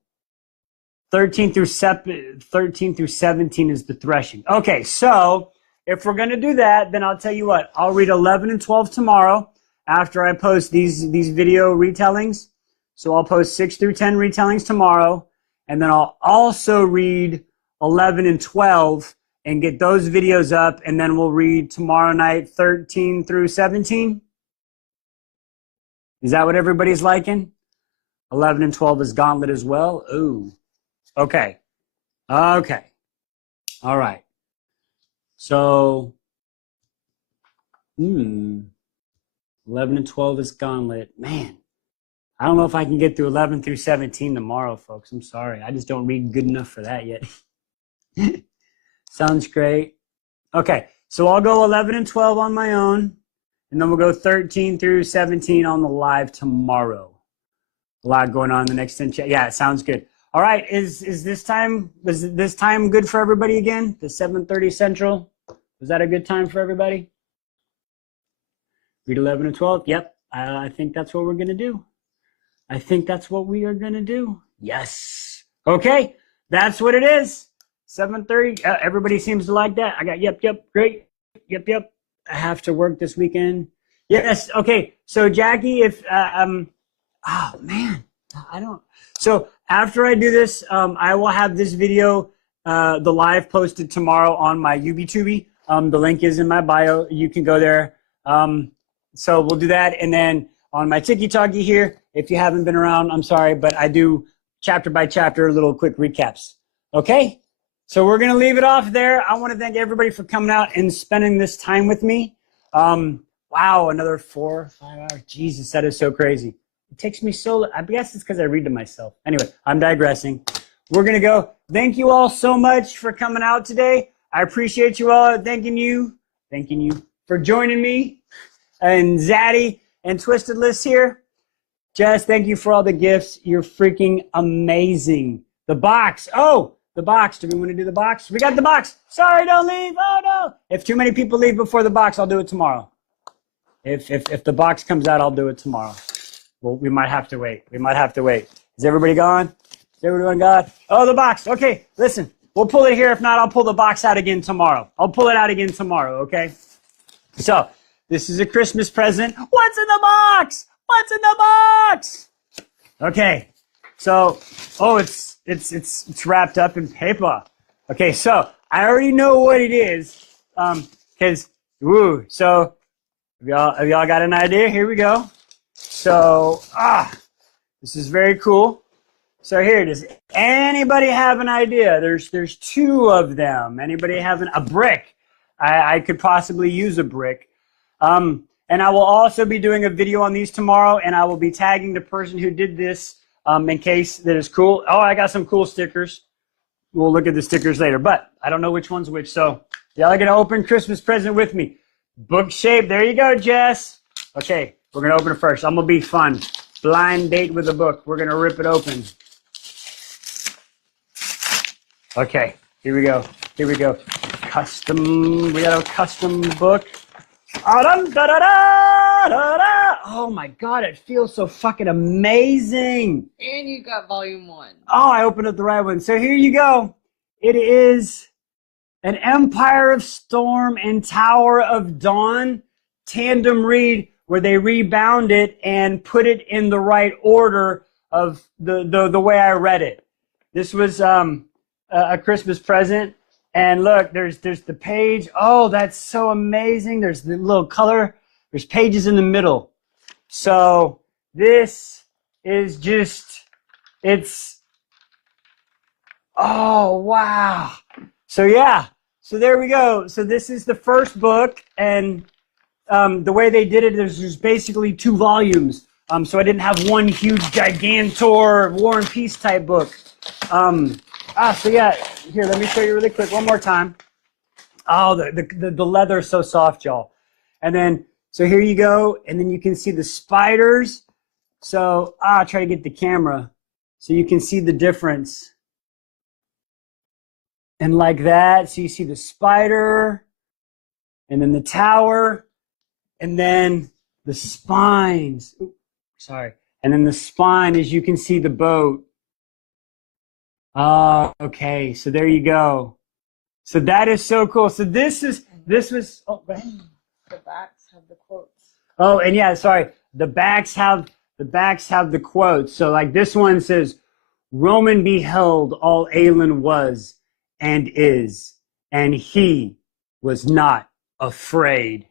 13 through 17 is the threshing. Okay, so if we're going to do that, then I'll tell you what. I'll read 11 and 12 tomorrow after I post these video retellings. So I'll post 6 through 10 retellings tomorrow, and then I'll also read 11 and 12 and get those videos up, and then we'll read tomorrow night 13 through 17. Is that what everybody's liking? 11 and 12 is Gauntlet as well. Ooh. Okay. All right. So, 11 and 12 is Gauntlet. Man, I don't know if I can get through 11 through 17 tomorrow, folks. I'm sorry. I just don't read good enough for that yet. Sounds great. Okay, so I'll go 11 and 12 on my own, and then we'll go 13 through 17 on the live tomorrow. A lot going on in the next 10 chat. Yeah, it sounds good. All right, is this time good for everybody again? The 7:30 Central? Was that a good time for everybody? Read 11 and 12? Yep, I think that's what we're going to do. I think that's what we are going to do. Yes. Okay, that's what it is. 7:30. Everybody seems to like that. I got yep, great. Yep. I have to work this weekend. Yes. Okay. So Jackie, if oh man, I don't. So after I do this, I will have this video, the live posted tomorrow on my UbiTubi. The link is in my bio. You can go there. So we'll do that. And then on my TikTok here, if you haven't been around, I'm sorry, but I do chapter by chapter little quick recaps. Okay? So we're going to leave it off there. I want to thank everybody for coming out and spending this time with me. Wow, another 4 or 5 hours. Jesus, that is so crazy. It takes me so, I guess it's because I read to myself. Anyway, I'm digressing. We're going to go. Thank you all so much for coming out today. I appreciate you all. Thanking you for joining me. And Zaddy and Twisted List here. Jess, thank you for all the gifts. You're freaking amazing. The box. Oh, the box. Do we want to do the box? We got the box. Sorry, don't leave. Oh, no. If too many people leave before the box, I'll do it tomorrow. If the box comes out, I'll do it tomorrow. Well, we might have to wait. Is everybody gone? Is everyone gone? Oh, the box. Okay, listen. We'll pull it here. If not, I'll pull the box out again tomorrow. Okay? So, this is a Christmas present. What's in the box? Okay. So, oh, it's wrapped up in paper. Okay, so I already know what it is. So have y'all got an idea? Here we go. So, this is very cool. So here, does anybody have an idea? There's 2 of them. Anybody have a brick? I could possibly use a brick. And I will also be doing a video on these tomorrow, and I will be tagging the person who did this in case that is cool. Oh, I got some cool stickers. We'll look at the stickers later, but I don't know which one's which. So y'all are going to open Christmas present with me. Book shape. There you go, Jess. Okay, we're going to open it first. I'm going to be fun. Blind date with a book. We're going to rip it open. Okay, here we go. Custom. We got a custom book. Oh my God, it feels so fucking amazing. And you got volume 1. Oh, I opened up the right one. So here you go. It is an Empire of Storm and Tower of Dawn tandem read where they rebound it and put it in the right order of the way I read it. This was a Christmas present. And look, there's the page. Oh, that's so amazing. There's the little color. There's pages in the middle. So this is oh, wow. So yeah, so there we go. So this is the first book, and the way they did it is there's basically 2 volumes. So I didn't have one huge gigantor War and Peace type book. So yeah, here, let me show you really quick one more time. Oh, the leather is so soft, y'all. And then, so here you go, and then you can see the spiders. So, I'll try to get the camera so you can see the difference. And like that, so you see the spider, and then the tower, and then the spines. Oops, sorry. And then the spine, as you can see the boat. Oh, okay. So there you go. So that is so cool. So this was, oh, go ahead. The backs have the quotes. Oh, and yeah, sorry. The backs have the quotes. So like this one says, Roman beheld all Aelin was and is, and he was not afraid.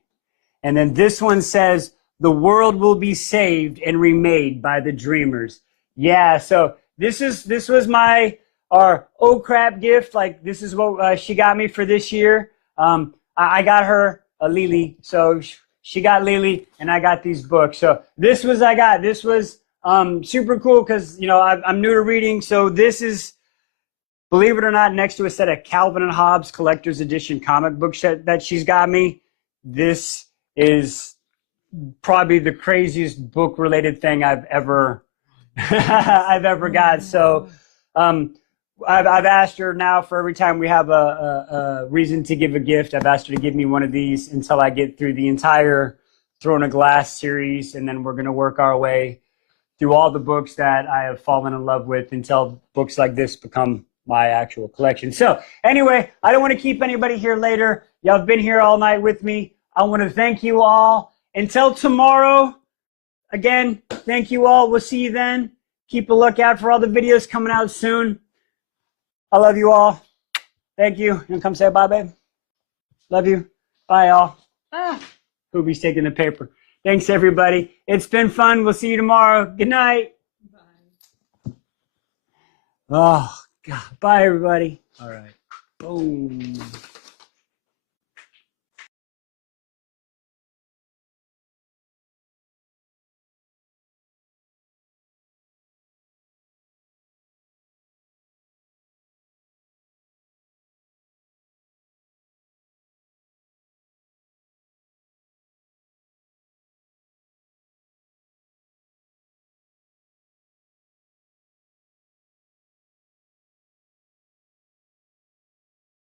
And then this one says, the world will be saved and remade by the dreamers. Yeah, so this was our oh crap gift. Like this is what she got me for this year. I got her a Lily, so she got Lily, and I got these books. So this was super cool because I'm new to reading. So this is, believe it or not, next to a set of Calvin and Hobbes collector's edition comic books that she's got me. This is probably the craziest book related thing I've ever got. So I've asked her now for every time we have a reason to give a gift, I've asked her to give me one of these until I get through the entire Throne of Glass series, and then we're going to work our way through all the books that I have fallen in love with until books like this become my actual collection. So anyway, I don't want to keep anybody here later. Y'all have been here all night with me. I want to thank you all. Until tomorrow, again, thank you all. We'll see you then. Keep a lookout for all the videos coming out soon. I love you all. Thank you. You come say bye, babe? Love you. Bye, y'all. Hoobie's taking the paper. Thanks, everybody. It's been fun. We'll see you tomorrow. Good night. Bye. Oh, God. Bye, everybody. All right. Boom.